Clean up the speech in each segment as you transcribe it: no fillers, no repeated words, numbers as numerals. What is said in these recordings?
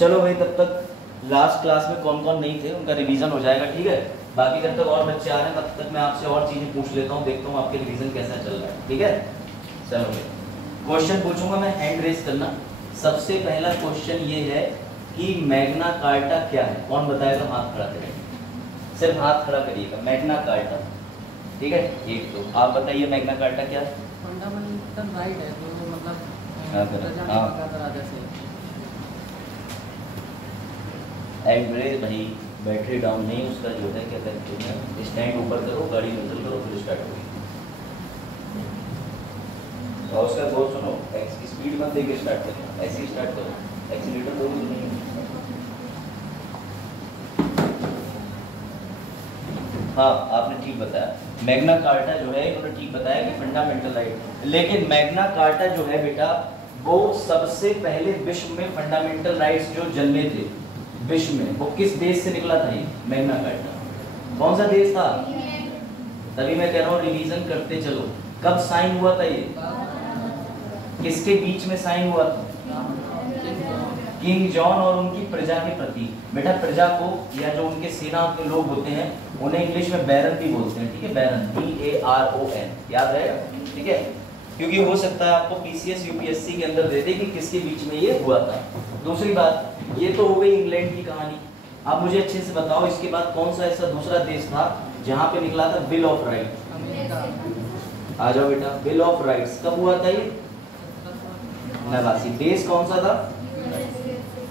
चलो भाई, तब तक लास्ट क्लास में कौन कौन नहीं थे उनका रिवीजन हो जाएगा, ठीक है। बाकी जब तक और बच्चे आ रहे हैं तब तक मैं आपसे और चीज़ें पूछ लेता हूँ, देखता हूँ आपके रिवीजन कैसा चल रहा है, ठीक है। चलो भाई, क्वेश्चन पूछूंगा मैं, हैंड रेस करना। सबसे पहला क्वेश्चन ये है कि मैग्ना कार्टा क्या है, कौन बताएगा? हाथ खड़ा करेगा, सिर्फ हाथ खड़ा करिएगा। मैग्ना कार्टा, ठीक है। एक तो आप बताइए मैग्ना कार्टा क्या है? फंडामेंटल राइट है, तो मतलब एवरेज भाई, बैटरी डाउन नहीं, उसका जो है क्या कहते हैं, स्टैंड ऊपर करो, गाड़ी न्यूट्रल करो, फिर स्टार्ट होगी। और उसका बोल सुनो, एक्स की स्पीड मत देके स्टार्ट करना, ऐसे ही स्टार्ट करो, एक्सीलेटर दो नहीं। हाँ, आपने ठीक बताया, मैग्ना कार्टा जो है उन्होंने ठीक बताया कि फंडामेंटल राइट। लेकिन मैग्ना कार्टा जो है बेटा, वो सबसे पहले विश्व में फंडामेंटल राइट्स जो जन्मे थे विश्व में, वो किस देश से निकला था? ये मैग्ना कार्टा कौन सा देश था? तभी मैं कह रहा हूँ रिवीजन करते चलो। कब साइन हुआ था ये? किसके बीच में साइन हुआ था? किंग जॉन और उनकी प्रजा के प्रति। बेटा प्रजा को या जो उनके सेना के लोग होते हैं उन्हें इंग्लिश में बैरन भी बोलते हैं, ठीक है। बैरन, BARON, याद रहेगा, ठीक है। क्योंकि हो सकता है आपको PCS UPSC के अंदर दे दे कि किसके बीच में ये हुआ था। दूसरी बात, ये तो हो गई इंग्लैंड की कहानी। आप मुझे अच्छे से बताओ, इसके बाद कौन सा ऐसा दूसरा देश था जहाँ पे निकला था बिल ऑफ राइट? आ जाओ बेटा, बिल ऑफ राइट्स कब हुआ था ये? 89। देश कौन सा था?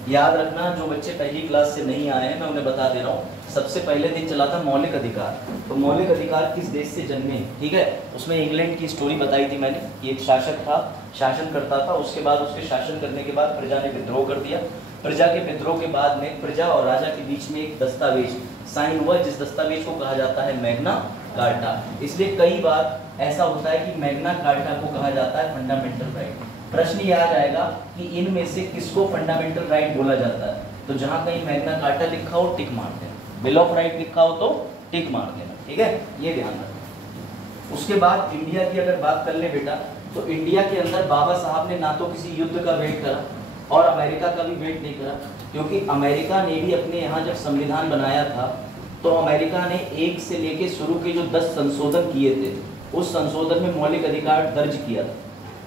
याद रखना, जो बच्चे पहली क्लास से नहीं आए हैं मैं उन्हें बता दे रहा हूँ, सबसे पहले दिन चला था मौलिक अधिकार। तो मौलिक अधिकार किस देश से जन्मे, ठीक है। उसमें इंग्लैंड की स्टोरी बताई थी मैंने, कि एक शासक था, शासन करता था, उसके बाद उसके शासन करने के बाद प्रजा ने विद्रोह कर दिया। प्रजा के विद्रोह के बाद में प्रजा और राजा के बीच में एक दस्तावेज साइन हुआ, जिस दस्तावेज को कहा जाता है मैग्ना कार्टा। इसलिए कई बार ऐसा होता है कि मैग्ना कार्टा को कहा जाता है फंडामेंटल राइट। प्रश्न ये आ जाएगा कि इनमें से किसको फंडामेंटल राइट बोला जाता है? तो जहां कहीं मैग्ना कार्टा लिखा हो टिक मार देना, बिल ऑफ राइट लिखा हो तो टिक मार देना, ठीक है, ये ध्यान रखना। उसके बाद इंडिया की अगर बात कर ले बेटा, तो इंडिया के अंदर बाबा साहब ने ना तो किसी युद्ध का वेट करा और अमेरिका का भी वेट नहीं करा, क्योंकि अमेरिका ने भी अपने यहाँ जब संविधान बनाया था तो अमेरिका ने 1 से लेके शुरू के जो 10 संशोधन किए थे, उस संशोधन में मौलिक अधिकार दर्ज किया था।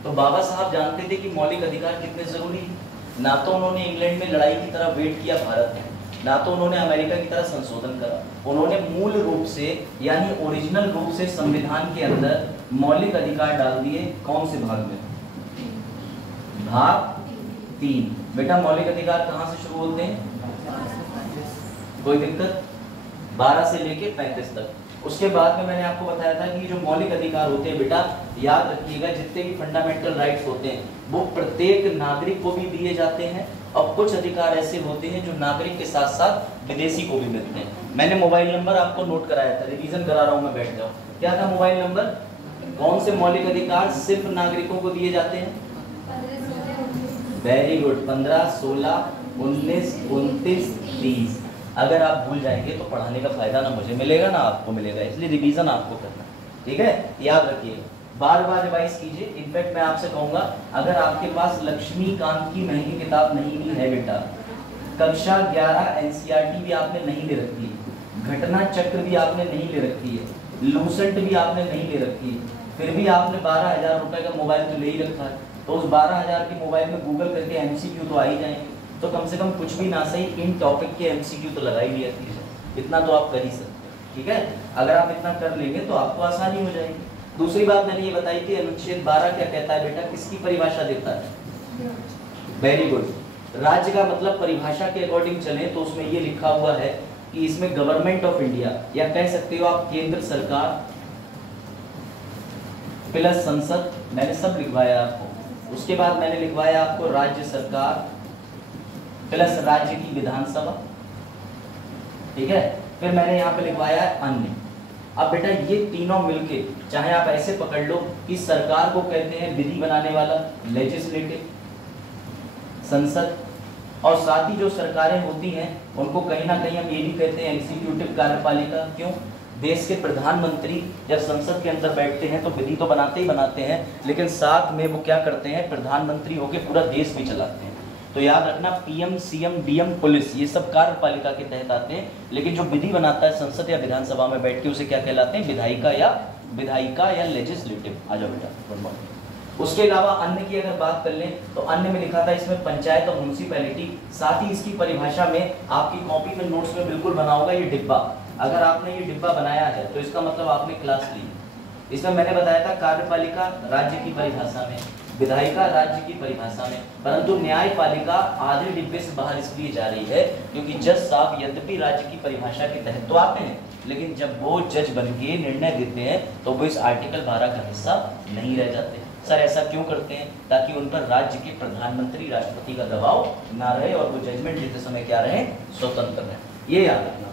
तो बाबा साहब जानते थे कि मौलिक अधिकार कितने जरूरी है। ना तो उन्होंने इंग्लैंड में लड़ाई की तरह वेट किया भारत में, ना तो उन्होंने अमेरिका की तरह संशोधन करा। उन्होंने मूल रूप से यानी ओरिजिनल रूप से संविधान के अंदर मौलिक अधिकार डाल दिए। कौन से भाग में? भाग 3। बेटा मौलिक अधिकार कहाँ से शुरू होते हैं? कोई दिक्कत? 12 से लेके 35 तक। उसके बाद में मैंने आपको बताया था कि जो मौलिक अधिकार होते हैं बेटा, याद रखिएगा, जितने भी फंडामेंटल राइट्स होते हैं वो प्रत्येक नागरिक को भी दिए जाते हैं, और कुछ अधिकार ऐसे होते हैं जो नागरिक के साथ साथ विदेशी को भी मिलते हैं। मैंने मोबाइल नंबर आपको नोट कराया था, रिवीजन करा रहा हूँ मैं, बैठ जाओ। क्या था मोबाइल नंबर? कौन से मौलिक अधिकार सिर्फ नागरिकों को दिए जाते हैं? Very good, 15, 16, 19, 29, 30। अगर आप भूल जाएंगे तो पढ़ाने का फायदा ना मुझे मिलेगा ना आपको मिलेगा, इसलिए रिवीजन आपको करना, ठीक है। याद रखिए, बार बार रिवाइज कीजिए। इनफैक्ट मैं आपसे कहूंगा, अगर आपके पास लक्ष्मीकांत की महंगी किताब नहीं भी है बेटा, कक्षा 11 NCERT भी आपने नहीं ले रखी है, घटना चक्र भी आपने नहीं ले रखी है, लूसेंट भी आपने नहीं ले रखी है, फिर भी आपने 12,000 रुपए का मोबाइल तो ले ही रखा है, तो उस 12,000 के मोबाइल में गूगल करके MCQ तो आ ही जाएंगे। तो कम से कम कुछ भी ना सही इन टॉपिक के MCQ तो लगा ही लिया कीजिए, इतना तो आप कर ही सकते हैं, ठीक है। अगर आप इतना कर लेंगे तो आपको आसानी हो जाएगी। दूसरी बात मैंने ये बताई थी, अनुच्छेद 12 क्या कहता है बेटा, किसकी परिभाषा देता है? वेरी गुड, राज्य का मतलब परिभाषा के अकॉर्डिंग चले तो उसमें ये लिखा हुआ है कि इसमें गवर्नमेंट ऑफ इंडिया, या कह सकते हो आप केंद्र सरकार प्लस संसद, मैंने सब लिखवाया आपको। उसके बाद मैंने लिखवाया आपको राज्य सरकार प्लस राज्य की विधानसभा, ठीक है। फिर मैंने यहाँ पे लिखवाया है अन्य। अब बेटा ये तीनों मिलके, चाहे आप ऐसे पकड़ लो कि सरकार को कहते हैं विधि बनाने वाला, लेजिस्लेटिव, संसद, और साथ ही जो सरकारें होती हैं उनको कहीं ना कहीं हम ये भी कहते हैं एग्जीक्यूटिव कार्यपालिका। क्यों? देश के प्रधानमंत्री जब संसद के अंदर बैठते हैं तो विधि तो बनाते ही बनाते हैं, लेकिन साथ में वो क्या करते हैं, प्रधानमंत्री होकर पूरा देश भी चलाते हैं। तो याद रखना पीएम, सीएम, डीएम, पुलिस ये सब कार्यपालिका के तहत आते हैं, लेकिन जो विधि बनाता है संसद या विधानसभा में बैठ के उसे क्या कहलाते हैं? विधायिका या लेजिस्लेटिव। आ जाओ बेटा। उसके अलावा अन्य की अगर बात कर लें तो अन्य में लिखा था इसमें पंचायत और म्युनिसिपैलिटी। साथ ही इसकी परिभाषा में आपकी कॉपी में नोट्स में बिल्कुल बना होगा ये डिब्बा। अगर आपने ये डिब्बा बनाया है तो इसका मतलब आपने क्लास ली। इसमें मैंने बताया था कार्यपालिका राज्य की परिभाषा में, विधायिका राज्य की परिभाषा में, परंतु न्यायपालिका आधे डिब्बे से बाहर इसलिए जा रही है क्योंकि जज साहब यद्यपि राज्य की परिभाषा के तहत तो आते हैं, लेकिन जब वो जज बन के निर्णय देते हैं तो वो इस आर्टिकल 12 का हिस्सा नहीं रह जाते। सर ऐसा क्यों करते हैं? ताकि उन पर राज्य के प्रधानमंत्री राष्ट्रपति का दबाव ना रहे और वो जजमेंट देते समय क्या रहे? स्वतंत्र रहे। ये याद रखना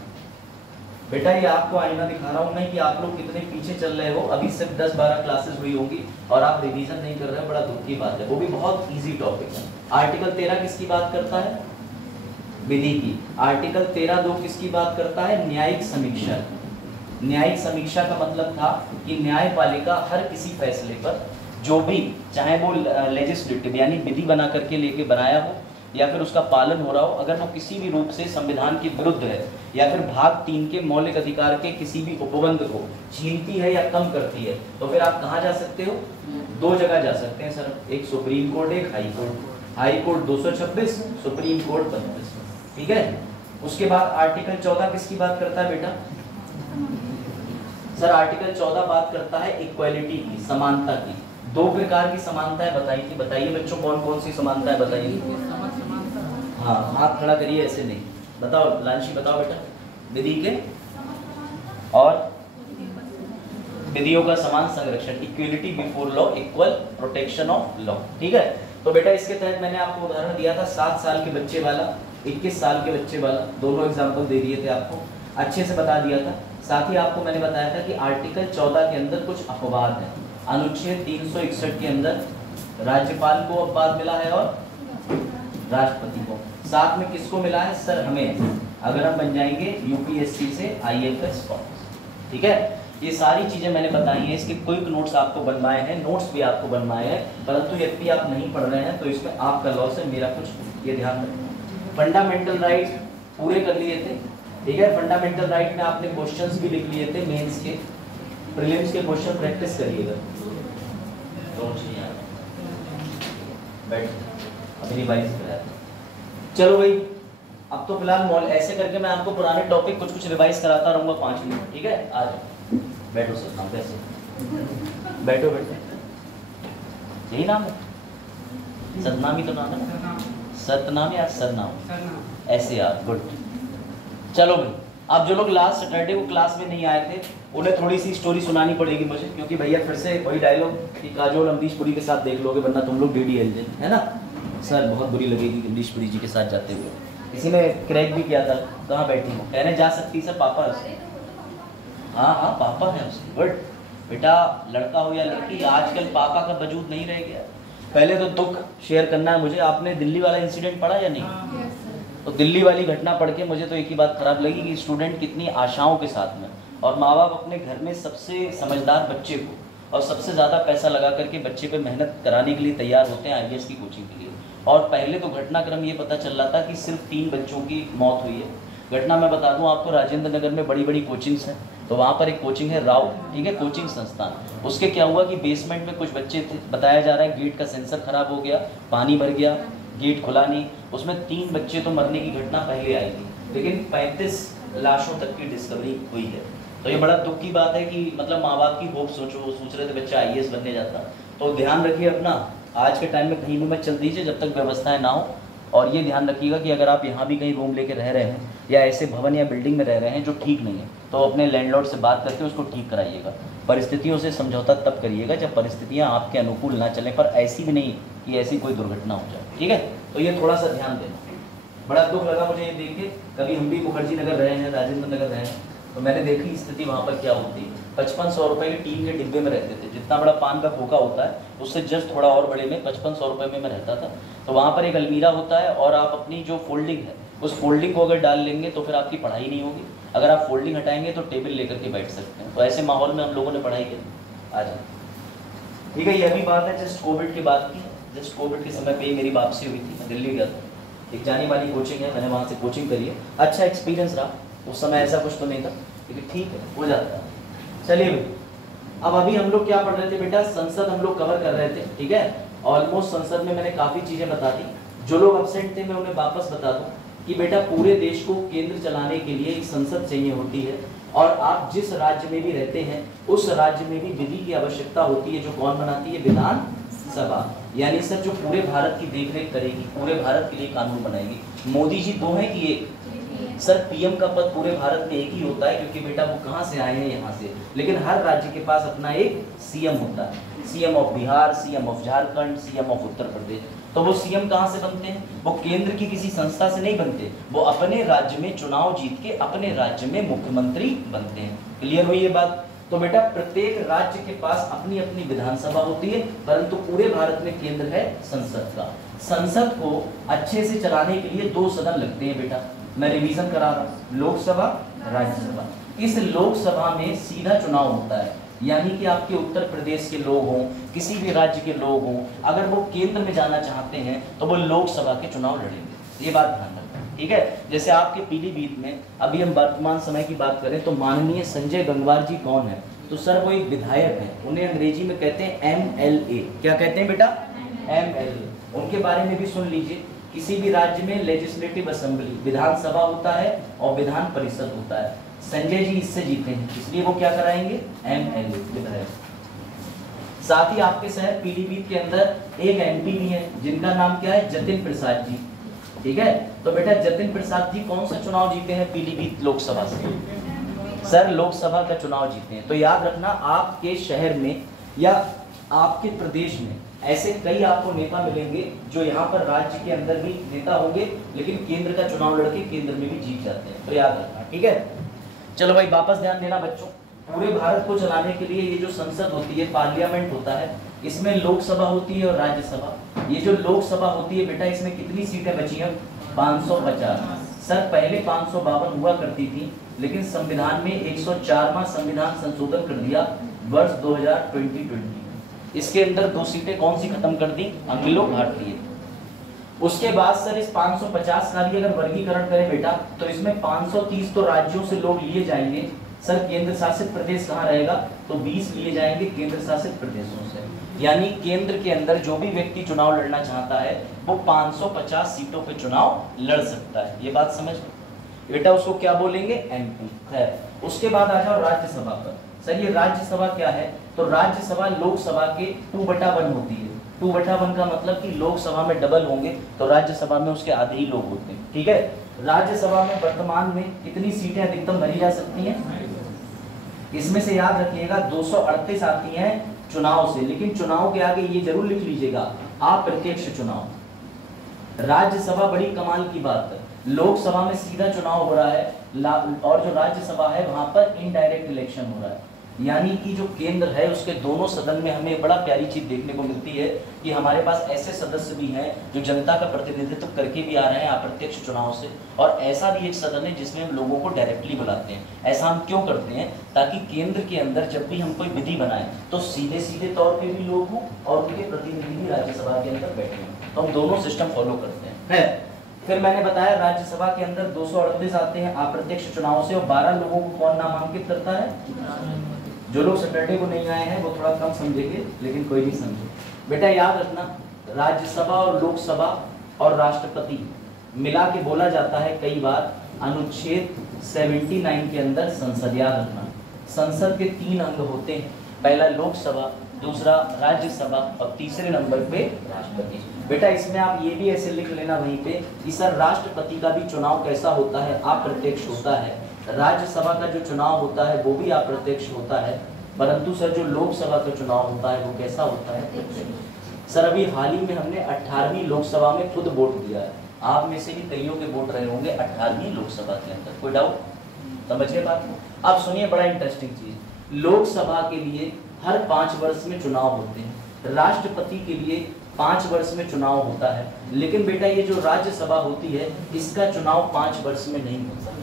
बेटा। ये आपको आईना दिखा रहा हूं मैं कि आप लोग कितने पीछे चल रहे हो। अभी सिर्फ 10-12 क्लासेस हुई होंगी और आप रिवीजन नहीं कर रहे हो, बड़ा दुख की बात है। वो भी बहुत इजी टॉपिक है। आर्टिकल 13 किसकी बात करता है? विधि की। आर्टिकल 13(2) किसकी बात करता है? न्यायिक समीक्षा। न्यायिक समीक्षा का मतलब था कि न्यायपालिका हर किसी फैसले पर जो भी, चाहे वो लेजिस्लेटिव यानी विधि बना करके लेके बनाया हो या फिर उसका पालन हो रहा हो, अगर वो किसी भी रूप से संविधान के विरुद्ध है या फिर भाग 3 के मौलिक अधिकार के किसी भी उपबंध को छीनती है या कम करती है, तो फिर आप कहाँ जा सकते हो? 2 जगह जा सकते हैं सर, एक सुप्रीम कोर्ट, एक high court. High court 226, supreme court 35। ठीक है। उसके बाद आर्टिकल 14 किसकी बात करता है बेटा? सर आर्टिकल 14 बात करता है इक्वालिटी की, समानता की। 2 प्रकार की समानताएं बताई थी। बताइए बच्चों कौन कौन सी समानताएं बताइए? हाँ, हाथ खड़ा करिए, ऐसे नहीं। बताओ लांशी, बताओ बेटा। विधि के और विधियों का समान संरक्षण, equality before law, equal protection of law. ठीक है। तो बेटा इसके तहत मैंने आपको उदाहरण दिया था 7 साल के बच्चे वाला, 21 साल के बच्चे वाला, दोनों एग्जाम्पल दे दिए थे आपको, अच्छे से बता दिया था। साथ ही आपको मैंने बताया था कि आर्टिकल 14 के अंदर कुछ अपवाद है। अनुच्छेद 361 के अंदर राज्यपाल को अपवाद मिला है और राष्ट्रपति को। साथ में किसको मिला है? सर हमें, अगर हम बन जाएंगे यूपीएससी से IAS ऑफिसर। ठीक है। ये सारी चीजें मैंने बताई हैं। इसके क्विक नोट्स आपको बनवाए हैं, नोट्स भी आपको बनवाए हैं, परंतु यदि आप नहीं पढ़ रहे हैं तो इसमें आपका लॉस है, मेरा कुछ ये ध्यान रखना। फंडामेंटल राइट पूरे कर लिए थे। ठीक है। फंडामेंटल राइट में आपने क्वेश्चंस भी लिख लिए थे, मेंस के, प्रीलिम्स के क्वेश्चन प्रैक्टिस करिएगा। बैठ अभी रिवाइज कराया। चलो भाई, अब तो फिलहाल ऐसे करके मैं आपको पुराने टॉपिक कुछ कुछ रिवाइज कराता रहूंगा 5 मिनट। ठीक है। आ जाओ, बैठो सतनाम, कैसे बैठो बैठो। यही नाम है? सतनाम ही तो नाम है ना? सतनाम या सरनाम? ऐसे यार, गुड। चलो भाई, अब जो लोग लास्ट सैटरडे को क्लास में नहीं आए थे उन्हें थोड़ी सी स्टोरी सुनानी पड़ेगी मुझे, क्योंकि भैया फिर से वही डायलॉग कि काजोल अमरीशपुरी के साथ देख लोगे, वरना तुम लोग DDLJ, है ना सर? बहुत बुरी लगेगी अमरीशपुरी जी के साथ जाते हुए। किसी ने क्रैक भी किया था, कहाँ बैठी हूँ, कहने जा सकती सर पापा है उसके। हाँ हाँ पापा है उसके। गुड बेटा, लड़का हो या लड़की, आजकल पापा का वजूद नहीं रह गया। पहले तो दुख शेयर करना है मुझे। आपने दिल्ली वाला इंसिडेंट पढ़ा या नहीं? तो दिल्ली वाली घटना पढ़ के मुझे तो एक ही बात खराब लगी कि स्टूडेंट कितनी आशाओं के साथ में, और माँ बाप अपने घर में सबसे समझदार बच्चे को और सबसे ज़्यादा पैसा लगा करके बच्चे पे मेहनत कराने के लिए तैयार होते हैं IAS की कोचिंग के लिए। और पहले तो घटनाक्रम ये पता चल रहा था कि सिर्फ 3 बच्चों की मौत हुई है। घटना मैं बता दूं आपको, राजेंद्र नगर में बड़ी बड़ी कोचिंग्स हैं, तो वहाँ पर एक कोचिंग है राव, ठीक है, कोचिंग संस्थान। उसके क्या हुआ कि बेसमेंट में कुछ बच्चे थे, बताया जा रहा है गेट का सेंसर खराब हो गया, पानी भर गया, गेट खुला नहीं, उसमें 3 बच्चे तो मरने की घटना पहले आई थी, लेकिन 35 लाशों तक की डिस्कवरी हुई है। तो ये बड़ा दुख की बात है कि मतलब माँ बाप की होप सोच रहे थे बच्चा IAS बनने जाता। तो ध्यान रखिए अपना, आज के टाइम में कहीं भी मत चल दीजिए जब तक व्यवस्थाएं ना हो। और ये ध्यान रखिएगा कि अगर आप यहाँ भी कहीं रूम लेके रह रहे हैं या ऐसे भवन या बिल्डिंग में रह रहे हैं जो ठीक नहीं है, तो अपने लैंडलॉर्ड से बात करके उसको ठीक कराइएगा। परिस्थितियों से समझौता तब करिएगा जब परिस्थितियाँ आपके अनुकूल ना चलें, पर ऐसी भी नहीं कि ऐसी कोई दुर्घटना हो जाए। ठीक है, तो ये थोड़ा सा ध्यान देना। बड़ा दुख लगा मुझे ये देख के, कभी हम भी मुखर्जी नगर रहे हैं, राजेंद्र नगर रहे हैं, तो मैंने देखी स्थिति वहाँ पर क्या होती है। 5500 रुपये के टीन के डिब्बे में रहते थे, जितना बड़ा पान का खोखा होता है उससे जस्ट थोड़ा और बड़े में 5500 रुपये में मैं रहता था। तो वहाँ पर एक अलमीरा होता है और आप अपनी जो फोल्डिंग है उस फोल्डिंग को अगर डाल लेंगे तो फिर आपकी पढ़ाई नहीं होगी, अगर आप फोल्डिंग हटाएंगे तो टेबल लेकर के बैठ सकते हैं। तो ऐसे माहौल में हम लोगों ने पढ़ाई की। आ जाए, ठीक है। यह भी बात है जस्ट कोविड की बात की, जस्ट कोविड के समय पे मेरी वापसी हुई थी, मैं दिल्ली गया था। एक जानी मानी कोचिंग है, मैंने वहाँ से कोचिंग करी है, अच्छा एक्सपीरियंस रहा। उस समय ऐसा कुछ तो नहीं था, लेकिन ठीक है, हो जाता है। चलिए भाई, अब अभी हम लोग क्या पढ़ रहे थे बेटा, संसद हम लोग कवर कर रहे थे, ठीक है। ऑलमोस्ट संसद में मैंने काफ़ी चीज़ें बता दी। जो लोग अपसेंट थे मैं उन्हें वापस बता दूं कि बेटा पूरे देश को केंद्र चलाने के लिए एक संसद चाहिए होती है, और आप जिस राज्य में भी रहते हैं उस राज्य में भी विधि की आवश्यकता होती है, जो कौन बनाती है, विधानसभा। यानी सर जो पूरे भारत की देखरेख करेगी, पूरे भारत के लिए कानून बनाएगी। मोदी जी दो हैं कि एक? सर पीएम का पद पूरे भारत में एक ही होता है, क्योंकि बेटा वो कहाँ से आए हैं, यहाँ से। लेकिन हर राज्य के पास अपना एक सीएम होता है, CM of Bihar, CM of Jharkhand, CM of Uttar Pradesh. तो वो सीएम कहाँ से बनते हैं? वो केंद्र की किसी संस्था से नहीं बनते, वो अपने राज्य में चुनाव जीत के अपने राज्य में मुख्यमंत्री बनते हैं। क्लियर हुई ये बात? तो बेटा प्रत्येक राज्य के पास अपनी अपनी विधानसभा होती है, परंतु पूरे भारत में केंद्र है संसद का। संसद को अच्छे से चलाने के लिए दो सदन लगते हैं बेटा, मैं रिवीजन करा रहा हूँ, लोकसभा, राज्यसभा। इस लोकसभा में सीधा चुनाव होता है, यानी कि आपके उत्तर प्रदेश के लोग हों, किसी भी राज्य के लोग हों, अगर वो केंद्र में जाना चाहते हैं तो वो लोकसभा के चुनाव लड़ेंगे। ये बात ध्यान रखना, ठीक है। जैसे आपके पीलीभीत में अभी हम वर्तमान समय की बात करें तो माननीय संजय गंगवार जी कौन है? तो सर वो एक विधायक है, उन्हें अंग्रेजी में कहते हैं MLA। क्या कहते हैं बेटा? MLA। उनके बारे में भी सुन लीजिए। किसी भी राज्य में लेजिस्लेटिव असेंबली, विधानसभा होता है और विधान परिषद होता है। संजय जी इससे जीते हैं, इसलिए वो क्या कराएंगे? MLA, विधायक। साथ ही आपके शहर पीलीभीत के अंदर एक MP भी है, जिनका नाम क्या है? जतिन प्रसाद जी, ठीक है। तो बेटा जतिन प्रसाद जी कौन सा चुनाव जीते हैं पीलीभीत लोकसभा से? सर लोकसभा का चुनाव जीते हैं। तो याद रखना, आपके शहर में या आपके प्रदेश में ऐसे कई आपको नेता मिलेंगे जो यहाँ पर राज्य के अंदर भी नेता होंगे, लेकिन केंद्र का चुनाव लड़के केंद्र में भी जीत जाते हैं। तो याद रखना, ठीक है। चलो भाई वापस ध्यान देना बच्चों, पूरे भारत को चलाने के लिए ये जो संसद होती है, पार्लियामेंट होता है, इसमें लोकसभा होती है और राज्यसभा। ये जो लोकसभा होती है बेटा, इसमें कितनी सीटें बची हैं? 550। सर पहले 552 हुआ करती थी, लेकिन संविधान में 104वां संविधान संशोधन कर दिया वर्ष 2020। इसके अंदर 2 सीटें कौन सी खत्म कर दी? एंग्लो भारतीय। उसके बाद सर इस 550 का भी अगर वर्गीकरण करें बेटा, तो इसमें 530 तो राज्यों से लोग लिए जाएंगे। सर केंद्र शासित प्रदेश कहाँ रहेगा? तो 20 लिए जाएंगे केंद्र शासित प्रदेशों से। यानी केंद्र के अंदर जो भी व्यक्ति चुनाव लड़ना चाहता है वो 550 सीटों पे चुनाव लड़ सकता है। ये बात समझ बेटा, उसको क्या बोलेंगे? MP। खैर, उसके बाद आ जाओ राज्यसभा पर। सर ये राज्यसभा क्या है? तो राज्यसभा लोकसभा के 2/1 होती है। 2/1 का मतलब कि लोकसभा में डबल होंगे तो राज्यसभा में उसके आधे ही लोग होते हैं, ठीक है। राज्यसभा में वर्तमान में कितनी सीटें अधिकतम भरी जा सकती हैं? इसमें से याद रखिएगा 238 आती हैं चुनाव से, लेकिन चुनाव के आगे ये जरूर लिख लीजिएगा, अप्रत्यक्ष चुनाव। राज्यसभा बड़ी कमाल की बात है, लोकसभा में सीधा चुनाव हो रहा है, और जो राज्यसभा है वहां पर इनडायरेक्ट इलेक्शन हो रहा है। यानी कि जो केंद्र है उसके दोनों सदन में हमें बड़ा प्यारी चीज देखने को मिलती है कि हमारे पास ऐसे सदस्य भी हैं जो जनता का प्रतिनिधित्व करके भी आ रहे हैं अप्रत्यक्ष चुनाव से, और ऐसा भी एक सदन है जिसमें हम लोगों को डायरेक्टली बुलाते हैं। ऐसा हम क्यों करते हैं? ताकि केंद्र के अंदर जब भी हम कोई विधि बनाए तो सीधे सीधे तौर पर भी लोग हों और उनके प्रतिनिधि भी राज्यसभा के अंदर बैठे हों। तो हम दोनों सिस्टम फॉलो करते हैं। फिर मैंने बताया राज्यसभा के अंदर 238 आते हैं अप्रत्यक्ष चुनाव से, और 12 लोगों को कौन नामांकित करता है? जो लोग सैटरडे को नहीं आए हैं वो थोड़ा कम समझेंगे, लेकिन कोई नहीं समझे। बेटा याद रखना, राज्यसभा और लोकसभा और राष्ट्रपति मिला के बोला जाता है कई बार अनुच्छेद 79 के अंदर संसद। याद रखना, संसद के 3 अंग होते हैं, पहला लोकसभा, दूसरा राज्यसभा और तीसरे नंबर पे राष्ट्रपति। बेटा इसमें आप ये भी ऐसे लिख लेना वहीं पे कि सर राष्ट्रपति का भी चुनाव कैसा होता है? अप्रत्यक्ष होता है। राज्यसभा का जो चुनाव होता है वो भी अप्रत्यक्ष होता है, परंतु सर जो लोकसभा का चुनाव होता है वो कैसा होता है? सर अभी हाल ही में हमने 18वीं लोकसभा में खुद वोट दिया है, आप में से भी कईयों के वोट रहे होंगे 18वीं लोकसभा के अंदर। कोई डाउट? समझ गए बात को? अब सुनिए बड़ा इंटरेस्टिंग चीज, लोकसभा के लिए हर 5 वर्ष में चुनाव होते हैं, राष्ट्रपति के लिए 5 वर्ष में चुनाव होता है, लेकिन बेटा ये जो राज्यसभा होती है इसका चुनाव 5 वर्ष में नहीं होता।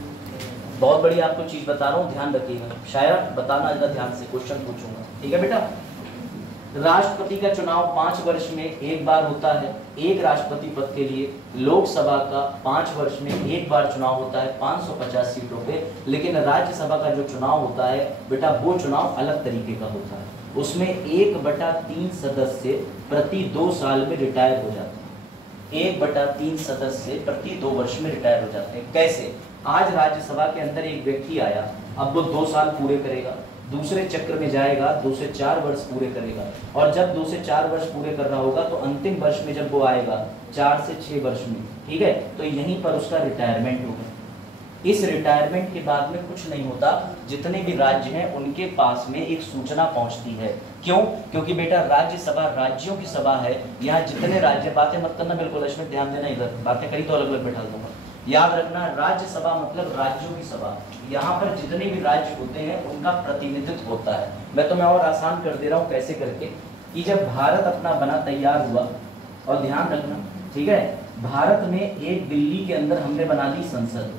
बहुत बड़ी आपको चीज बता रहा हूँ, ध्यान रखिएगा, शायद बताना ज़्यादा ध्यान से, क्वेश्चन पूछूंगा, ठीक है बेटा। राष्ट्रपति का चुनाव 5 वर्ष में एक बार होता है, एक राष्ट्रपति पद के लिए। लोकसभा का 5 वर्ष में एक बार चुनाव होता है 550 सीटों पे। लेकिन राज्यसभा का जो चुनाव होता है बेटा, वो चुनाव अलग तरीके का होता है। उसमें 1/3 सदस्य प्रति 2 साल में रिटायर हो जाते हैं। 1/3 सदस्य प्रति 2 वर्ष में रिटायर हो जाते हैं। कैसे? आज राज्यसभा के अंदर एक व्यक्ति आया, अब वो 2 साल पूरे करेगा, दूसरे चक्र में जाएगा, 2 से 4 वर्ष पूरे करेगा, और जब 2 से 4 वर्ष पूरे कर रहा होगा तो अंतिम वर्ष में जब वो आएगा 4 से 6 वर्ष में, ठीक है, तो यहीं पर उसका रिटायरमेंट होगा। इस रिटायरमेंट के बाद में कुछ नहीं होता, जितने भी राज्य हैं उनके पास में एक सूचना पहुंचती है। क्यों? क्योंकि बेटा राज्यसभा राज्यों की सभा है। यहाँ जितने राज्य, बातें मत करना बिल्कुल, इसमें ध्यान देना, इधर बातें करी तो अलग अलग बैठा दूंगा। याद रखना, राज्यसभा मतलब राज्यों की सभा। यहाँ पर जितने भी राज्य होते हैं उनका प्रतिनिधित्व होता है। मैं तुम्हें और आसान कर दे रहा हूँ कैसे करके, कि जब भारत अपना बना तैयार हुआ, और ध्यान रखना, ठीक है, भारत में एक दिल्ली के अंदर हमने बना दी संसद।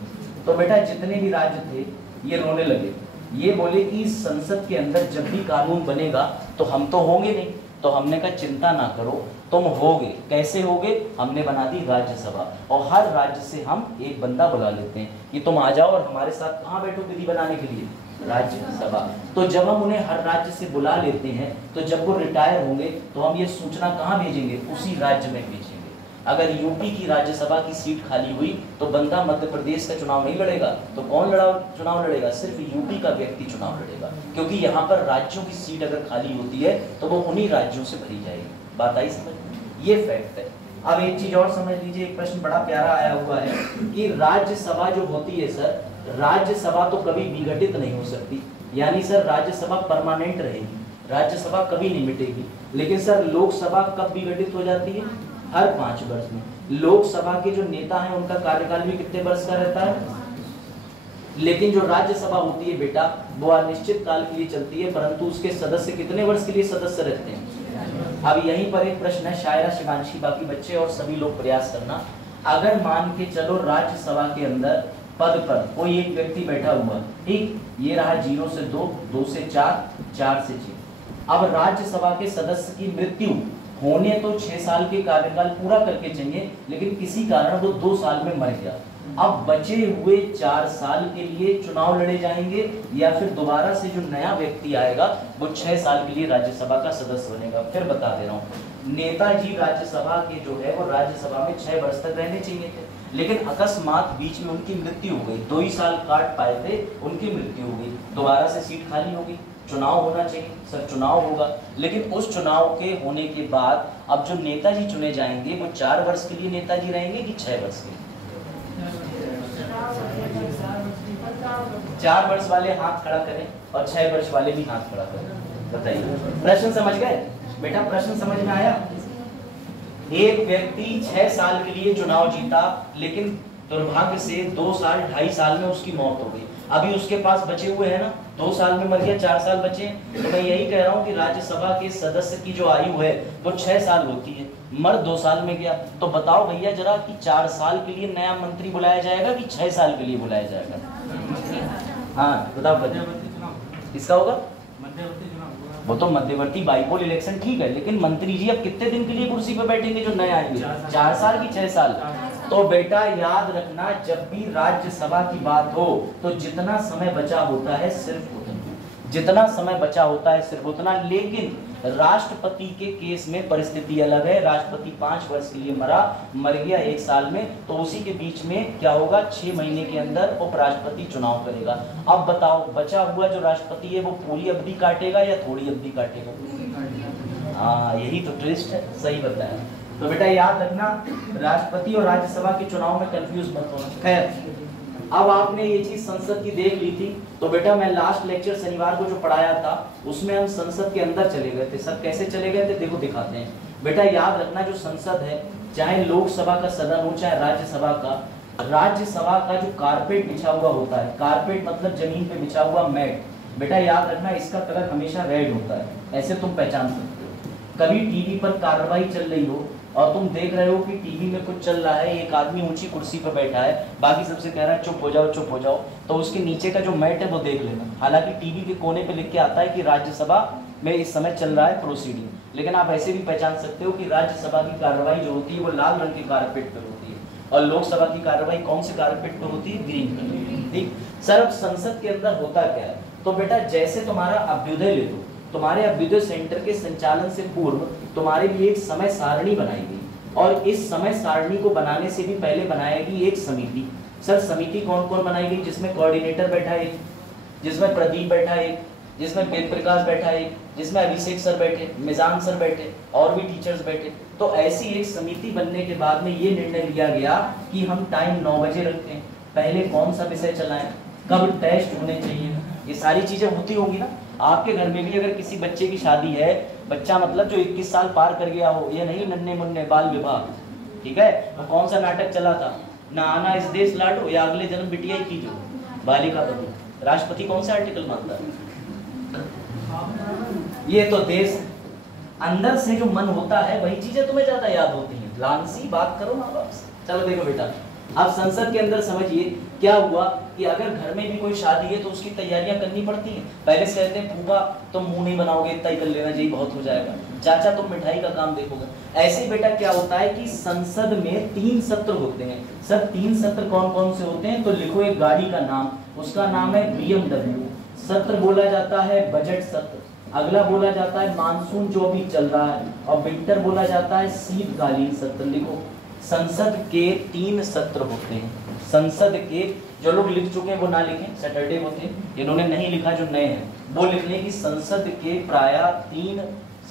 तो बेटा जितने भी राज्य थे ये रोने लगे, ये बोले कि इस संसद के अंदर जब भी कानून बनेगा तो हम तो होंगे नहीं। तो हमने कहा चिंता ना करो, तुम होगे। कैसे होगे? हमने बना दी राज्यसभा, और हर राज्य से हम एक बंदा बुला लेते हैं कि तुम आ जाओ और हमारे साथ कहाँ बैठो विधि बनाने के लिए, राज्यसभा। तो जब हम उन्हें हर राज्य से बुला लेते हैं तो जब वो रिटायर होंगे तो हम ये सूचना कहाँ भेजेंगे? उसी राज्य में भेजेंगे। अगर यूपी की राज्यसभा की सीट खाली हुई तो बंदा मध्य प्रदेश का चुनाव नहीं लड़ेगा, तो कौन चुनाव लड़ेगा? सिर्फ यूपी का व्यक्ति चुनाव लड़ेगा, क्योंकि यहाँ पर राज्यों की सीट अगर खाली होती है तो वो उन्हीं राज्यों से भरी जाएगी। बात आई समझ? ये फैक्ट है। अब एक चीज और समझ लीजिए, एक प्रश्न बड़ा प्यारा आया हुआ है कि राज्यसभा जो होती है सर, राज्यसभा तो कभी विघटित नहीं हो सकती, यानी सर राज्यसभा परमानेंट रहेगी, राज्यसभा कभी नहीं मिटेगी। लेकिन सर लोकसभा कब विघटित हो जाती है? हर 5 वर्ष में। लोकसभा के जो नेता हैं उनका कार्यकाल भी कितने वर्ष का रहता है? लेकिन जो राज्यसभा होती है बेटा, वो अनिश्चित काल के लिए चलती है, परंतु उसके सदस्य कितने वर्ष के लिए सदस्य रहते हैं? अब यहीं पर एक प्रश्न है, शायरा, शिवांशी, बाकी बच्चे और सभी लोग प्रयास करना। अगर मान के चलो राज्यसभा के अंदर पद पर कोई एक व्यक्ति बैठा हुआ, ठीक, ये रहा 0 से 2, 2 से 4, 4 से 6। अब राज्यसभा के सदस्य की मृत्यु होने तो 6 साल के कार्यकाल पूरा करके चाहिए, लेकिन किसी कारण वो 2 साल में मर गया। अब बचे हुए 4 साल के लिए चुनाव लड़े जाएंगे, या फिर दोबारा से जो नया व्यक्ति आएगा वो 6 साल के लिए राज्यसभा का सदस्य बनेगा। फिर बता दे रहा हूँ, नेताजी राज्यसभा के जो है वो राज्यसभा में 6 वर्ष तक रहने चाहिए थे, लेकिन अकस्मात बीच में उनकी मृत्यु हो गई, 2 ही साल काट पाए थे, उनकी मृत्यु हो गई, दोबारा से सीट खाली हो गई। चुनाव होना चाहिए सर, चुनाव होगा, लेकिन उस चुनाव के होने के बाद अब जो नेताजी चुने जाएंगे वो 4 वर्ष के लिए नेताजी रहेंगे कि 6 वर्ष के लिए? 4 वर्ष वाले हाथ खड़ा करें और 6 वर्ष वाले भी हाथ खड़ा करें। बताइए, प्रश्न समझ गए बेटा? प्रश्न समझ में आया? एक व्यक्ति 6 साल के लिए चुनाव जीता, लेकिन दुर्भाग्य से 2 साल 2.5 साल में उसकी मौत हो गई। अभी उसके पास बचे हुए हैं ना, 2 साल में मर गया, 4 साल बचे। तो मैं यही कह रहा हूँ कि राज्यसभा के सदस्य की जो आयु है वो 6 साल होती है, मर 2 साल में गया। तो बताओ भैया जरा कि 4 साल के लिए नया मंत्री बुलाया जाएगा कि 6 साल के लिए बुलाया जाएगा? हाँ बताओ, किसका होगा? वो तो मध्यवर्ती बाइपोल इलेक्शन ठीक है, लेकिन मंत्री जी अब कितने दिन के लिए कुर्सी पर बैठेंगे जो नए आएंगे? 4 साल की 6 साल? तो बेटा याद रखना, जब भी राज्यसभा की बात हो तो जितना समय बचा होता है सिर्फ उतना, जितना समय बचा होता है सिर्फ उतना। लेकिन राष्ट्रपति के केस में परिस्थिति अलग है। राष्ट्रपति 5 वर्ष के लिए मर गया 1 साल में, तो उसी के बीच में क्या होगा? 6 महीने के अंदर उपराष्ट्रपति चुनाव करेगा। अब बताओ, बचा हुआ जो राष्ट्रपति है वो पूरी अवधि काटेगा या थोड़ी अवधि काटेगा? हाँ, यही तो ट्विस्ट है, सही बताया। तो बेटा याद रखना, राष्ट्रपति और राज्यसभा के चुनाव में कंफ्यूज मत होना। खैर, अब आपने ये चीज संसद की देख ली थी, तो बेटा मैं लास्ट लेक्चर शनिवार को जो पढ़ाया था उसमें हम संसद के अंदर चले गए थे। सर कैसे चले गए थे? देखो दिखाते हैं। बेटा याद रखना, जो संसद है, चाहे लोकसभा का सदन हो चाहे राज्यसभा का, राज्यसभा का जो कारपेट बिछा हुआ होता है, कारपेट मतलब जमीन पे बिछा हुआ मैट, बेटा याद रखना इसका कलर हमेशा रेड होता है। ऐसे तुम पहचान सकते हो। कभी टीवी पर कार्रवाई चल रही हो और तुम देख रहे हो कि टीवी में कुछ चल रहा है, एक आदमी ऊंची कुर्सी पर बैठा है, बाकी सबसे कह रहा है चुप हो जाओ चुप हो जाओ, तो उसके नीचे का जो मैट है वो देख लेना। हालांकि टीवी के कोने पे लिख के आता है कि राज्यसभा में इस समय चल रहा है प्रोसीडिंग। लेकिन आप ऐसे भी पहचान सकते हो कि राज्यसभा की कार्रवाई जो होती है वो लाल रंग के कारपेट पर होती है और लोकसभा की कार्रवाई कौन से कारपेट पर होती है, ग्रीन कलर। ठीक सर, अब संसद के अंदर होता क्या है, तो बेटा जैसे तुम्हारा अभ्युदय ले लो, तुम्हारे अभ्युदय सेंटर के संचालन से पूर्व तुम्हारे लिए एक समय सारणी बनाई गई और इस समय सारणी को बनाने से भी पहले बनाएगी एक समिति। सर समिति कौन कौन बनाई गई, जिसमें कोऑर्डिनेटर बैठा है, जिसमें प्रदीप बैठा है, जिसमें वेद प्रकाश बैठा है, जिसमें अभिषेक सर बैठे, मिजान सर बैठे और भी टीचर्स बैठे। तो ऐसी एक समिति बनने के बाद में ये निर्णय लिया गया कि हम टाइम 9 बजे रखते हैं, पहले कौन सा विषय चलाएं, कब टेस्ट होने चाहिए, ये सारी चीजें होती होंगी ना। आपके घर में भी अगर किसी बच्चे की शादी है, बच्चा मतलब जो 21 साल पार कर गया हो, ये नहीं नन्हे मुन्ने बाल विवाह, ठीक है, तो कौन सा नाटक चला था, ना आना इस देश लाडो या अगले जन्म बिटिया ही कीजो, बालिका बधू, राष्ट्रपति कौन सा आर्टिकल मानता है। ये तो देश अंदर से जो मन होता है वही चीजें तुम्हें ज्यादा याद होती हैं। लालसी बात करो माँ बाप से। चलो देखो बेटा, अब संसद के अंदर समझिए क्या हुआ कि अगर घर में भी कोई शादी है तो उसकी तैयारियां करनी पड़ती हैं। पहले से कहते हैं फूफा तुम मुंह नहीं बनाओगे, इतना ही कर लेना, यही बहुत हो जाएगा, चाचा तुम मिठाई का काम देखोगे। ऐसे ही बेटा क्या होता है कि संसद में 3 सत्र होते हैं। सर 3 सत्र कौन कौन से होते हैं, तो लिखो एक गाड़ी का नाम, उसका नाम है BMW। सत्र बोला जाता है बजट सत्र, अगला बोला जाता है मानसून जो अभी चल रहा है, और विंटर बोला जाता है शीतकालीन सत्र। लिखो संसद के 3 सत्र होते हैं। संसद के जो लोग लिख चुके हैं वो ना लिखें, सैटरडे होते हैं, इन्होंने नहीं लिखा जो नए हैं वो लिख लें कि संसद के प्रायः 3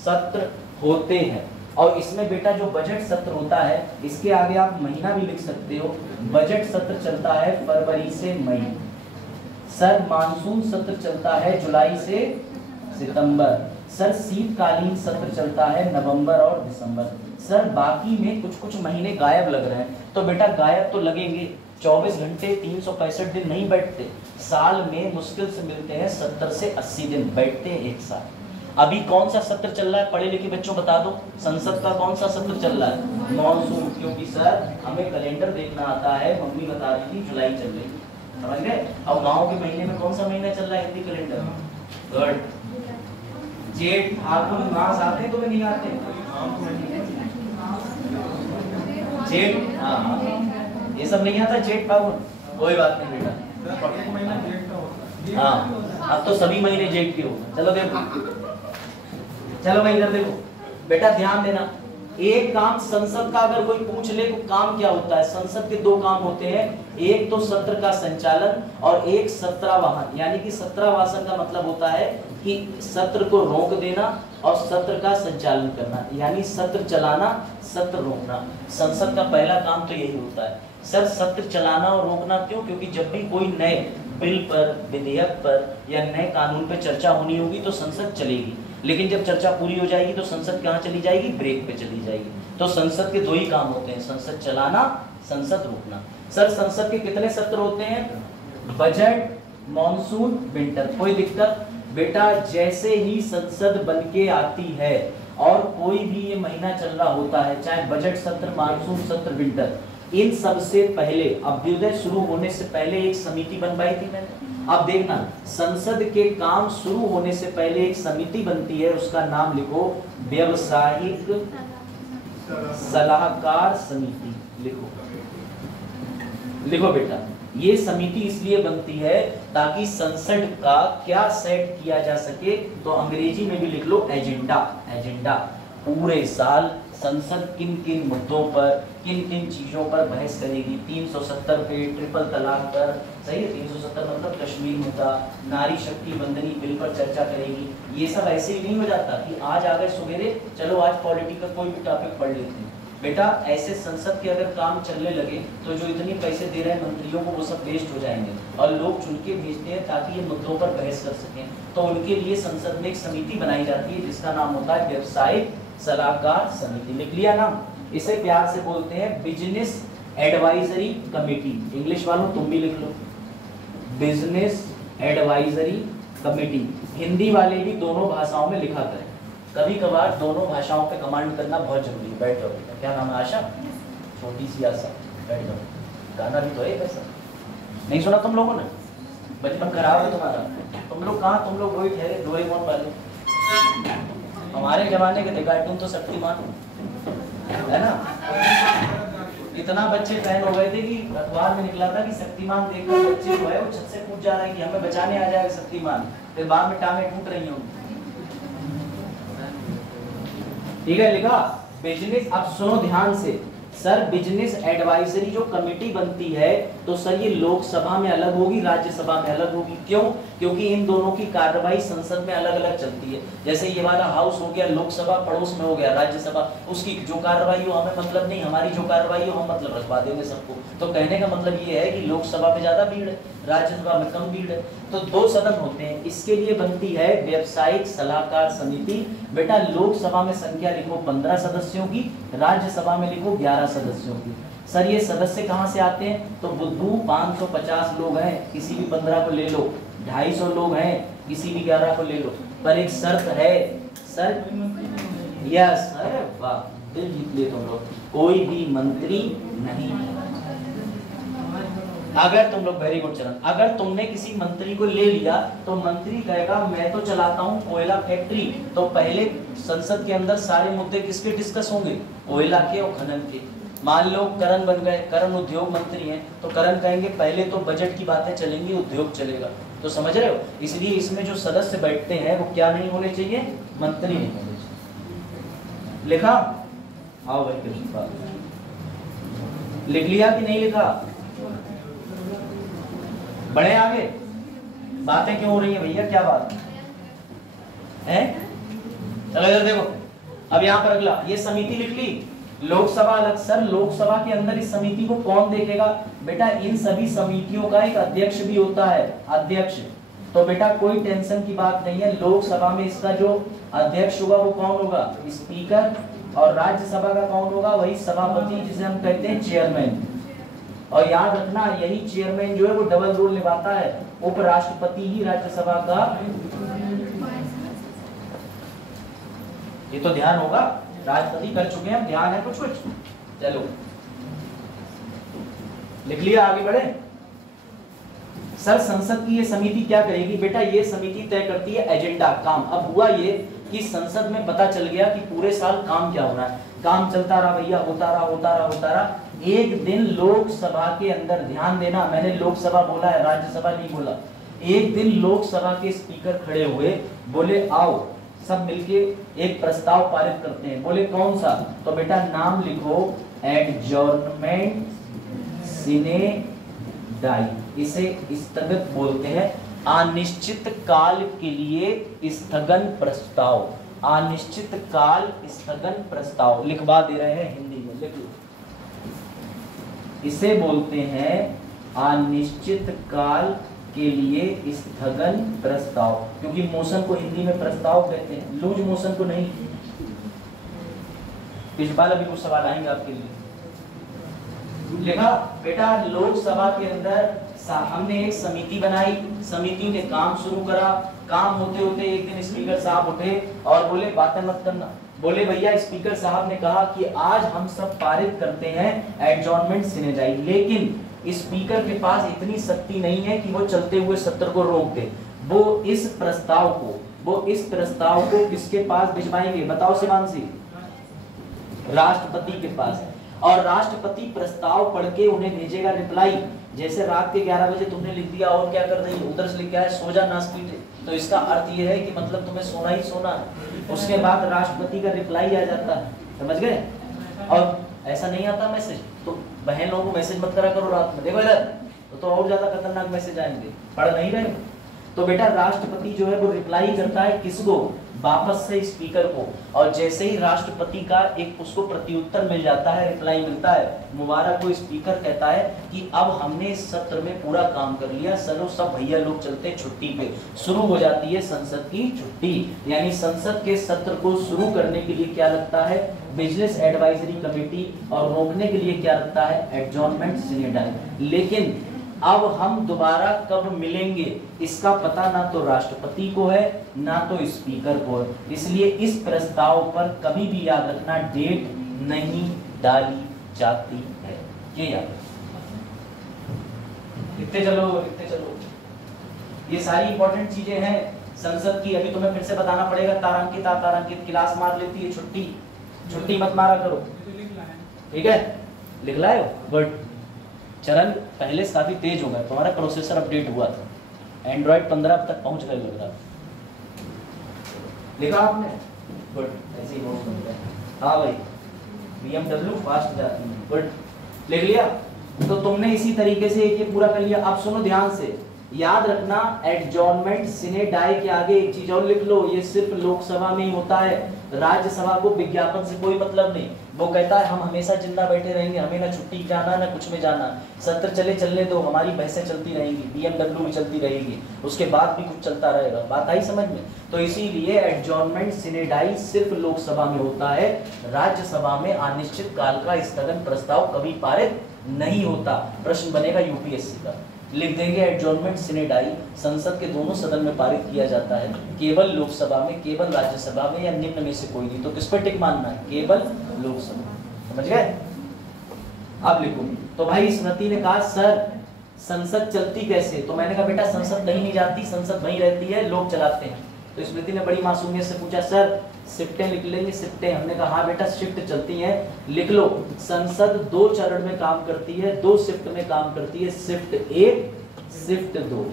सत्र होते हैं। और इसमें बेटा जो बजट सत्र होता है, इसके आगे आप महीना भी लिख सकते हो। बजट सत्र चलता है फरवरी से मई। सर मानसून सत्र चलता है जुलाई से सितंबर। सर शीतकालीन सत्र चलता है नवंबर और दिसंबर। सर बाकी में कुछ कुछ महीने गायब लग रहे हैं, तो बेटा गायब तो लगेंगे, 24 घंटे 365 दिन नहीं बैठते, साल में मुश्किल से मिलते हैं 70 से 80 दिन बैठते हैं एक साल। अभी कौन सा सत्र चल रहा है, पढ़े लिखे बच्चों बता दो, संसद का कौन सा सत्र चल रहा है, मॉनसून। क्योंकि सर हमें कैलेंडर देखना आता है, मम्मी बता रही थी जुलाई चल रही, समझ गए। अब गाँव के महीने में कौन सा महीना चल रहा है हिंदी कैलेंडर, गुड, जेठ फागुन मास आते हैं, तुम्हें नहीं आते, जेठ, हाँ ये सब नहीं आता, जेठ फागुन, कोई बात नहीं बेटा, हाँ अब तो सभी महीने जेठ के हो। चलो देखो, चलो मैं इधर देखो बेटा, ध्यान देना। एक काम संसद का अगर कोई पूछ ले तो काम क्या होता है, संसद के 2 काम होते हैं, एक तो सत्र का संचालन और एक सत्रावाहन। यानी कि सत्रावासन का मतलब होता है कि सत्र को रोक देना और सत्र का संचालन करना, यानी सत्र चलाना, सत्र रोकना। संसद का पहला काम तो यही होता है। सर सत्र चलाना और रोकना क्यों, क्योंकि जब भी कोई नए बिल पर, विधेयक पर या नए कानून पर चर्चा होनी होगी तो संसद चलेगी, लेकिन जब चर्चा पूरी हो जाएगी तो संसद कहाँ चली जाएगी, ब्रेक पे चली जाएगी। तो संसद के 2 ही काम होते हैं, संसद चलाना, संसद रोकना। सर संसद के कितने सत्र होते हैं, बजट, मॉनसून, विंटर। कोई दिक्कत बेटा, जैसे ही संसद बन के आती है और कोई भी ये महीना चल रहा होता है, चाहे बजट सत्र, मानसून सत्र, विंटर, इन सब से पहले अभ्युदय शुरू होने से पहले एक समिति बनवाई थी मैंने। अब देखना, संसद के काम शुरू होने से पहले एक समिति बनती है, उसका नाम लिखो व्यावसायिक सलाहकार समिति। लिखो लिखो बेटा, ये समिति इसलिए बनती है ताकि संसद का क्या सेट किया जा सके, तो अंग्रेजी में भी लिख लो एजेंडा। एजेंडा पूरे साल संसद किन किन मुद्दों पर, किन किन चीजों पर बहस करेगी। 370 पे ट्रिपल तलाक पर, सही है, 370 मतलब कश्मीर मुद्दा, नारी शक्ति वंदनी बिल पर चर्चा करेगी। ये सब ऐसे ही नहीं हो जाता कि आज आ गए सवेरे, चलो आज पॉलिटिकल कोई भी टॉपिक पढ़ लेते हैं। बेटा ऐसे संसद के अगर काम चलने लगे तो जो इतने पैसे दे रहे हैं मंत्रियों को, वो सब वेस्ट हो जाएंगे और लोग चुन के भेजते हैं ताकि ये मुद्दों पर बहस कर सकें। तो उनके लिए संसद में एक समिति बनाई जाती है जिसका नाम होता है व्यावसायिक सलाहकार समिति। लिख लिया नाम, इसे प्यार से बोलते हैं बिजनेस एडवाइजरी कमेटी। इंग्लिश वालों तुम भी लिख लो, बिजनेस एडवाइजरी कमेटी। हिंदी वाले भी दोनों भाषाओं में लिखा करें, कभी कभार दोनों भाषाओं पे कमांड करना बहुत जरूरी है। बैठ जाओ, क्या नाम है, आशा, छोटी सी आशा, बैठ जाओ। गाना भी तो है वैसा, नहीं सुना तुम लोगों ने, बचपन खराब है तुम्हारा। तुम लोग कहाँ, तुम लोग वही ठहरे डोरेमोन वाले, हमारे जमाने के थे कार्टून तो शक्तिमान है ना, इतना बच्चे फैन हो गए थे कि अखबार में निकला था कि शक्तिमान देखकर बच्चे जो है वो छत से कूद जा रहे हैं कि हमें बचाने आ जाएगा शक्तिमान, फिर बाद में टांगें टूट रही होंगी। ठीक है, लिखा बिजनेस। अब सुनो ध्यान से सर, बिजनेस एडवाइजरी जो कमेटी बनती है तो सर ये लोकसभा में अलग होगी, राज्यसभा में अलग होगी। क्यों? क्योंकि इन दोनों की कार्रवाई संसद में अलग अलग चलती है। जैसे ये वाला हाउस हो गया लोकसभा, पड़ोस में हो गया राज्यसभा, उसकी जो कार्रवाई हो हमें मतलब नहीं, हमारी जो कार्रवाई हो हम मतलब रखवा देंगे सबको। तो कहने का मतलब ये है कि लोकसभा में ज्यादा भीड़ है, राज्यसभा में कम भीड़ है। तो दो सदन होते हैं, इसके लिए बनती है व्यावसायिक सलाहकार समिति। बेटा लोकसभा में संख्या लिखो 15 सदस्यों की, राज्यसभा में लिखो 11 सदस्यों की। सर ये सदस्य कहाँ से आते हैं? तो बुद्धू 550 लोग हैं, किसी भी 15 को ले लो, 250 लोग हैं, किसी भी 11 को ले लो, पर एक शर्त है सर। यस सर, वाह दिल जीत लिए तुम लोग। कोई भी मंत्री नहीं। अगर तुम लोग, वेरी गुड चरण, अगर तुमने किसी मंत्री को ले लिया तो मंत्री कहेगा मैं तो चलाता हूँ कोयला फैक्ट्री, तो पहले संसद के अंदर सारे मुद्दे किसके डिस्कस होंगे? कोयला के और खनन के। मान लो करण बन गए, करण उद्योग मंत्री हैं, तो करण कहेंगे पहले तो बजट की बातें चलेंगी, उद्योग चलेगा। तो समझ रहे हो, इसलिए इसमें जो सदस्य बैठते हैं वो क्या नहीं होने चाहिए? मंत्री नहीं होने चाहिए। लिखा? आओ भाई कृष्ण, लिख लिया कि नहीं लिखा? बढ़े आगे? बातें क्यों हो रही है भैया, क्या बात है? चलो इधर देखो, अब यहाँ पर अगला, ये समिति लिख ली, लोकसभा अलग। सर लोकसभा के अंदर इस समिति को कौन देखेगा? बेटा इन सभी समितियों का एक अध्यक्ष भी होता है, अध्यक्ष। तो बेटा कोई टेंशन की बात नहीं है, लोकसभा में इसका जो अध्यक्ष होगा वो कौन होगा? स्पीकर। और राज्यसभा का कौन होगा? वही सभापति, जिसे हम कहते हैं चेयरमैन। और याद रखना यही चेयरमैन जो है वो डबल रोल निभाता है, उपराष्ट्रपति ही राज्यसभा का। ये तो ध्यान होगा, राष्ट्रपति कर चुके हैं, ध्यान है कुछ कुछ। चलो लिख लिया, आगे बढ़े। सर संसद की ये समिति क्या करेगी? बेटा ये समिति तय करती है एजेंडा, काम। अब हुआ ये कि संसद में पता चल गया कि पूरे साल काम क्या होना है, काम चलता रहा भैया, होता रहा। एक दिन लोकसभा के अंदर, ध्यान देना मैंने लोकसभा बोला है, राज्यसभा नहीं बोला। एक दिन लोकसभा के स्पीकर खड़े हुए, बोले आओ सब मिलके एक प्रस्ताव पारित करते हैं। बोले कौन सा? तो बेटा नाम लिखो, एडजॉर्नमेंट सिने डाई, इसे स्थगित बोलते हैं, अनिश्चित काल के लिए स्थगन प्रस्ताव। अनिश्चित काल स्थगन प्रस्ताव लिखवा दे रहे हैं हिंदी में, लिख लो। इसे बोलते हैं अनिश्चित काल के लिए स्थगन प्रस्ताव, क्योंकि मोशन को हिंदी में प्रस्ताव कहते हैं, लूज मोशन को नहीं। पिछवाल अभी कुछ सवाल आएंगे आपके लिए। लिखा बेटा लोकसभा के अंदर हमने एक समिति बनाई, समिति ने काम शुरू करा, काम होते होते एक दिन स्पीकर साहब उठे और बोले बातें मत करना। बोले भैया स्पीकर साहब ने कहा कि आज हम सब पारित करते हैं एडजॉर्नमेंट सिने डाई, लेकिन स्पीकर के पास इतनी शक्ति नहीं है कि वो चलते हुए सत्र को रोक दे। वो इस प्रस्ताव को किसके पास भिजवाएंगे? बताओ शिवांशी। राष्ट्रपति के पास। और राष्ट्रपति प्रस्ताव पढ़ के उन्हें भेजेगा रिप्लाई। जैसे रात के 11 बजे तुमने लिख दिया और क्या कर रही है, उधर से लिख के आया सो जा नासपीटे, तो इसका अर्थ ये है कि मतलब तुम्हें सोना ही सोना है। उसके बाद राष्ट्रपति का रिप्लाई आ जाता है, समझ गए? और ऐसा नहीं आता मैसेज, तो बहन लोगों को मैसेज मत करा करो रात में, देखो इधर तो और ज्यादा खतरनाक मैसेज आएंगे, पढ़ नहीं रहे। तो बेटा राष्ट्रपति जो है वो रिप्लाई करता है किसको? वापस से स्पीकर को। और जैसे ही राष्ट्रपति का एक उसको प्रत्युत्तर मिल जाता है, रिप्लाई मिलता है, मुबारक को स्पीकर कहता है कि अब हमने इस सत्र में पूरा काम कर लिया, चलो सब भैया लोग चलते हैं छुट्टी पे। शुरू हो जाती है संसद की छुट्टी, यानी संसद के सत्र को शुरू करने के लिए क्या लगता है? बिजनेस एडवाइजरी कमेटी, और रोकने के लिए क्या लगता है? एडजॉर्नमेंट सिने डाई। लेकिन अब हम दोबारा कब मिलेंगे इसका पता ना तो राष्ट्रपति को है ना तो स्पीकर को है, इसलिए इस प्रस्ताव पर कभी भी याद रखना डेट नहीं डाली जाती है, ये याद रखना। लिखते चलो। ये सारी इंपॉर्टेंट चीजें हैं संसद की अभी तुम्हें फिर से बताना पड़ेगा, तारांकित अतारांकित, क्लास मार लेती है छुट्टी, छुट्टी मत मारा करो, ठीक है? लिख लाए हो, गुड। चरण पहले से काफी तेज हो गया, तुम्हारा प्रोसेसर अपडेट हुआ था, एंड्रॉइड 15 तक पहुंच गए लग रहा। लिखा आपने, गुड, ऐसे ही नोट बन गए। हाँ भाई, BMW फास्ट जाती है, गुड, लिख लिया। तो तुमने इसी तरीके से एक ये पूरा कर लिया। अब सुनो ध्यान से, याद रखना एडजॉर्नमेंट सिने डाई के आगे एक चीज और लिख लो, ये सिर्फ लोकसभा में ही होता है, राज्यसभा को विज्ञापन से कोई मतलब नहीं। वो कहता है हम हमेशा जिंदा बैठे रहेंगे, हमें ना छुट्टी जाना ना कुछ में जाना, सत्र चले चलने दो, हमारी बहसें चलती रहेंगी, BMW भी चलती रहेगी, उसके बाद भी कुछ चलता रहेगा। बात आई समझ में? तो इसीलिए एडजॉर्नमेंट सिने डाई सिर्फ लोकसभा में होता है, राज्यसभा में अनिश्चित काल का स्थगन प्रस्ताव कभी पारित नहीं होता। प्रश्न बनेगा यूपीएससी का, लिख देंगे एडजॉर्नमेंट सिने डाई संसद के दोनों सदन में पारित किया जाता है, केवल लोकसभा में, केवल राज्यसभा में या निम्न में से कोई नहीं। तो किस पर टिक मानना है? केवल लोकसभा, समझ गए? अब लिखो। तो भाई स्मृति ने कहा सर संसद चलती कैसे? तो मैंने कहा बेटा संसद कहीं नहीं जाती, संसद वहीं रहती है, लोग चलाते हैं। तो स्मृति ने बड़ी मासूमियत से पूछा सर शिफ्टें लिख लेंगे? शिफ्टें? हमने कहा हाँ बेटा शिफ्ट चलती हैं, लिख लो। संसद 2 चरण में काम करती है, 2 शिफ्ट में काम करती है, शिफ्ट 1 शिफ्ट 2।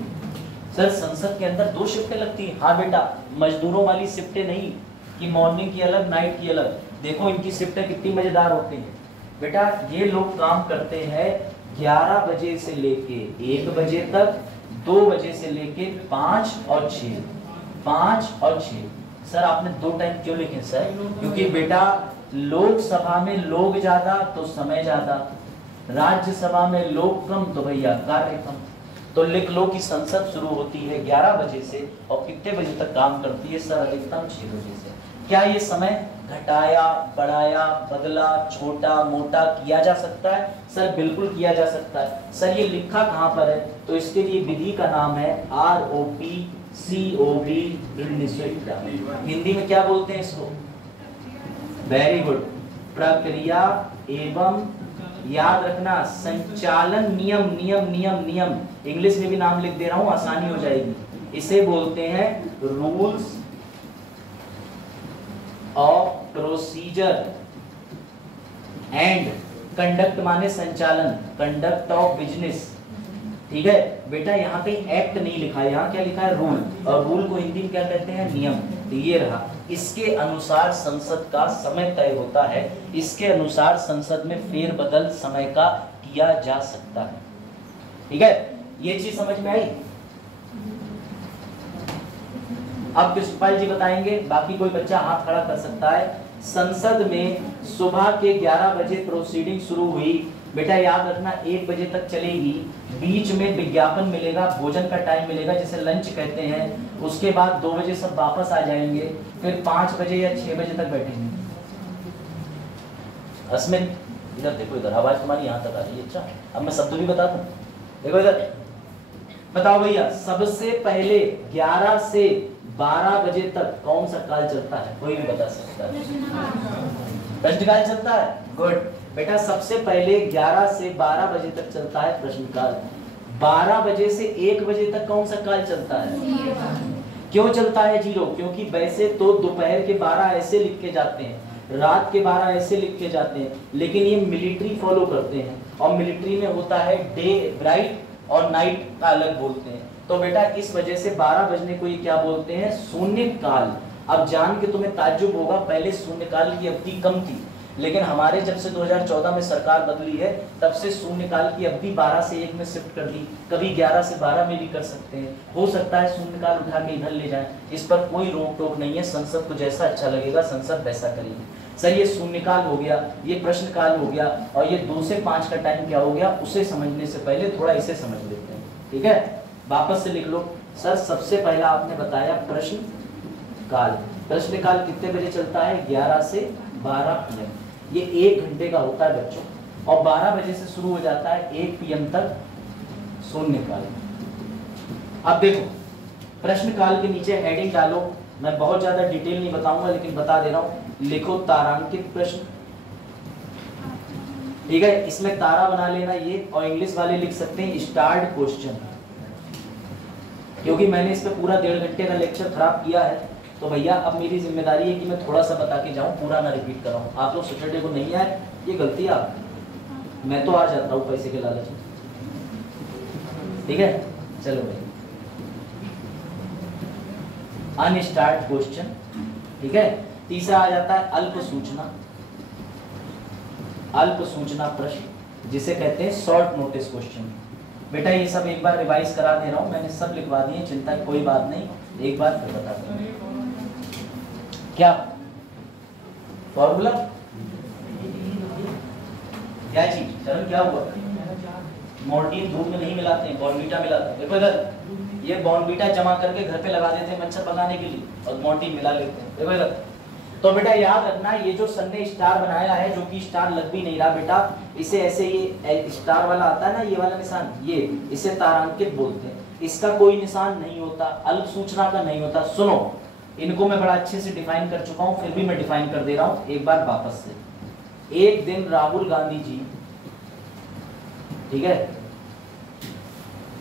सर संसद के अंदर 2 शिफ्टें लगती हैं? हाँ बेटा, मजदूरों वाली शिफ्टें नहीं कि मॉर्निंग की अलग नाइट की अलग। देखो इनकी शिफ्टें कितनी मजेदार होती हैं बेटा। ये लोग काम करते हैं 11 बजे से लेके 1 बजे तक, 2 बजे से लेके 5 और 6, 5 और 6। सर आपने 2 टाइम क्यों लिखे सर? क्योंकि बेटा लोकसभा में लोग ज्यादा तो समय ज्यादा, राज्यसभा में लोग कम तो भैया कार्य कम। तो लिख लो कि संसद शुरू होती है 11 बजे से और कितने बजे तक काम करती है? सर अधिकतम 6 बजे से। क्या ये समय घटाया, बढ़ाया, बदला, छोटा मोटा किया जा सकता है? सर बिल्कुल किया जा सकता है। सर ये लिखा कहाँ पर है? तो इसके लिए विधि का नाम है ROPCOB 1951। हिंदी में क्या बोलते हैं इसको? वेरी गुड, प्रक्रिया एवं याद रखना संचालन नियम, नियम नियम नियम। इंग्लिश में भी नाम लिख दे रहा हूं, आसानी हो जाएगी। इसे बोलते हैं rules of procedure and conduct माने संचालन, कंडक्ट ऑफ बिजनेस, ठीक है बेटा। यहाँ कहीं एक्ट नहीं लिखा है, यहाँ क्या लिखा है? रूल। और रूल को हिंदी में क्या कहते हैं? नियम। तो ये रहा, इसके अनुसार संसद का समय तय होता है, इसके अनुसार संसद में फेरबदल समय का किया जा सकता है, ठीक है? ये चीज समझ में आई? अब कृष्णपाल जी बताएंगे, बाकी कोई बच्चा हाथ खड़ा कर सकता है। संसद में सुबह के 11 बजे प्रोसीडिंग शुरू हुई, बेटा याद रखना 1 बजे तक चलेगी, बीच में विज्ञापन मिलेगा, भोजन का टाइम मिलेगा जिसे लंच कहते हैं, उसके बाद 2 बजे सब वापस आ जाएंगे, फिर 5 बजे या 6 बजे तक बैठेंगे। अस्मिन इधर देखो, इधर आवाज तुम्हारी यहाँ तक आ रही है। अच्छा अब मैं शब्द भी बता दूं, देखो इधर बताओ भैया, सबसे पहले 11 से 12 बजे तक कौन सा काल चलता है? कोई भी बता सकता है? प्रश्नकाल चलता है, गुड बेटा। सबसे पहले 11 से 12 बजे तक चलता है प्रश्नकाल। 12 बजे से 1 बजे तक कौन सा काल चलता है? क्यों चलता है 0? क्योंकि वैसे तो दोपहर के 12 ऐसे लिख के जाते हैं, रात के 12 ऐसे लिख के जाते हैं, लेकिन ये मिलिट्री फॉलो करते हैं और मिलिट्री में होता है डे ब्राइट और नाइट का अलग बोलते हैं। तो बेटा इस वजह से 12 बजने को ये क्या बोलते हैं? शून्य काल। अब जान के तुम्हें ताज्जुब होगा, पहले शून्य काल की अवधि कम थी, लेकिन हमारे जब से 2014 में सरकार बदली है तब से शून्य काल की अवधि 12 से 1 में शिफ्ट कर दी। कभी 11 से 12 में भी कर सकते हैं, हो सकता है शून्य काल उठा के इधर ले जाएं, इस पर कोई रोक टोक नहीं है। संसद को जैसा अच्छा लगेगा संसद वैसा करेगी। सर ये शून्य काल हो गया, ये प्रश्न काल हो गया, और ये 2 से 5 का टाइम क्या हो गया? उसे समझने से पहले थोड़ा इसे समझ लेते हैं, ठीक है? वापस से लिख लो। सर सबसे पहला आपने बताया प्रश्न काल। प्रश्न काल कितने बजे चलता है? 11 से 12 PM। ये 1 घंटे का होता है बच्चों, और 12 बजे से शुरू हो जाता है 1 PM तक शून्य काल। अब देखो प्रश्न काल के नीचे हेडिंग डालो, मैं बहुत ज्यादा डिटेल नहीं बताऊंगा लेकिन बता दे रहा हूं। लिखो तारांकित प्रश्न, ठीक है? इसमें तारा बना लेना ये, और इंग्लिश वाले लिख सकते हैं स्टार्ट क्वेश्चन। क्योंकि मैंने इस पे पूरा 1.5 घंटे का लेक्चर खराब किया है, तो भैया अब मेरी जिम्मेदारी है कि मैं थोड़ा सा बता के जाऊँ, पूरा ना रिपीट कराऊँ। आप लोग सैटरडे को नहीं आए, ये गलती है आपकी। मैं तो आ जाता हूँ पैसे के लालच में, ठीक है। चलो भाई, अनस्टार्ट क्वेश्चन, ठीक है। तीसरा आ जाता है अल्प सूचना, अल्प सूचना प्रश्न, जिसे कहते हैं शॉर्ट नोटिस क्वेश्चन। बेटा ये सब एक बार रिवाइज करा दे रहा हूँ, मैंने सब लिखवा दिए, चिंता की कोई बात नहीं, एक बार फिर बता दूँ। क्या फॉर्मूला, क्या चीज चरण, क्या हुआ? मोर्टीन दूध में नहीं मिलाते हैं, बॉर्नवीटा मिलाते हैं। देखो इधर, ये बॉर्नवीटा जमा करके घर पे लगा देते हैं मच्छर भगाने के लिए, और मोर्टीन मिला लेते हैं। देखो इधर। तो बेटा याद रखना, ये जो सन ने स्टार बनाया है, जो कि स्टार लग भी नहीं रहा बेटा, इसे ऐसे ये स्टार वाला आता है ना, ये वाला निशान, ये इसे तारांकित बोलते हैं। इसका कोई निशान नहीं होता, अल्प सूचना का नहीं होता। सुनो, इनको मैं बड़ा अच्छे से डिफाइन कर चुका हूं, फिर भी मैं डिफाइन कर दे रहा हूं एक बार वापस से। एक दिन राहुल गांधी जी, ठीक है,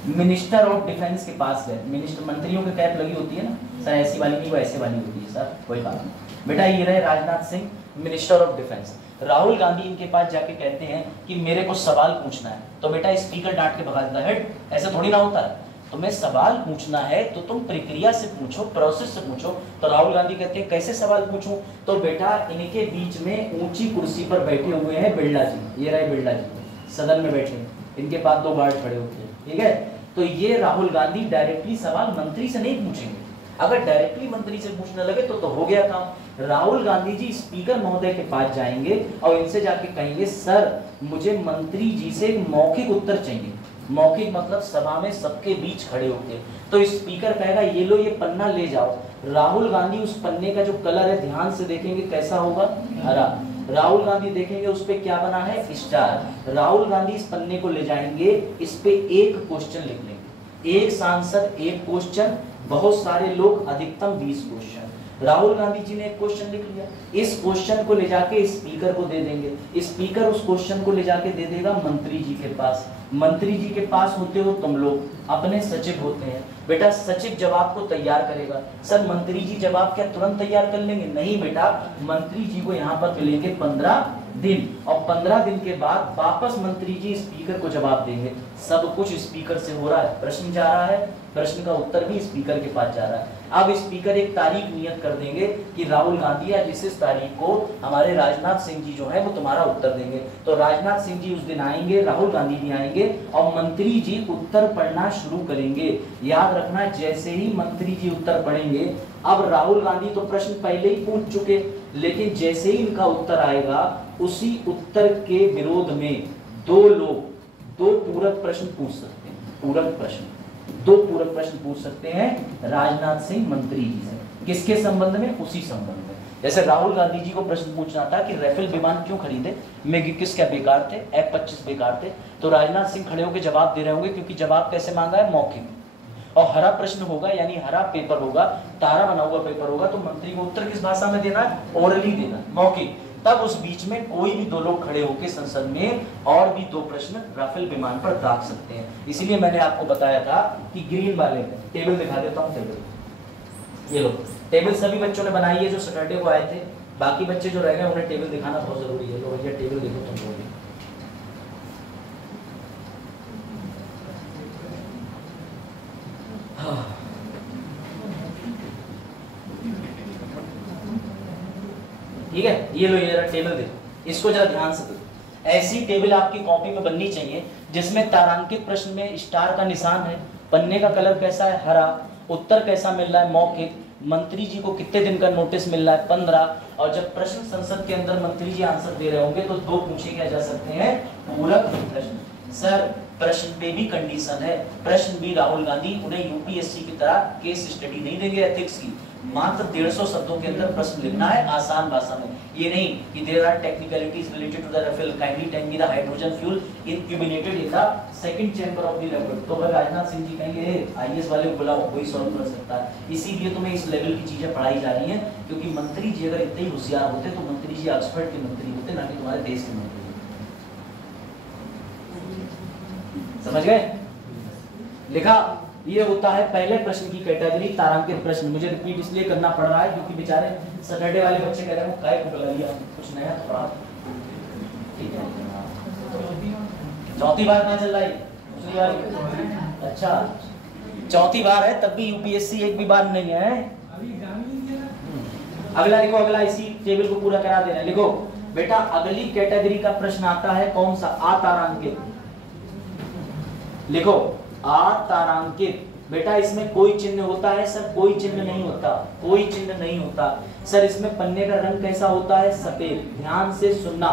मिनिस्टर ऑफ डिफेंस के पास गए। मिनिस्टर, मंत्रियों की कैप लगी होती है ना सर, ऐसी वाली नहीं, वो ऐसे वाली होती है सर, कोई बात नहीं बेटा। ये रहे Rajnath Singh, minister of defence. Rahul Gandhi इनके पास जाके कहते हैं कि मेरे को सवाल पूछना है। तो बेटा स्पीकर डांट के भगा देता है, ऐसे थोड़ी ना होता है। तुम्हें सवाल पूछना है तो तुम प्रक्रिया से पूछो, प्रोसेस से पूछो। तो राहुल गांधी कहते हैं कैसे सवाल पूछूं? तो बेटा इनके बीच में ऊंची कुर्सी पर बैठे हुए हैं बिरला जी, ये रहे बिरला जी सदन में बैठे, इनके पास 2 गार्ड खड़े होते हैं, ठीक है। तो ये राहुल गांधी डायरेक्टली सवाल मंत्री से नहीं पूछेंगे। अगर डायरेक्टली मंत्री से पूछने लगे तो हो गया काम। राहुल गांधी जी स्पीकर महोदय के पास जाएंगे और इनसे जाके कहेंगे सर मुझे मंत्री जी से एक मौखिक उत्तर चाहिए। मौखिक मतलब सभा में सबके बीच खड़े होके। तो स्पीकर कहेगा ये लो, ये पन्ना ले जाओ। राहुल गांधी उस पन्ने का जो कलर है ध्यान से देखेंगे कैसा होगा, हरा। राहुल गांधी देखेंगे उस पे क्या बना है, स्टार। राहुल गांधी इस पन्ने को ले जाएंगे, इस पे एक क्वेश्चन लिख लेंगे। एक सांसद एक क्वेश्चन, बहुत सारे लोग अधिकतम 20 क्वेश्चन। राहुल गांधी जी ने एक क्वेश्चन लिख लिया, इस क्वेश्चन को ले जाके स्पीकर को दे देंगे। स्पीकर उस क्वेश्चन को ले जाके दे देगा मंत्री जी के पास। मंत्री जी के पास होते हो तुम लोग, अपने सचिव होते हैं। बेटा सचिव जवाब को तैयार करेगा। सर मंत्री जी जवाब क्या तुरंत तैयार कर लेंगे? नहीं बेटा, मंत्री जी को यहाँ पर मिलेंगे 15 दिन, और 15 दिन के बाद वापस मंत्री जी स्पीकर को जवाब देंगे। सब कुछ स्पीकर से हो रहा है, प्रश्न जा रहा है, प्रश्न का उत्तर भी स्पीकर के पास जा रहा है। अब स्पीकर एक तारीख नियत कर देंगे कि राहुल गांधी या जिस तारीख को हमारे राजनाथ सिंह जी जो है वो तुम्हारा उत्तर देंगे। तो राजनाथ सिंह जी उस दिन आएंगे, राहुल गांधी भी आएंगे और मंत्री जी उत्तर पढ़ना शुरू करेंगे। याद रखना, जैसे ही मंत्री जी उत्तर पढ़ेंगे, अब राहुल गांधी तो प्रश्न पहले ही पूछ चुके, लेकिन जैसे ही इनका उत्तर आएगा उसी उत्तर के विरोध में 2 लोग 2 पूरक प्रश्न पूछ सकते हैं। पूरक प्रश्न, 2 पूरक प्रश्न पूछ सकते हैं राजनाथ सिंह मंत्री जी से। किसके संबंध में? उसी संबंध में। जैसे राहुल गांधी जी को प्रश्न पूछना था कि राफेल विमान क्यों खरीदे, MiG-21 क्या बेकार थे, F-25 बेकार थे। तो राजनाथ सिंह खड़े होकर जवाब दे रहे होंगे, क्योंकि जवाब कैसे मांगा है, मौखिक। और हरा प्रश्न होगा, यानी हरा पेपर होगा, तारा बना हुआ पेपर होगा, तो मंत्री को उत्तर किस भाषा में देना है, ओरली देना, मौखिक। तब उस बीच में कोई भी 2 लोग खड़े होकर संसद में और भी 2 प्रश्न राफेल विमान पर दाग सकते हैं। इसीलिए मैंने आपको बताया था कि ग्रीन वाले टेबल दिखा देता हूँ। टेबल, ये लो टेबल सभी बच्चों ने बनाई है जो सैटरडे को आए थे। बाकी बच्चे जो रह गए उन्हें टेबल दिखाना बहुत जरूरी है। लो भैया टेबल देखो तुम लोग। ठीक है, ये लो, ये जरा टेबल देखो, इसको जरा ध्यान से देखो। ऐसी टेबल आपकी कॉपी में बननी चाहिए जिसमें तारांकित प्रश्न में स्टार का निशान है, पन्ने का कलर कैसा है, हरा, उत्तर कैसा मिल रहा है, मौखिक, मंत्री जी को कितने दिन का नोटिस मिल रहा है, 15, और जब प्रश्न संसद के अंदर मंत्री जी आंसर दे रहे होंगे तो 2 पूछे क्या जा सकते हैं, पूरक प्रश्न। सर प्रश्न पे भी कंडीशन है, प्रश्न भी राहुल गांधी उन्हें यूपीएससी की तरह केस स्टडी नहीं देंगे एथिक्स की। मात्र 150 शब्दों के अंदर प्रश्न लिखना है आसान भाषा में। ये नहीं कि there are technicalities related to the Rafale, kindly tell me the hydrogen fuel incubated in the second chamber of the level. तो अगर राजनाथ सिंह जी कहेंगे आईएएस वाले को बुलाओ, कोई सॉल्व कर सकता है। इसीलिए तुम्हें इस लेवल की चीजें पढ़ाई जा रही हैं, क्योंकि मंत्री जी अगर इतने ही होशियार होते तो मंत्री जी ऑक्सफोर्ड के मंत्री होते, ना कि तुम्हारे देश के मंत्री। समझ गए? लिखा ये होता है पहले प्रश्न की कैटेगरी तारांकित प्रश्न। मुझे रिपीट इसलिए करना पड़ रहा है क्योंकि बेचारे सैटरडे वाले बच्चे कह रहे हैं काय को बुला लिया, कुछ नया तो पढ़ा। ठीक है, चौथी बार कहाँ चल रहा है? दूसरी बार। अच्छा, चौथी बार है तब भी यूपीएससी एक भी बार नहीं है। अगला लिखो, अगला इसी टेबल को पूरा करा देना। लिखो बेटा, अगली कैटेगरी का प्रश्न आता है कौन सा? अतारांकित। लिखो अतारांकित। बेटा इसमें कोई चिन्ह होता है? सर कोई चिन्ह नहीं होता, कोई चिन्ह नहीं होता। सर इसमें पन्ने का रंग कैसा होता है? सफेद। ध्यान से सुनना।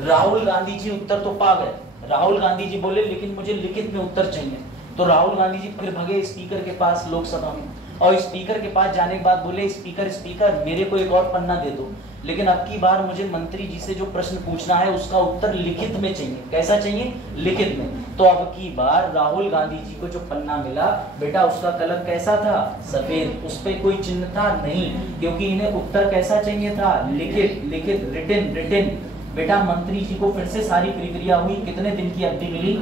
राहुल गांधी जी उत्तर तो पा गए, राहुल गांधी जी बोले लेकिन मुझे लिखित में उत्तर चाहिए। तो राहुल गांधी जी फिर भगे स्पीकर के पास लोकसभा में, और स्पीकर के पास जाने के बाद बोले स्पीकर स्पीकर मेरे को एक और पन्ना दे दो, लेकिन अब की बार मुझे मंत्री जी से जो प्रश्न पूछना है उसका उत्तर लिखित में चाहिए। कैसा चाहिए? लिखित में। तो अब की बार राहुल गांधी जी को जो पन्ना मिला बेटा उसका कलर कैसा था? सफेद। उस पे कोई चिन्ह था? नहीं, क्योंकि इन्हें उत्तर कैसा चाहिए था? लिखित, लिखित, रिटन, रिटन। बेटा मंत्री जी को फिर से सारी प्रक्रिया हुई, कितने दिन की अवधि मिली?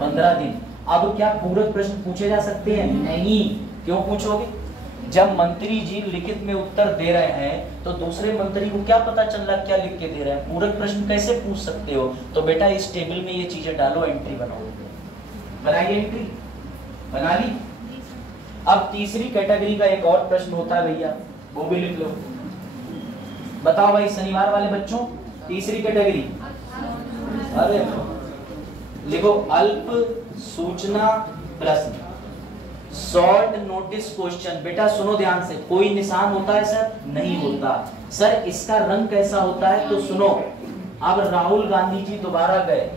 15 दिन। अब क्या पूरक प्रश्न पूछे जा सकते हैं? नहीं। क्यों पूछोगे? जब मंत्री जी लिखित में उत्तर दे रहे हैं तो दूसरे मंत्री को क्या पता चल रहा क्या लिख के दे रहे हैं? पूरक प्रश्न कैसे पूछ सकते हो? तो बेटा इस टेबल में ये चीजें डालो, एंट्री बनाओ। बनाइए एंट्री, बना ली। अब तीसरी कैटेगरी का एक और प्रश्न होता है भैया, वो भी लिख लो। बताओ भाई शनिवार वाले बच्चों, तीसरी कैटेगरी। अरे लिखो अल्प सूचना प्रश्न, शॉर्ट नोटिस क्वेश्चन। बेटा सुनो ध्यान से, कोई निशान होता है सर? नहीं होता। सर इसका रंग कैसा होता है? तो सुनो, अब राहुल गांधी जी दोबारा गए,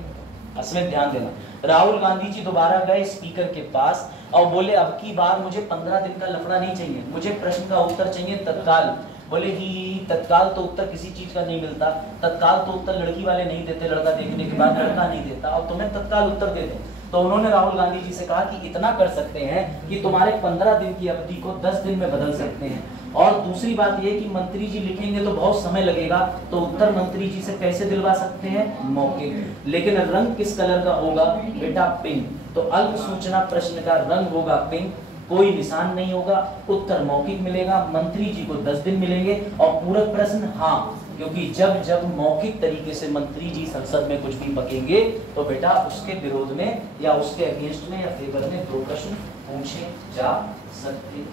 इसमें ध्यान देना, राहुल गांधी जी दोबारा गए स्पीकर के पास और बोले अब की बार मुझे 15 दिन का लफड़ा नहीं चाहिए, मुझे प्रश्न का उत्तर चाहिए तत्काल। बोले ही तत्काल तो उत्तर किसी चीज का नहीं मिलता, तत्काल तो उत्तर लड़की वाले नहीं देते, लड़का देखने के बाद लड़का नहीं देता, और तुम्हें तत्काल उत्तर दे दे। तो उन्होंने राहुल गांधी जी से कहा कि इतना कर सकते हैं कि तुम्हारे 15 दिन की अवधि को 10 दिन में बदल सकते हैं, और दूसरी बात यह कि मंत्री जी लिखेंगे तो बहुत समय लगेगा, तो उत्तर मंत्री जी से कैसे दिलवा सकते हैं? मौखिक। लेकिन रंग किस कलर का होगा? बेटा पिंक। तो अल्प सूचना प्रश्न का रंग होगा पिंक, कोई निशान नहीं होगा, उत्तर मौखिक मिलेगा, मंत्री जी को 10 दिन मिलेंगे, और पूरक प्रश्न हाँ, क्योंकि जब जब मौखिक तरीके से मंत्री जी संसद में कुछ भी बकेंगे तो बेटा उसके विरोध में या उसके अगेंस्ट में या फेवर में 2 प्रश्न पूछे जा सकते।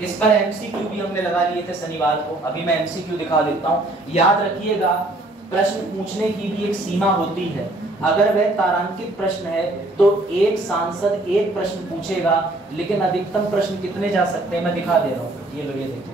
इस पर एमसीक्यू भी हमने लगा लिए थे शनिवार को, अभी मैं एमसीक्यू दिखा देता हूं। याद रखिएगा प्रश्न पूछने की भी एक सीमा होती है। अगर वह तारांकित प्रश्न है तो एक सांसद एक प्रश्न पूछेगा, लेकिन अधिकतम प्रश्न कितने जा सकते हैं मैं दिखा दे रहा हूँ। ये लो, ये देखो,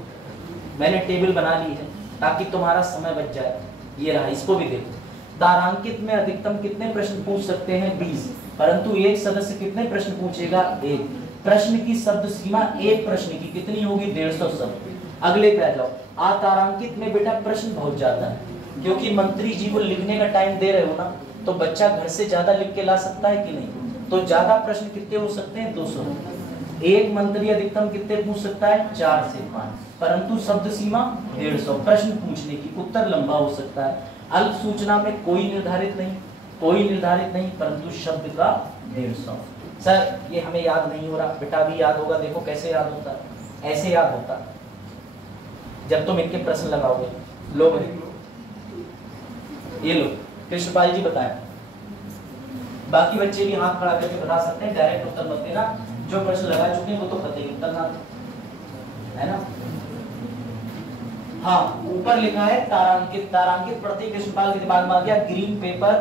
मैंने टेबल बना ली है ताकि तुम्हारा समय बच जाए। ये रहा, इसको भी देखो। तारांकित में अधिकतम कितने प्रश्न पूछ सकते हैं? 20, परंतु एक सदस्य कितने प्रश्न पूछेगा? 1। प्रश्न की शब्द सीमा एक प्रश्न की कितनी होगी? 150 शब्द। अगले पे आ जाओ। अतारांकित में बेटा प्रश्न बहुत ज्यादा है, क्योंकि मंत्री जी को लिखने का टाइम दे रहे हो ना, तो बच्चा घर से ज्यादा लिख के ला सकता है कि नहीं? तो ज्यादा प्रश्न कितने हो सकते हैं? 200। एक मंत्री अधिकतम कितने पूछ सकता है? 4 से 5, परंतु शब्द सीमा 150 प्रश्न पूछने की, उत्तर लंबा हो सकता है। अल्प सूचना में कोई निर्धारित नहीं, कोई निर्धारित नहीं, परंतु शब्द का 150। सर ये हमें याद नहीं हो रहा, बेटा भी याद होगा। देखो कैसे याद होता है, ऐसे याद होता है जब तुम इनके प्रश्न लगाओगे। लो भाई, ये लो कृष्णपाल जी बताएं, बाकी बच्चे भी हाथ खड़ा करके बता सकते हैं, डायरेक्ट उत्तर मत देना। जो प्रश्न लगा चुके हैं वो तो पता ही उत्तर ना है ना। हाँ, ऊपर लिखा है तारांकित। तारांकित प्रति कृष्णपाल के दिमाग में आ गया। ग्रीन पेपर,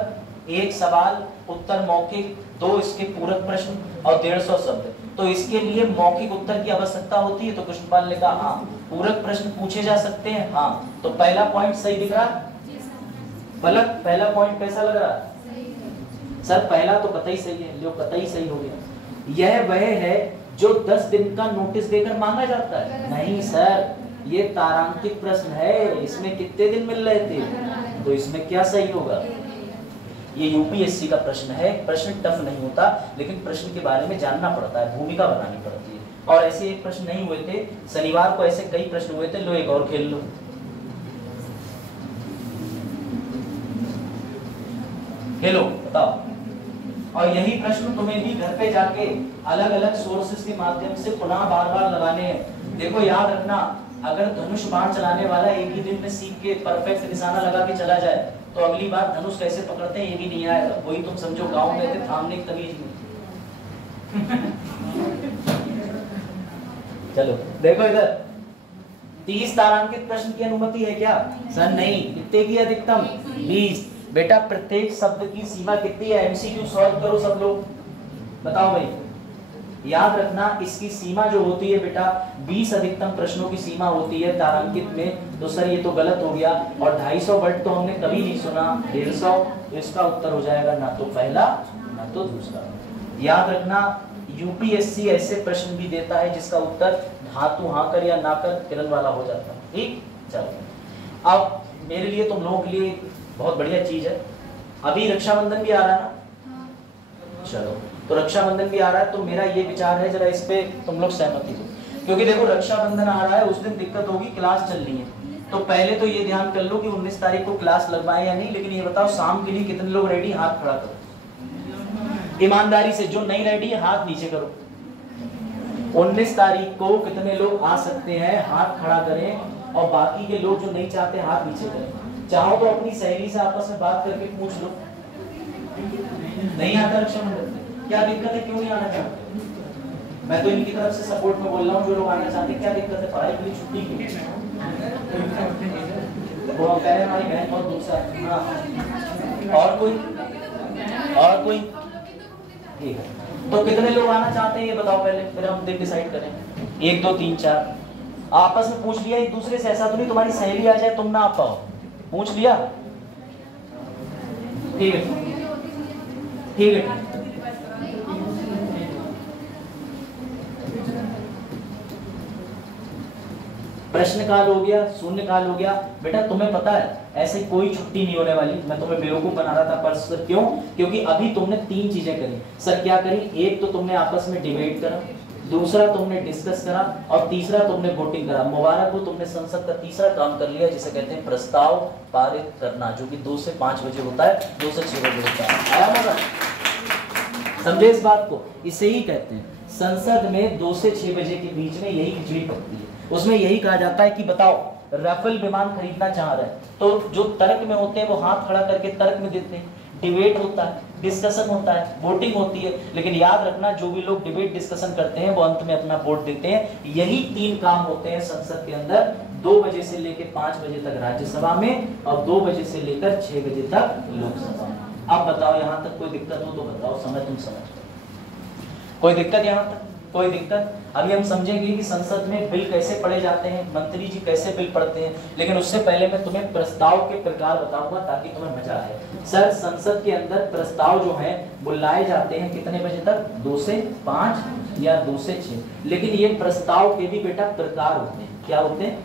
1 सवाल, उत्तर मौखिक, 2 इसके पूरक प्रश्न और 150 शब्द। तो इसके लिए मौखिक उत्तर की आवश्यकता होती है। तो कृष्णपाल ने कहा हाँ, पूरक प्रश्न पूछे जा सकते हैं। हाँ, तो पहला पॉइंट सही दिख रहा है? पलक पहला पॉइंट कैसा लग रहा है? सर पहला तो कतई सही है, जो कतई सही हो गया। यह वह है जो 10 दिन का नोटिस देकर मांगा जाता है? नहीं सर, ये तारांकित प्रश्न है, इसमें कितने दिन मिल रहे थे, तो इसमें क्या सही होगा? ये यूपीएससी का प्रश्न है। प्रश्न टफ नहीं होता, लेकिन प्रश्न के बारे में जानना पड़ता है, भूमिका बनानी पड़ती है। और ऐसे एक प्रश्न नहीं हुए थे शनिवार को, ऐसे कई प्रश्न हुए थे। लो एक और खेल लो। खेलो बताओ। और यही प्रश्न तुम्हें भी घर पे जाके अलग अलग सोर्सेस के माध्यम से पुनः बार बार लगाने हैं। देखो याद रखना, अगर धनुष बाण चलाने वाला एक ही दिन में सीख के परफेक्ट निशाना लगा के चला जाए तो अगली बार धनुष कैसे पकड़ते हैं ये भी नहीं आएगा। वही तुम समझो गांव में थे, थामने की तमीज नहीं। चलो देखो इधर, 30 तारांकित प्रश्न की अनुमति है क्या? सर नहीं। कितने की अधिकतम? 20। बेटा प्रत्येक शब्द की सीमा कितनी है? एमसीक्यू सॉल्व करो सब लोग, बताओ भाई। याद रखना इसकी सीमा जो होती है बेटा 20 अधिकतम प्रश्नों की सीमा होती है तारांकित में। तो सर ये तो गलत हो गया, और 250 वर्ड तो हमने कभी नहीं सुना, 150। इसका उत्तर हो जाएगा ना तो पहला ना तो दूसरा। याद रखना यूपीएससी ऐसे प्रश्न भी देता है जिसका उत्तर धातु हाँ कर या ना कर किरण वाला हो जाता है। ठीक, चलो अब मेरे लिए तुम लोगों के लिए बहुत बढ़िया चीज है, अभी रक्षाबंधन भी आ रहा है ना। चलो तो रक्षाबंधन भी आ रहा है तो मेरा ये विचार है जरा इस पे तुम लोग सहमति दो, क्योंकि देखो रक्षाबंधन आ रहा है उस दिन दिक्कत होगी, क्लास चल रही है। तो पहले तो ये ध्यान कर लो कि 19 तारीख को क्लास लगवाएं या नहीं, लेकिन ये बताओ शाम के लिए कितने लोग रेडी? हाथ खड़ा करो ईमानदारी से। जो नहीं रेडी है हाथ नीचे करो। 19 तारीख को कितने लोग आ सकते हैं? हाथ खड़ा करें, और बाकी के लोग जो नहीं चाहते हाथ नीचे करें। चाहो तो अपनी सहेली से आपस में बात करके पूछ लो। नहीं आता रक्षाबंधन, क्या दिक्कत है? क्यों नहीं आना चाहते? मैं तो इनकी तरफ से सपोर्ट में बोल रहा हूँ, जो लोग आना चाहते हैं क्या दिक्कत है? पढ़ाई के लिए छुट्टी की वो कह रहे हमारी बहन बहुत दूर से है। हाँ और कोई ठीक है, तो कितने लोग आना चाहते हैं ये बताओ पहले, फिर हम दिन डिसाइड करें। 1 2 3 4 आपस में पूछ लिया एक दूसरे से। ऐसा तो नहीं तुम्हारी सहेली आ जाए तुम ना आ पाओ, पूछ लिया? ठीक है ठीक है। प्रश्नकाल हो गया, शून्यकाल हो गया। बेटा तुम्हें पता है ऐसे कोई छुट्टी नहीं होने वाली। मैं तुम्हें बेवकूफ बना रहा था पर सर क्यों? क्योंकि अभी तुमने 3 चीजें करी। सर क्या करी? एक तो तुमने आपस में डिबेट करा, दूसरा तुमने डिस्कस करा, और तीसरा तुमने वोटिंग करा। मुबारक हो, तुमने संसद का तीसरा काम कर लिया जिसे कहते हैं प्रस्ताव पारित करना, जो कि 2 से 5 बजे होता है, 2 से 6 बजे होता है। आया मजा? समझे इस बात को? इसे ही कहते हैं संसद में 2 से 6 बजे के बीच में यही खिचड़ी पकती है। उसमें यही कहा जाता है कि बताओ राफेल विमान खरीदना चाह रहा है, तो जो तर्क में होते हैं वो हाथ खड़ा करके तर्क में देते हैं। डिबेट होता है, डिस्कशन होता है, वोटिंग होती है। लेकिन याद रखना जो भी लोग डिबेट डिस्कशन करते हैं वो अंत में अपना वोट देते हैं। यही 3 काम होते हैं संसद के अंदर, 2 बजे से लेकर 5 बजे तक राज्यसभा में, और 2 बजे से लेकर 6 बजे तक लोकसभा में। अब बताओ यहाँ तक कोई दिक्कत हो तो बताओ, समय तुम समझ कोई दिक्कत? यहाँ तक कोई दिक्कत? अभी हम समझेंगे कि संसद में बिल कैसे पढ़े जाते हैं, मंत्री जी कैसे बिल पढ़ते हैं, लेकिन उससे पहले मैं तुम्हें प्रस्ताव के प्रकार बताऊंगा ताकि तुम्हें मजा आए। सर संसद के अंदर प्रस्ताव जो है वो लाए जाते हैं कितने बजे तक? 2 से 5 या 2 से 6। लेकिन ये प्रस्ताव के भी बेटा प्रकार होते हैं। क्या होते हैं?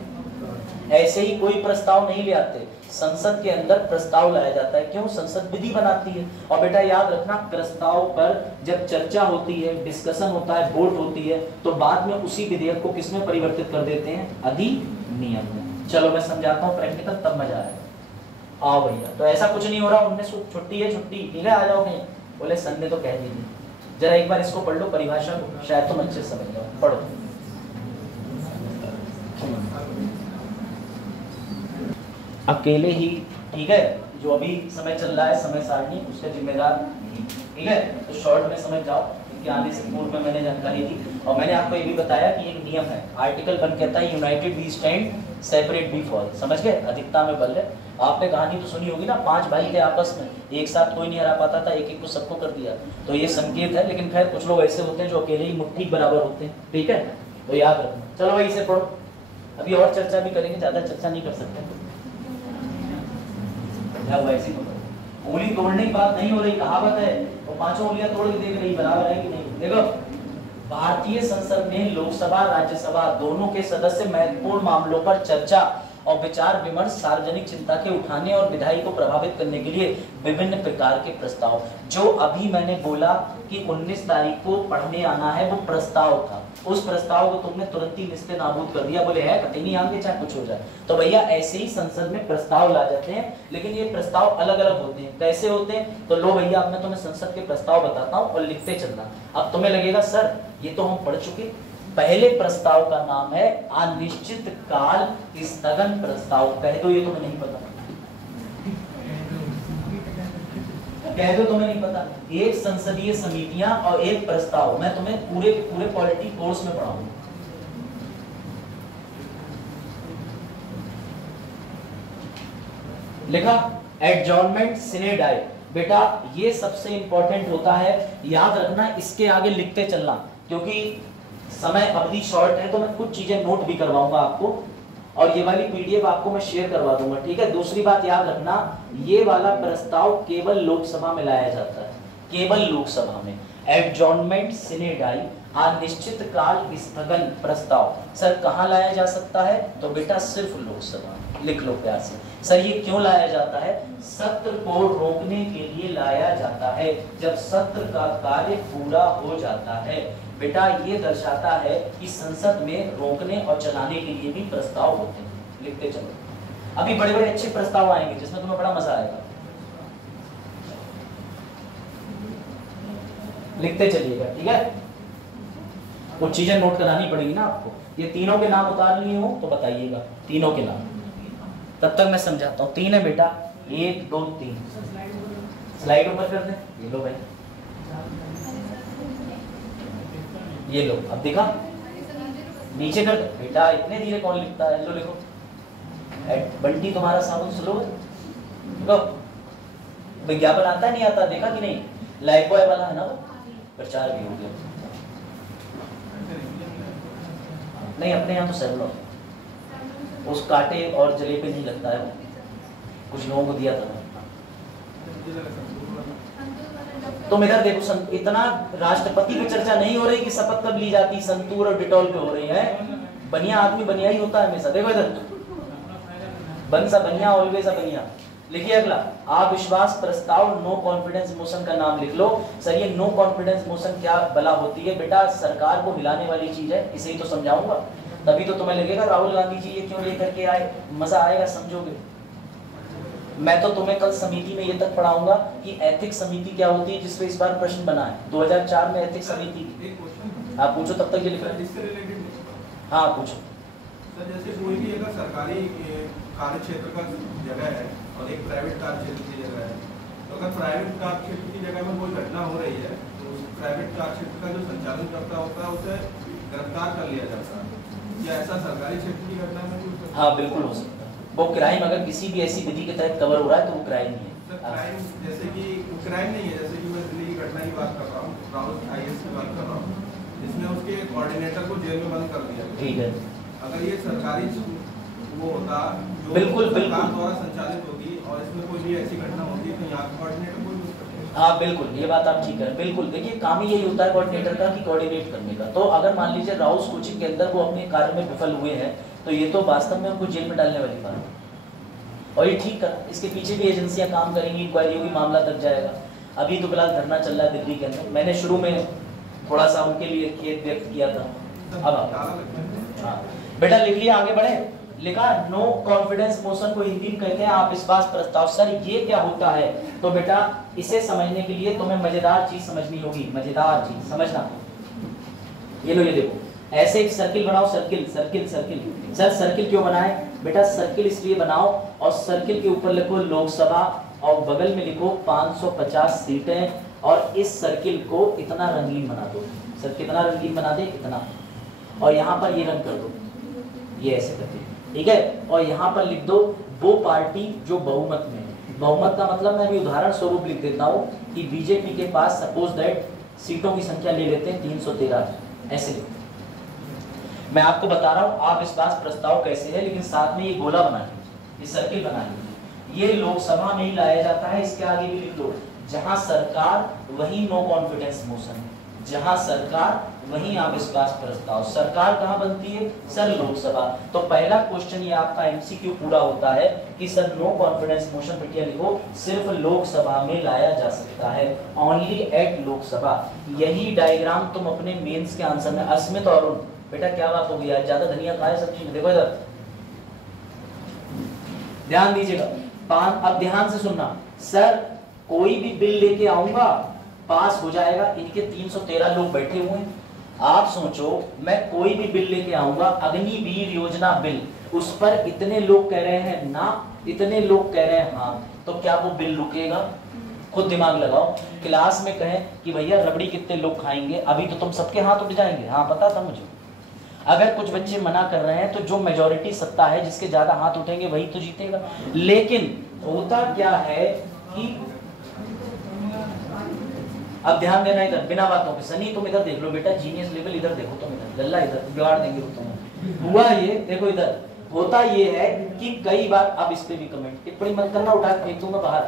ऐसे ही कोई प्रस्ताव नहीं ले आते, संसद के अंदर प्रस्ताव लाया जाता है। क्यों? संसद विधि बनाती है। और बेटा याद रखना प्रस्ताव पर जब चर्चा होती है, डिस्कशन होता है, वोट होती है, तो बाद में उसी विधेयक को किसमें परिवर्तित कर देते हैं? अधिनियम में। चलो मैं समझाता हूँ प्रैक्टिकल, तब मजा आएगा। आओ भैया, तो ऐसा कुछ नहीं हो रहा 19 छुट्टी है, छुट्टी ठीक है, आ जाओ कहीं। बोले संडे तो कह दीजिए। जरा एक बार इसको पढ़ लो परिभाषा को, शायद तुम अच्छे से समझ जाओ। पढ़ो। अकेले ही, ठीक है, जो अभी समय चल रहा है समय सारणी उसका जिम्मेदार नहीं, ठीक है। तो शॉर्ट में समझ जाओ, इनके आने से पूर्व में मैंने जानकारी दी। और मैंने आपको ये भी बताया कि एक नियम है, आर्टिकल 1 कहता है united we stand separate we fall. समझ गए? अधिकता में बल है। आपने कहानी तो सुनी होगी ना, 5 भाई थे आपस में, एक साथ कोई नहीं हरा पाता था, एक एक को सबको कर दिया। तो ये संकेत है। लेकिन खैर कुछ लोग ऐसे होते हैं जो अकेले ही मुट्ठी बराबर होते हैं, ठीक है, तो याद रखना। चलो भाई इसे पढ़ो, अभी और चर्चा भी करेंगे, ज्यादा चर्चा नहीं कर सकते। उंगली तोड़ने की बात नहीं हो रही, कहावत है वो 5 उंगलियां तोड़ के देख रही, बराबर है कि नहीं? देखो भारतीय संसद में लोकसभा राज्यसभा दोनों के सदस्य महत्वपूर्ण मामलों पर चर्चा और विचार विमर्श, सार्वजनिक चिंता के उठाने और विधायी को प्रभावित करने के लिए विभिन्न प्रकार के प्रस्ताव, जो अभी मैंने बोला कि 19 तारीख को पढ़ने आना है, वो प्रस्ताव था। उस प्रस्ताव को तुमने तुरंत ही निस्ते नाबूद कर दिया, बोले है कतई नहीं आएंगे चाहे कुछ हो जाए। तो भैया ऐसे ही संसद में प्रस्ताव ला जाते हैं, लेकिन ये प्रस्ताव अलग अलग होते हैं। कैसे होते हैं? तो लो भैया अब मैं तुम्हें संसद के प्रस्ताव बताता हूँ और लिखते चलना। अब तुम्हें लगेगा सर ये तो हम पढ़ चुके। पहले प्रस्ताव का नाम है अनिश्चित काल स्थगन प्रस्ताव। कह दो ये तुम्हें नहीं पता, कह दो तुम्हें नहीं पता। एक संसदीय समितियां और एक प्रस्ताव, मैं तुम्हें पूरे पूरे पॉलिटी कोर्स में पढ़ाऊंगा। लिखा एडजॉर्नमेंट सिने डाई। बेटा ये सबसे इंपॉर्टेंट होता है, याद रखना, इसके आगे लिखते चलना, क्योंकि समय अवधि शॉर्ट है तो मैं कुछ चीजें नोट भी करवाऊंगा आपको, और ये वाली पीडीएफ आपको मैं शेयर करवा दूंगा, ठीक है। दूसरी बात याद रखना, ये वाला प्रस्ताव केवल लोकसभा में लाया जाता है, केवल लोकसभा में। एडजॉर्नमेंट सिने डाई, अनिश्चित काल स्थगन प्रस्ताव सर कहाँ लाया जा सकता है? तो बेटा सिर्फ लोकसभा। लिख लो प्यार से। सर ये क्यों लाया जाता है? सत्र को रोकने के लिए लाया जाता है। जब सत्र का कार्य पूरा हो जाता है, बेटा ये दर्शाता है कि संसद में रोकने और चलाने के लिए भी प्रस्ताव होते हैं। लिखते चलो, अभी बड़े बड़े अच्छे प्रस्ताव आएंगे जिसमें तुम्हें बड़ा मजा आएगा। लिखते चलिएगा, ठीक है। कुछ चीजें नोट करानी पड़ेगी ना आपको। ये तीनों के नाम उतार लिए हो तो बताइएगा, तीनों के नाम, तब तक मैं समझाता हूँ। तीन है बेटा, 1 2 3। स्लाइड ऊपर कर दें, ये लो भाई, ये लो। अब देखा, नीचे कर बेटा, इतने धीरे कौन लिखता है? लो लिखो, बंटी तुम्हारा साबुन स्लो है। विज्ञापन आता है नहीं आता? देखा कि नहीं? लाइफबॉय वाला है ना, वो प्रचार भी हो गया। नहीं अपने यहाँ तो सेवलॉन, उस कांटे और जले पे नहीं लगता है, वो कुछ लोगों को दिया था मैं। तुम इधर देखो, इतना राष्ट्रपति की चर्चा नहीं हो रही कि शपथ कब ली जाती, संतूर और डिटॉल पे हो रही है। बनिया आदमी बनिया ही होता है हमेशा। देखो इधर, बनसा बनिया, ऑलवेज बनिया। लिखिए अगला, अविश्वास प्रस्ताव, नो कॉन्फिडेंस मोशन का नाम लिख लो। सर ये नो कॉन्फिडेंस मोशन क्या भला होती है? बेटा सरकार को हिलाने वाली चीज है, इसे ही तो समझाऊंगा, तभी तो तुम्हें लगेगा राहुल गांधी जी ये क्यों लेकर के आए, मजा आएगा, समझोगे। मैं तो तुम्हें कल समिति में ये तक पढ़ाऊंगा कि एथिक्स समिति क्या होती है, जिसपे इस बार प्रश्न बना है 2004 में एथिक्स समिति। आप पूछो, तब तक ये लिख। हाँ पूछो। सर जैसे कोई भी अगर सरकारी कार्य क्षेत्र का जगह है और एक प्राइवेट कार्य क्षेत्र की जगह है, तो अगर प्राइवेट कार्य क्षेत्र की जगह में कोई घटना हो रही है तो उस प्राइवेट कार्य क्षेत्र का जो संचालन करता होता है उसे गिरफ्तार कर लिया जाता है। क्या ऐसा सरकारी क्षेत्र की घटना में? हाँ बिल्कुल हो सकता है। वो क्राइम अगर किसी भी ऐसी विधि के तहत कवर हो रहा है तो वो क्राइम नहीं है। सर क्राइम जैसे कि क्राइम नहीं है, जैसे कि मैं दिल्ली की घटना की बात कर रहा हूँ, राहुल IAS की बात कर रहा हूँ, जिसमें उसके कोऑर्डिनेटर को जेल में बंद कर दिया। ठीक है, अगर ये सरकारी वो होता जो बिल्कुल सरकार द्वारा संचालित होगी और इसमें कोई भी ऐसी घटना होती है तो यहाँ कोऑर्डिनेटर को हाँ बिल्कुल, ये बात आप ठीक है। बिल्कुल देखिए, काम ही यही होता है कोऑर्डिनेटर का कि कोऑर्डिनेट करने का। तो अगर मान लीजिए राउस कोचिंग के अंदर वो अपने कार्य में विफल हुए हैं तो ये तो वास्तव में उनको जेल में डालने वाली बात है, और ये ठीक करा। इसके पीछे भी एजेंसियां काम करेंगी, इंक्वायरी होगी, मामला दर्ज जाएगा। अभी तो फिलहाल धरना चल रहा है दिल्ली के अंदर। मैंने शुरू में थोड़ा सा उनके लिए खेद व्यक्त किया था। अब हाँ बेटा लिख लिया, आगे बढ़े। लिखा नो कॉन्फिडेंस मोशन को हिंदी में कहते हैं अविश्वास प्रस्ताव। सर ये क्या होता है? तो बेटा इसे समझने के लिए तुम्हें मजेदार चीज समझनी होगी, मजेदार चीज समझना। ये लो, ये देखो, ऐसे एक सर्किल बनाओ, circle circle circle. Sir circle क्यों बनाए? बेटा सर्किल इसलिए बनाओ और सर्किल के ऊपर लिखो लोकसभा और बगल में लिखो 550 सीटें, और इस सर्किल को इतना रंगीन बना दो। सर कितना रंगीन बना दे? इतना। और यहाँ पर ये रंग कर दो, ये ऐसे करके, ठीक है। और यहाँ पर लिख दो वो पार्टी जो बहुमत में है। बहुमत का मतलब मैं भी उदाहरण स्वरूप लिख देता हूँ कि बीजेपी के पास सपोज दैट सीटों की संख्या ले लेते हैं 313, ऐसे लिखते हैं। मैं आपको बता रहा हूँ अविश्वास प्रस्ताव कैसे है, लेकिन साथ में ये गोला बना लीजिए, ये सर्किल बना लीजिए। ये लोकसभा में ही लाया जाता है। इसके आगे भी लिख दो, जहां सरकार वही नो कॉन्फिडेंस मोशन है। जहां सरकार वहीं अविश्वास प्रस्ताव। सरकार कहां बनती है सर? लोकसभा। तो पहला क्वेश्चन ये आपका एमसीक्यू पूरा होता है कि सर नो कॉन्फिडेंस मोशन प्रक्रिया लिखो, सिर्फ लोकसभा में लाया जा सकता है, ओनली एट लोकसभा। यही डायग्राम तुम अपने मेंस के आंसर में, अस्मित और बेटा क्या बात हो गई यार, ज्यादा धनिया खाए सब्जी में, देखो इधर ध्यान दीजिएगा। अब ध्यान से सुनना, सर कोई भी बिल लेके आऊंगा पास हो जाएगा। इनके 313 लोग बैठे हुए हैं, आप सोचो मैं कोई भी बिल लेके आऊंगा, अग्निवीर योजना बिल, उस पर इतने लोग कह रहे हैं ना, इतने लोग कह रहे हैं हाँ, तो क्या वो बिल रुकेगा? खुद दिमाग लगाओ। क्लास में कहें कि भैया रबड़ी कितने लोग खाएंगे, अभी तो तुम सबके हाथ उठ जाएंगे, हाँ पता था मुझे। अगर कुछ बच्चे मना कर रहे हैं तो जो मेजॉरिटी सत्ता है, जिसके ज्यादा हाथ उठेंगे वही तो जीतेगा। लेकिन होता क्या है कि अब ध्यान देना इधर, बिना बातों के। सनी तुम इधर देख लो बेटा, जीनियस लेवल इधर देखो, तुम इधर, लल्ला इधर, बिगाड़ देंगे तुम। हुआ ये देखो इधर, होता ये है कि कई बार, अब इस पे भी कमेंट टिप्पणी मत करना, उठा के फेंक दूंगा बाहर,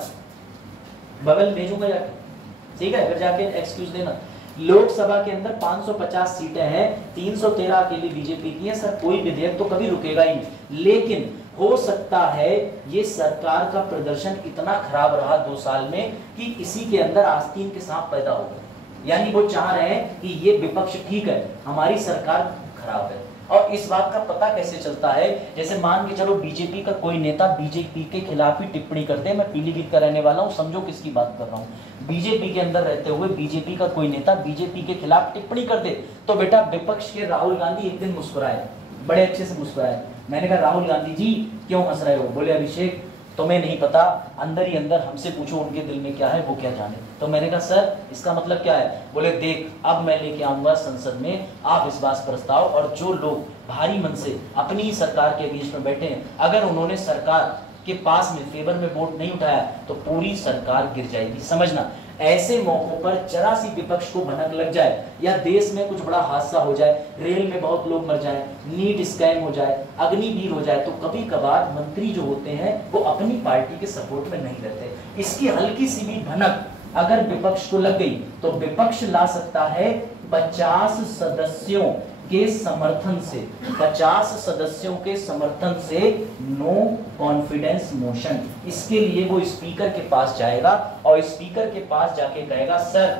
बबल भेजूंगा जाके, ठीक है? फिर जाके एक्सक्यूज देना। लोकसभा के अंदर 550 सीटें हैं, 313 अकेली बीजेपी की है। सर कोई विधेयक तो कभी रुकेगा ही नहीं, लेकिन हो सकता है ये सरकार का प्रदर्शन इतना खराब रहा 2 साल में कि इसी के अंदर आस्तीन के सांप पैदा हो गए। यानी वो चाह रहे हैं कि ये विपक्ष ठीक है, हमारी सरकार खराब है। और इस बात का पता कैसे चलता है? जैसे मान के चलो बीजेपी का कोई नेता बीजेपी के खिलाफ ही टिप्पणी करते हैं, मैं पीलीभीत का रहने वाला हूं, समझो किसकी बात कर रहा हूं। बीजेपी के अंदर रहते हुए बीजेपी का कोई नेता बीजेपी के खिलाफ टिप्पणी कर दे, तो बेटा विपक्ष के राहुल गांधी एक दिन मुस्कुराए, बड़े अच्छे से मुस्कुराए। मैंने कहा राहुल गांधी जी क्यों हंस रहे हो? बोले अभिषेक तुम्हें नहीं पता, अंदर ही अंदर हमसे पूछो उनके दिल में क्या है, वो क्या जाने। तो मैंने कहा सर इसका मतलब क्या है? बोले देख अब मैं लेके आऊंगा संसद में अविश्वास प्रस्ताव, और जो लोग भारी मन से अपनी सरकार के अगेंस्ट में बैठे हैं, अगर उन्होंने सरकार के पास में फेवर में वोट नहीं उठाया तो पूरी सरकार गिर जाएगी। समझना, ऐसे मौकों पर जरा सी विपक्ष को भनक लग जाए, या देश में कुछ बड़ा हादसा हो जाए, रेल में बहुत लोग मर जाएं, नीट स्कैम हो जाए, अग्निवीर हो जाए, तो कभी कभार मंत्री जो होते हैं वो अपनी पार्टी के सपोर्ट में नहीं रहते। इसकी हल्की सी भी भनक अगर विपक्ष को लग गई तो विपक्ष ला सकता है 50 सदस्यों के समर्थन से, 50 सदस्यों के समर्थन से नो कॉन्फिडेंस मोशन। इसके लिए वो स्पीकर के पास जाएगा और स्पीकर के पास जाके कहेगा सर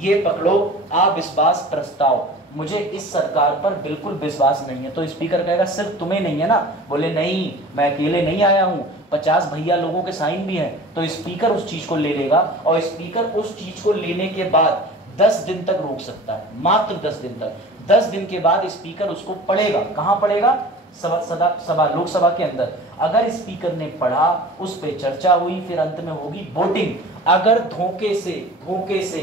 ये पकड़ो अविश्वास प्रस्ताव, मुझे इस सरकार पर बिल्कुल विश्वास नहीं है। तो स्पीकर कहेगा सिर्फ तुम्हें नहीं है ना? बोले नहीं, मैं अकेले नहीं आया हूं, 50 भैया लोगों के साइन भी हैं। तो स्पीकर उस चीज को ले लेगा, और स्पीकर उस चीज को लेने के बाद 10 दिन तक रोक सकता है, मात्र 10 दिन तक। 10 दिन के बाद स्पीकर उसको पढ़ेगा। कहां पढ़ेगा? सभा लोकसभा के अंदर। अगर स्पीकर ने पढ़ा, उस पे चर्चा हुई, फिर अंत में होगी वोटिंग। अगर धोखे से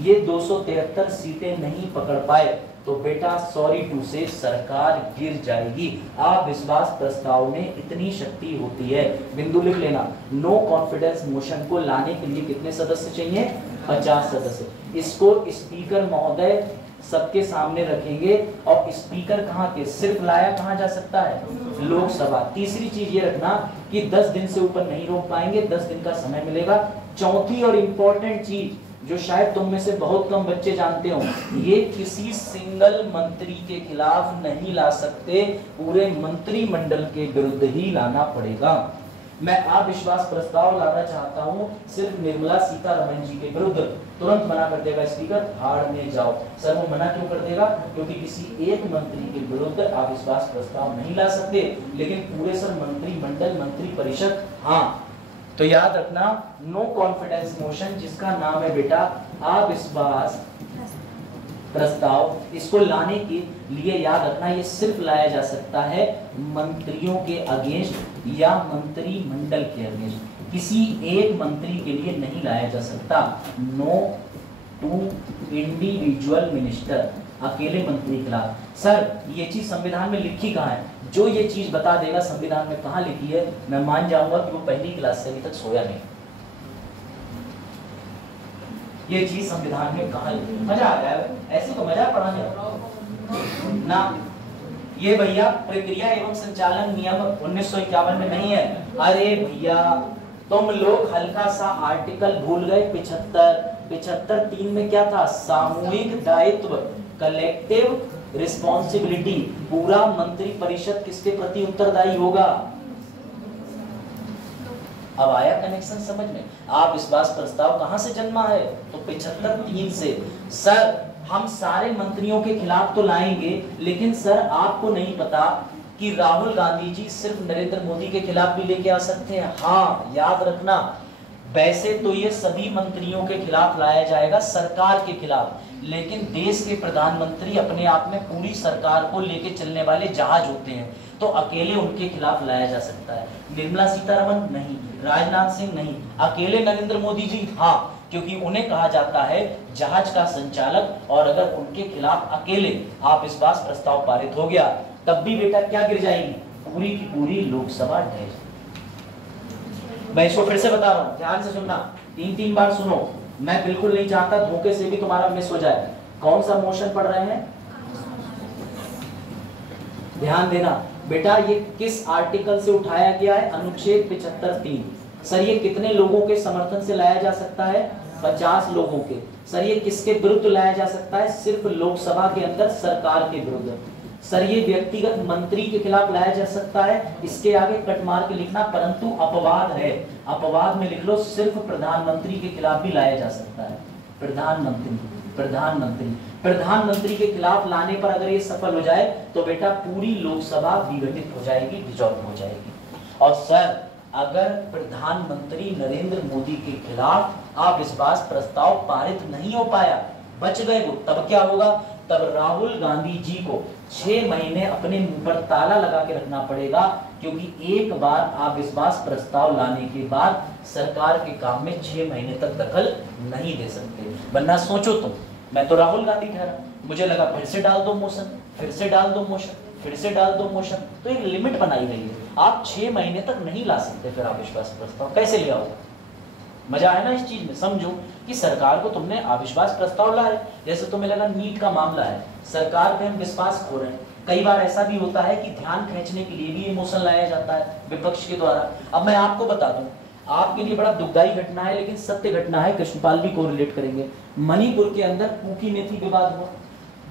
ये 273 सीटें नहीं पकड़ पाए तो बेटा सॉरी टू से सरकार गिर जाएगी। अविश्वास प्रस्ताव में इतनी शक्ति होती है, बिंदु लिख लेना। नो कॉन्फिडेंस मोशन को लाने के लिए कितने सदस्य चाहिए? 50 सदस्य। इसको स्पीकर महोदय सबके सामने रखेंगे, और स्पीकर कहां के? सिर्फ लाया कहां जा सकता है? लोकसभा। तीसरी चीज ये रखना कि 10 दिन से ऊपर नहीं रोक पाएंगे, 10 दिन का समय मिलेगा। चौथी और इंपॉर्टेंट चीज जो शायद तुम में से बहुत कम बच्चे जानते हो, ये किसी सिंगल मंत्री के खिलाफ नहीं ला सकते, पूरे मंत्रिमंडल के विरुद्ध ही लाना पड़ेगा। मैं अविश्वास प्रस्ताव लाना चाहता हूं सिर्फ निर्मला सीतारमण जी के विरुद्ध, तुरंत मना कर देगा स्पीकर, भाड़ में जाओ। सर वो मना क्यों कर देगा? क्योंकि किसी एक मंत्री के विरुद्ध अविश्वास प्रस्ताव नहीं ला सकते, लेकिन पूरे सर मंत्रिमंडल, मंत्री परिषद हाँ। तो याद रखना, नो कॉन्फिडेंस मोशन जिसका नाम है बेटा अविश्वास प्रस्ताव, इसको लाने के लिए याद रखना ये सिर्फ लाया जा सकता है मंत्रियों के अगेंस्ट या मंत्रिमंडल के अगेंस्ट, किसी एक मंत्री के लिए नहीं लाया जा सकता। नो टू इंडिविजुअल मिनिस्टर, अकेले मंत्री के खिलाफ। सर ये चीज संविधान में लिखी कहाँ है? जो ये चीज बता देगा संविधान में कहाँ लिखी है, मैं मान जाऊंगा कि वो पहली क्लास से अभी तक सोया नहीं। ये चीज संविधान में कहाँ लिखी? मजा आ गया, ऐसे तो मजा पढ़ाने ना। ये भैया प्रक्रिया एवं संचालन नियम 1951 में नहीं है। अरे भैया तुम लोग हल्का सा आर्टिकल भूल गए, 75 75(3) में क्या था? सामूहिक दायित्व, कलेक्टिव रिस्पॉन्सिबिलिटी। पूरा मंत्री परिषद किसके प्रति उत्तरदायी होगा? अब आया कनेक्शन समझ में? आप विश्वास प्रस्ताव कहां से जन्मा है? तो 75(3) से। सर हम सारे मंत्रियों के खिलाफ तो लाएंगे, लेकिन सर आपको नहीं पता कि राहुल गांधी जी सिर्फ नरेंद्र मोदी के खिलाफ भी लेके आ सकते हैं। हाँ याद रखना, वैसे तो ये सभी मंत्रियों के खिलाफ लाया जाएगा, सरकार के खिलाफ, लेकिन देश के प्रधानमंत्री अपने आप में पूरी सरकार को लेके चलने वाले जहाज होते हैं, तो अकेले उनके खिलाफ लाया जा सकता है। निर्मला सीतारमण नहीं, राजनाथ सिंह नहीं, अकेले नरेंद्र मोदी जी हाँ, क्योंकि उन्हें कहा जाता है जहाज का संचालक, और अगर उनके खिलाफ अकेले आप विश्वास प्रस्ताव पारित हो गया, तब भी बेटा क्या गिर जाएगी? पूरी की पूरी लोकसभा ढह जाएगी। मैं इसको फिर से बता रहा हूं, ध्यान से सुनना, 3 बार सुनो। मैं बिल्कुल नहीं चाहता धोखे से भी तुम्हारा मिस हो जाए। कौन सा मोशन पढ़ रहे हैं? ध्यान देना बेटा, ये किस आर्टिकल से उठाया गया है? अनुच्छेद 75(3। सर ये कितने लोगों के समर्थन से लाया जा सकता है? 50 लोगों के। सर ये किसके विरुद्ध लाया जा सकता है? सिर्फ लोकसभा के अंदर सरकार के विरुद्ध। सर ये व्यक्तिगत मंत्री के खिलाफ लाया जा सकता है, इसके आगे कट मार के लिखना, परंतु अपवाद है, अपवाद में लिख लो सिर्फ प्रधानमंत्री के खिलाफ भी लाया जा सकता है। प्रधानमंत्री के खिलाफ लाने पर अगर ये सफल हो जाए तो बेटा पूरी लोकसभा विघटित हो जाएगी, डिसॉल्व हो जाएगी। और सर अगर प्रधानमंत्री नरेंद्र मोदी के खिलाफ अविश्वास प्रस्ताव पारित नहीं हो पाया, बच गए वो, तब क्या होगा? तब राहुल गांधी जी को 6 महीने अपने मुंह पर ताला लगा के रखना पड़ेगा, क्योंकि एक बार अविश्वास प्रस्ताव लाने के बाद सरकार के काम में 6 महीने तक दखल नहीं दे सकते। वरना सोचो तुम, मैं तो राहुल गांधी ठहरा, मुझे लगा फिर से डाल दो मोशन, फिर से डाल दो मोशन, फिर से डाल दो मोशन, तो एक लिमिट बनाई गई है। आप 6 महीने तक नहीं ला सकते, फिर अविश्वास प्रस्ताव कैसे ले आओगे? मजा आया ना इस चीज में? समझो कि सरकार को तुमने अविश्वास प्रस्ताव लाए, जैसे तुम्हें लगा नीट का मामला है, सरकार पे हम विश्वास खो रहे हैं। कई बार ऐसा भी होता है कि ध्यान खींचने के लिए भी ये मोशन लाया जाता है विपक्ष के द्वारा। अब मैं आपको बता दूं, आपके लिए बड़ा दुखदायी घटना है, लेकिन सत्य घटना है, कृष्णपाल भी को रिलेट करेंगे। मणिपुर के अंदर कुकी नीति विवाद हुआ,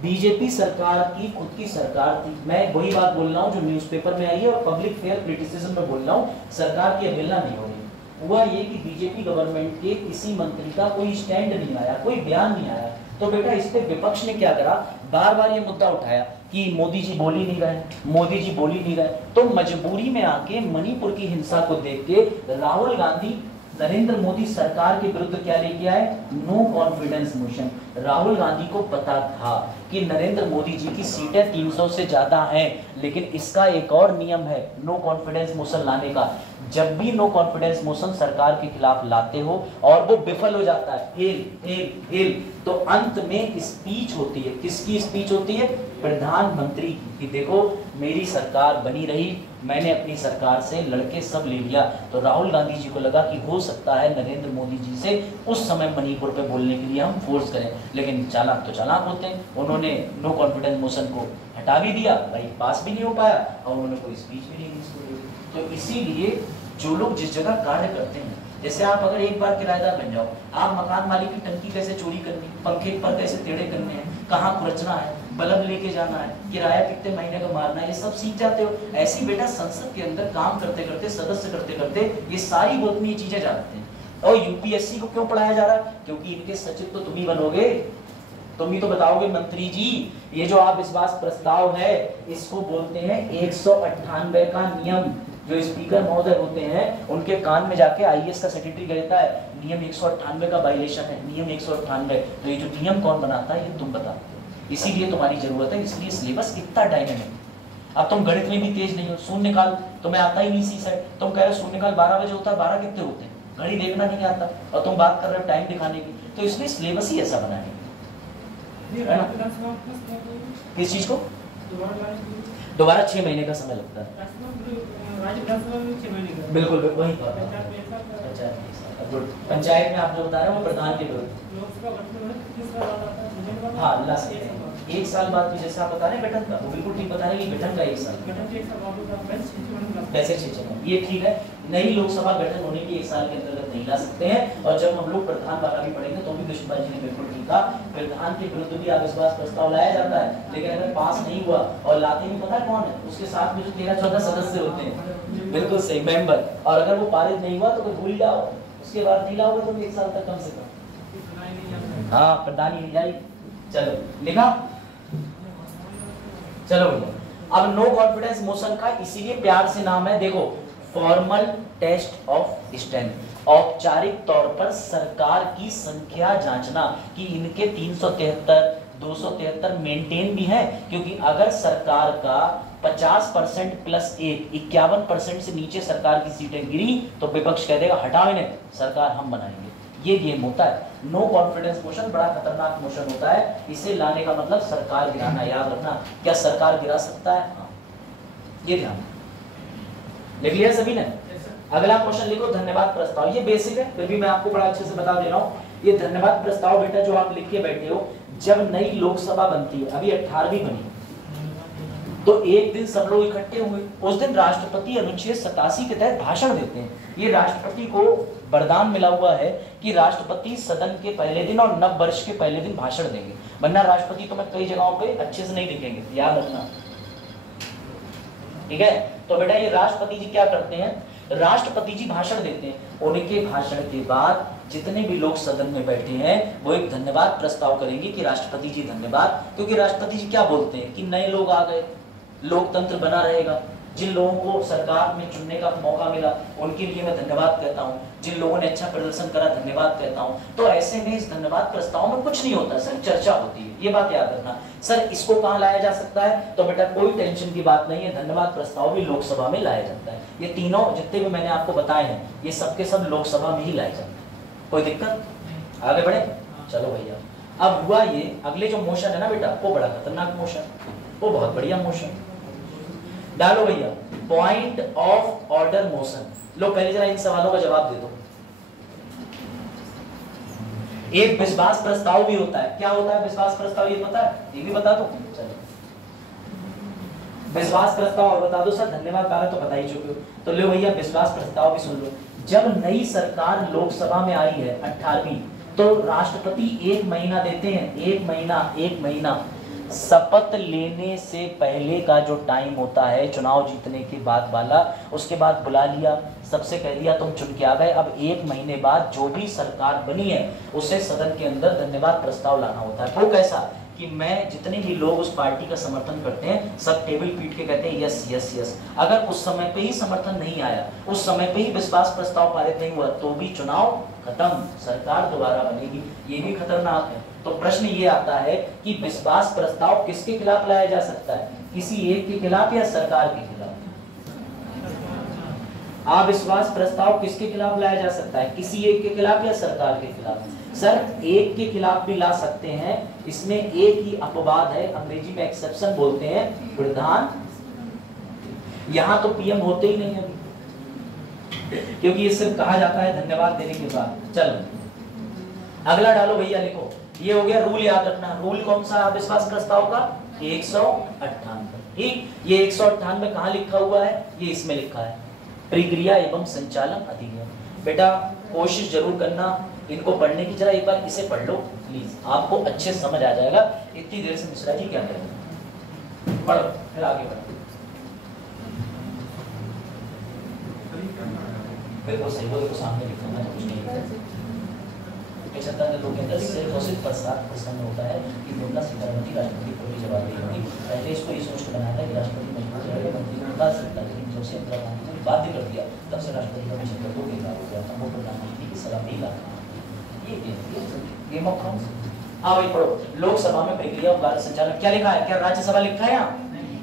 बीजेपी सरकार की खुद की सरकार थी, मैं वही बात बोल रहा हूँ जो न्यूज़पेपर में आई है और पब्लिक फेयर क्रिटिसिज्म में बोल रहा हूँ, सरकार की अवहेलना नहीं हो रही। हुआ ये कि बीजेपी गवर्नमेंट के किसी मंत्री का कोई स्टैंड नहीं आया, कोई बयान नहीं आया, तो बेटा इस पे विपक्ष ने क्या करा? बार बार ये मुद्दा उठाया कि मोदी जी बोल ही नहीं रहे, मोदी जी बोल ही नहीं रहे। तो मजबूरी में आके मणिपुर की हिंसा को देख के राहुल गांधी नरेंद्र मोदी सरकार के विरुद्ध क्या लेके आए? No confidence motion. Rahul Gandhi को पता था कि नरेंद्र मोदी जी की सीटें 300 से ज्यादा हैं, लेकिन इसका एक और नियम है नो कॉन्फिडेंस मोशन लाने का। जब भी नो कॉन्फिडेंस मोशन सरकार के खिलाफ लाते हो और वो विफल हो जाता है, फेल, तो अंत में स्पीच होती है। किसकी स्पीच होती है? प्रधानमंत्री की, कि देखो मेरी सरकार बनी रही, मैंने अपनी सरकार से लड़के सब ले लिया। तो राहुल गांधी जी को लगा कि हो सकता है नरेंद्र मोदी जी से उस समय मणिपुर पे बोलने के लिए हम फोर्स करें, लेकिन चालाक तो चालाक होते हैं, उन्होंने नो कॉन्फिडेंस मोशन को हटा भी दिया, भाई पास भी नहीं हो पाया और उन्होंने कोई स्पीच भी नहीं दी। तो इसीलिए जो लोग जिस जगह कार्य करते हैं, जैसे आप अगर एक बार किराएदार बन जाओ, आप मकान मालिक की टंकी कैसे चोरी करनी, पंखे पर कैसे टेढ़े करने हैं, कहाँ खुरचना है, बल्ब लेके जाना है, किराया कितने महीने का मारना है, ये सब सीख जाते हो। ऐसी बेटा संसद के अंदर काम करते करते, सदस्य करते करते ये सारी गोपनीय चीजें जानते हैं। और यूपीएससी को क्यों पढ़ाया जा रहा है? क्योंकि इनके सचिव तो तुम ही बनोगे, तुम ही तो बताओगे मंत्री जी ये जो आप विश्वास प्रस्ताव है इसको बोलते हैं 198 का नियम। जो स्पीकर महोदय होते हैं उनके कान में जाके आईएएस का सेक्रेटरी कहता है नियम 198 का वायलेशन है, नियम 198। तो ये जो नियम कौन बनाता है ये तुम बताते हो, इसीलिए तुम्हारी जरूरत है, इसलिए सिलेबस इतना डायनामिक। अब तुम गणित में भी तेज नहीं हो, शून्य निकाल तुम्हें आता ही नहीं, सी सेट तुम कह रहे हो शून्य निकाल 12 बजे होता है, 12 कितने होते हैं, घड़ी देखना नहीं आता, और तुम बात कर रहे हो टाइम दिखाने की। तो इसलिए सिलेबस ही ऐसा बना है। किस चीज को? दोबारा 6 महीने का समय लगता है। बिल्कुल वही पंचायत में आप जो बता रहे हो वो प्रधान के विरुद्ध, हाँ ला सकते हैं। 1 साल बाद भी जैसा आप बता रहे हैं गठन का, वो बिल्कुल ठीक बता रहे हैं कि गठन का 1 साल वैसे 6 ये ठीक है। नई लोकसभा गठन होने के 1 साल के अंतर्गत नहीं ला सकते हैं। और जब हम लोग प्रधान वाला भी पढ़ेंगे तो भी विष्णुपाल जी ने बिल्कुल ठीक कहा, प्रधान के विरुद्ध भी अविश्वास प्रस्ताव लाया जाता है, लेकिन अगर पास नहीं हुआ और लाते भी पता कौन है, उसके साथ में जो 13-14 सदस्य होते हैं, बिल्कुल सही, मेंबर, और अगर वो पारित नहीं हुआ तो भूल जाओ, उसके बाद नहीं लाओगे तो 1 साल तक कम से कम। हाँ, प्रधान ही जाए। चलो लिखा, चलो भैया अब नो कॉन्फिडेंस मोशन का इसीलिए प्यार से नाम है, देखो फॉर्मल टेस्ट ऑफ स्ट्रेंथ, औपचारिक तौर पर सरकार की संख्या जांचना कि इनके 373 273 मेंटेन भी है, क्योंकि अगर सरकार का 50% प्लस 1 51% से नीचे सरकार की सीटें गिरी तो विपक्ष कह देगा हटाओ इन्हें, सरकार हम बनाएंगे। ये गेम होता है। नो कॉन्फिडेंस मोशन बड़ा खतरनाक मोशन होता है, इसे लाने का मतलब सरकार गिराना। याद रखना, क्या सरकार गिरा सकता है? हाँ, ये ध्यान लिख लिया सभी ने। अगला क्वेश्चन लिखो, धन्यवाद प्रस्ताव। ये बेसिक है, फिर भी मैं आपको बड़ा अच्छे से बता दे रहा हूँ। ये धन्यवाद प्रस्ताव बेटा जो आप लिख के बैठे हो, जब नई लोकसभा बनती है, अभी 18वीं बनी, तो एक दिन सब लोग इकट्ठे हुए, उस दिन राष्ट्रपति अनुच्छेद 87 के तहत भाषण देते हैं। ये राष्ट्रपति को वरदान मिला हुआ है कि राष्ट्रपति सदन के पहले दिन और नव वर्ष के पहले दिन भाषण देंगे, वरना राष्ट्रपति तुम्हें कई जगहों पे अच्छे से नहीं दिखेंगे, याद रखना, ठीक है। तो बेटा ये राष्ट्रपति जी क्या करते हैं, राष्ट्रपति जी भाषण देते हैं, उनके भाषण के बाद जितने भी लोग सदन में बैठे हैं वो एक धन्यवाद प्रस्ताव करेंगे कि राष्ट्रपति जी धन्यवाद, क्योंकि राष्ट्रपति जी क्या बोलते हैं कि नए लोग आ गए, लोकतंत्र बना रहेगा, जिन लोगों को सरकार में चुनने का मौका मिला उनके लिए मैं धन्यवाद कहता हूं, जिन लोगों ने अच्छा प्रदर्शन करा धन्यवाद कहता हूं। तो ऐसे में इस धन्यवाद प्रस्ताव में कुछ नहीं होता, सिर्फ चर्चा होती है, ये बात याद रखना। सर इसको कहां लाया जा सकता है, तो बेटा कोई टेंशन की बात नहीं है, धन्यवाद प्रस्ताव भी लोकसभा में लाया जाता है। ये तीनों जितने भी मैंने आपको बताए हैं ये सबके सब लोकसभा में ही लाए जाते हैं, कोई दिक्कत? आगे बढ़े, चलो भैया। अब हुआ ये, अगले जो मोशन है ना बेटा, वो बड़ा खतरनाक मोशन, वो बहुत बढ़िया मोशन। डालो भैया, पॉइंट ऑफ ऑर्डर मोशन। लो पहले जरा इन सवालों का जवाब दे दो। एक विश्वास प्रस्ताव भी होता है, क्या होता है विश्वास प्रस्ताव, ये पता है? ये भी बता दो। चलो विश्वास प्रस्ताव और बता दो। सर धन्यवाद कहा तो बता ही चुके हो, तो लो भैया विश्वास प्रस्ताव भी सुन लो। जब नई सरकार लोकसभा में आई है 18वीं, तो राष्ट्रपति 1 महीना देते हैं, 1 महीना शपथ लेने से पहले का जो टाइम होता है चुनाव जीतने के बाद वाला, उसके बाद बुला लिया, सबसे कह दिया तुम चुन के आ गए। अब 1 महीने बाद जो भी सरकार बनी है उसे सदन के अंदर धन्यवाद प्रस्ताव लाना होता है। वो कैसा कि मैं जितने भी लोग उस पार्टी का समर्थन करते हैं सब टेबल पीट के कहते हैं यस यस यस। अगर उस समय पे ही समर्थन नहीं आया, उस समय पे ही विश्वास प्रस्ताव पारित नहीं हुआ, तो भी चुनाव खत्म, सरकार दोबारा बनेगी। ये भी खतरनाक है। तो प्रश्न ये आता है कि विश्वास प्रस्ताव किसके खिलाफ लाया जा सकता है, किसी एक के खिलाफ या सरकार के खिलाफ? अविश्वास प्रस्ताव किसके खिलाफ लाया जा सकता है, किसी एक के खिलाफ या सरकार के खिलाफ? सर एक के खिलाफ भी ला सकते हैं, इसमें एक ही अपवाद है, अंग्रेजी में एक्सेप्शन बोलते हैं, प्रधान। यहां तो पीएम होते ही नहीं अभी, क्योंकि ये सिर्फ कहा जाता है धन्यवाद देने के बाद। चलो अगला डालो भैया, लिखो। ये हो गया रूल, याद रखना। रूल कौन सा अविश्वास प्रस्ताव का? 198। ठीक, ये 198 कहां लिखा हुआ है? ये इसमें लिखा है, प्रक्रिया एवं संचालन अधिनियम। बेटा कोशिश जरूर करना इनको पढ़ने की, जरा एक बार इसे पढ़ लो प्लीज, आपको अच्छे से समझ आ जाएगा। इतनी देर से मिश्रा जी क्या करेंगे, पढ़ो फिर आगे बढ़ो। बिल्कुल सही, वो देखो सामने लिखा है, कुछ नहीं है। 75 लोग के अंदर सिर्फ और सिर्फ प्रश्न होता है कि निर्मला सीतारमण जी राष्ट्रपति को भी जवाब दी होगी। पहले इसको ये सोच के बनाया था कि राष्ट्रपति मजबूत रहेगा, मंत्री को बता सकता है, लेकिन जब से इंदिरा गांधी ने बाध्य कर दिया तब से राष्ट्रपति का विषय को बेकार हो गया था। वो प्रधानमंत्री की सलाह नहीं लाता। ये गेम ऑफ थ्रोन्स। हाँ भाई पढ़ो। लोकसभा में प्रक्रिया और कार्य संचालन क्या लिखा है? क्या राज्यसभा लिखा है यहाँ?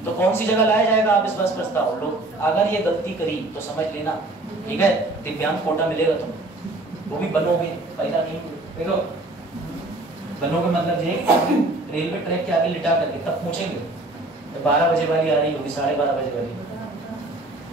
तो कौन सी जगह लाया जाएगा अविश्वास प्रस्ताव? लोग अगर ये गलती करी तो समझ लेना, ठीक है, दिव्यांग कोटा मिलेगा तुम, वो भी बनोगे, पैदा नहीं देखो बनोगे मतलब ये रेलवे ट्रैक के आगे लिटा करके तब पूछेंगे तो 12 बजे वाली आ रही होगी, 12:30 बजे वाली।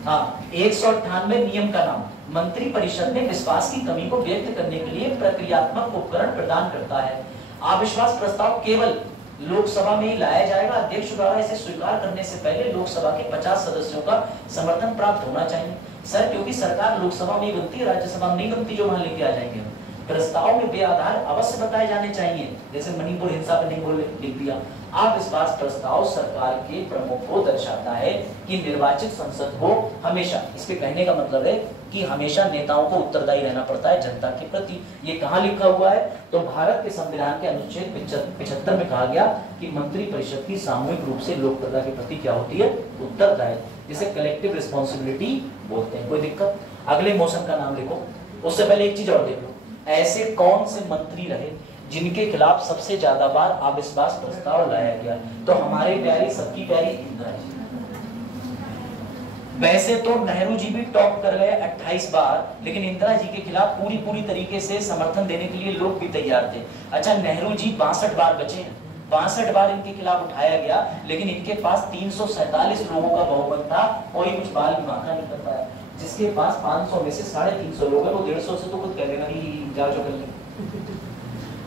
हाँ, 198 नियम का नाम, मंत्री परिषद में विश्वास की कमी को व्यक्त करने के लिए प्रक्रियात्मक उपकरण प्रदान करता है। अविश्वास प्रस्ताव केवल लोकसभा में ही लाया जाएगा। अध्यक्ष द्वारा इसे स्वीकार करने से पहले लोकसभा के 50 सदस्यों का समर्थन प्राप्त होना चाहिए। सर क्योंकि सरकार लोकसभा में ही बनती है, राज्यसभा में नहीं बनती जो वहां लेके आ जाएंगे। प्रस्ताव में वे आधार अवश्य बताए जाने चाहिए, जैसे मणिपुर हिंसा पे नहीं बोले लिख दिया। अविश्वास प्रस्ताव सरकार के प्रमुख को दर्शाता है कि निर्वाचित संसद को हमेशा, इसके कहने का मतलब है कि हमेशा नेताओं को उत्तरदायी रहना पड़ता है जनता के प्रति। ये कहाँ लिखा हुआ है? तो भारत के संविधान के अनुच्छेद 75 में कहा गया कि मंत्रिपरिषद की सामूहिक रूप से लोकप्रियता के प्रति क्या होती है? उत्तरदायी, जिसे कलेक्टिव रिस्पॉन्सिबिलिटी बोलते हैं। कोई दिक्कत? अगले मोशन का नाम लिखो। उससे पहले एक चीज और देख लो, ऐसे कौन से मंत्री रहे जिनके खिलाफ सबसे ज्यादा बार अविश्वास प्रस्ताव लाया गया? तो हमारे प्यारी, सबकी प्यारी इंदिरा जी। वैसे तो नेहरू जी भी टॉप कर गए 28 बार, लेकिन इंदिरा जी के खिलाफ पूरी तरीके से समर्थन देने के लिए लोग भी तैयार थे। अच्छा, नेहरू जी 62 बार बचे हैं, 62 बार इनके खिलाफ उठाया गया, लेकिन इनके पास 347 लोगों का बहुमत था, कोई कुछ बाल भी बांका नहीं कर पाया। जिसके पास 500 में से 350 लोग हैं, वो 150 से तो खुद कह देगा नहीं जाओ जो कर ले।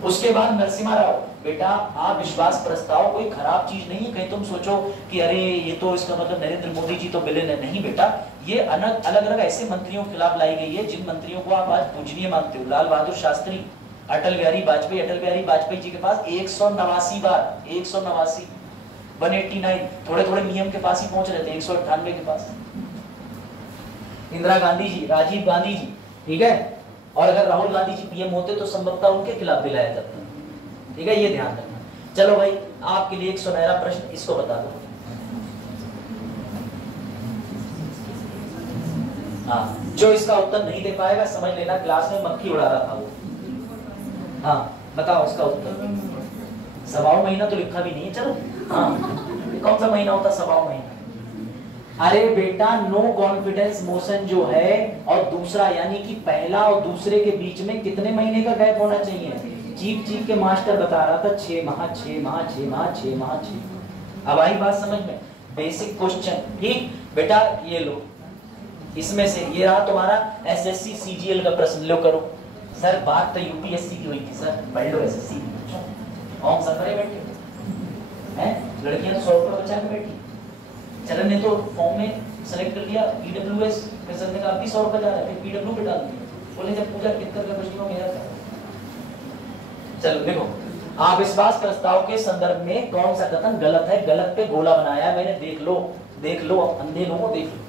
उसके बाद नरसिम्हा राव, बेटा अविश्वास प्रस्ताव कोई खराब चीज नहीं है। कहीं तुम सोचो कि अरे ये तो इसका मतलब नरेंद्र मोदी जी तो विलेन है, नहीं बेटा। ये अलग अलग ऐसे मंत्रियों के खिलाफ लाई गई है जिन मंत्रियों को आप आज पूजनीय मानते हो। लाल बहादुर शास्त्री, अटल बिहारी वाजपेयी जी के पास 189 बार, 189, 189, थोड़े थोड़े नियम के पास ही पहुंच रहे थे, 198 के पास। इंदिरा गांधी जी, राजीव गांधी जी, ठीक है, और अगर राहुल गांधी जी पीएम होते तो संभवतः उनके खिलाफ भी लाया जाता। ठीक है, ये ध्यान रखना। चलो भाई, आपके लिए एक सुनहरा प्रश्न, इसको बता दो। हाँ, जो इसका उत्तर नहीं दे पाएगा समझ लेना क्लास में मक्खी उड़ा रहा था वो। हाँ बताओ इसका उत्तर। सवाओ महीना तो लिखा भी नहीं है। चलो हाँ, कौन सा महीना होता सवाओ महीना? अरे बेटा, नो कॉन्फिडेंस मोशन जो है और दूसरा, यानी कि पहला और दूसरे के बीच में कितने महीने का गैप होना चाहिए? चीफ के मास्टर बता रहा था 6 माह 6 माह 6 माह 6 माह 6। अब आई बात समझ में? Basic question. ठीक बेटा, ये लो, इसमें से ये रहा तुम्हारा एसएससी सीजीएल का प्रश्न, लो करो। सर बात तो यूपीएससी की हुई थी सर, पढ़ लो एसएससी। और सफरे बैठे हैं लड़कियां तो 100 रुपये बचा के बैठी। चरण ने तो फॉर्म में सेलेक्ट कर लिया ईडब्ल्यूएस, फिर सर ने कहा अभी 100 रुपये जा रहा है, फिर पीडब्ल्यू पे डाल दिया। बोले जब पूजा कितकर का कुछ नहीं मेरा था। चलो देखो, अविश्वास प्रस्ताव के संदर्भ में कौन सा कथन गलत है? गलत पे गोला बनाया मैंने, देख लो अंधे लोगों, देख लो।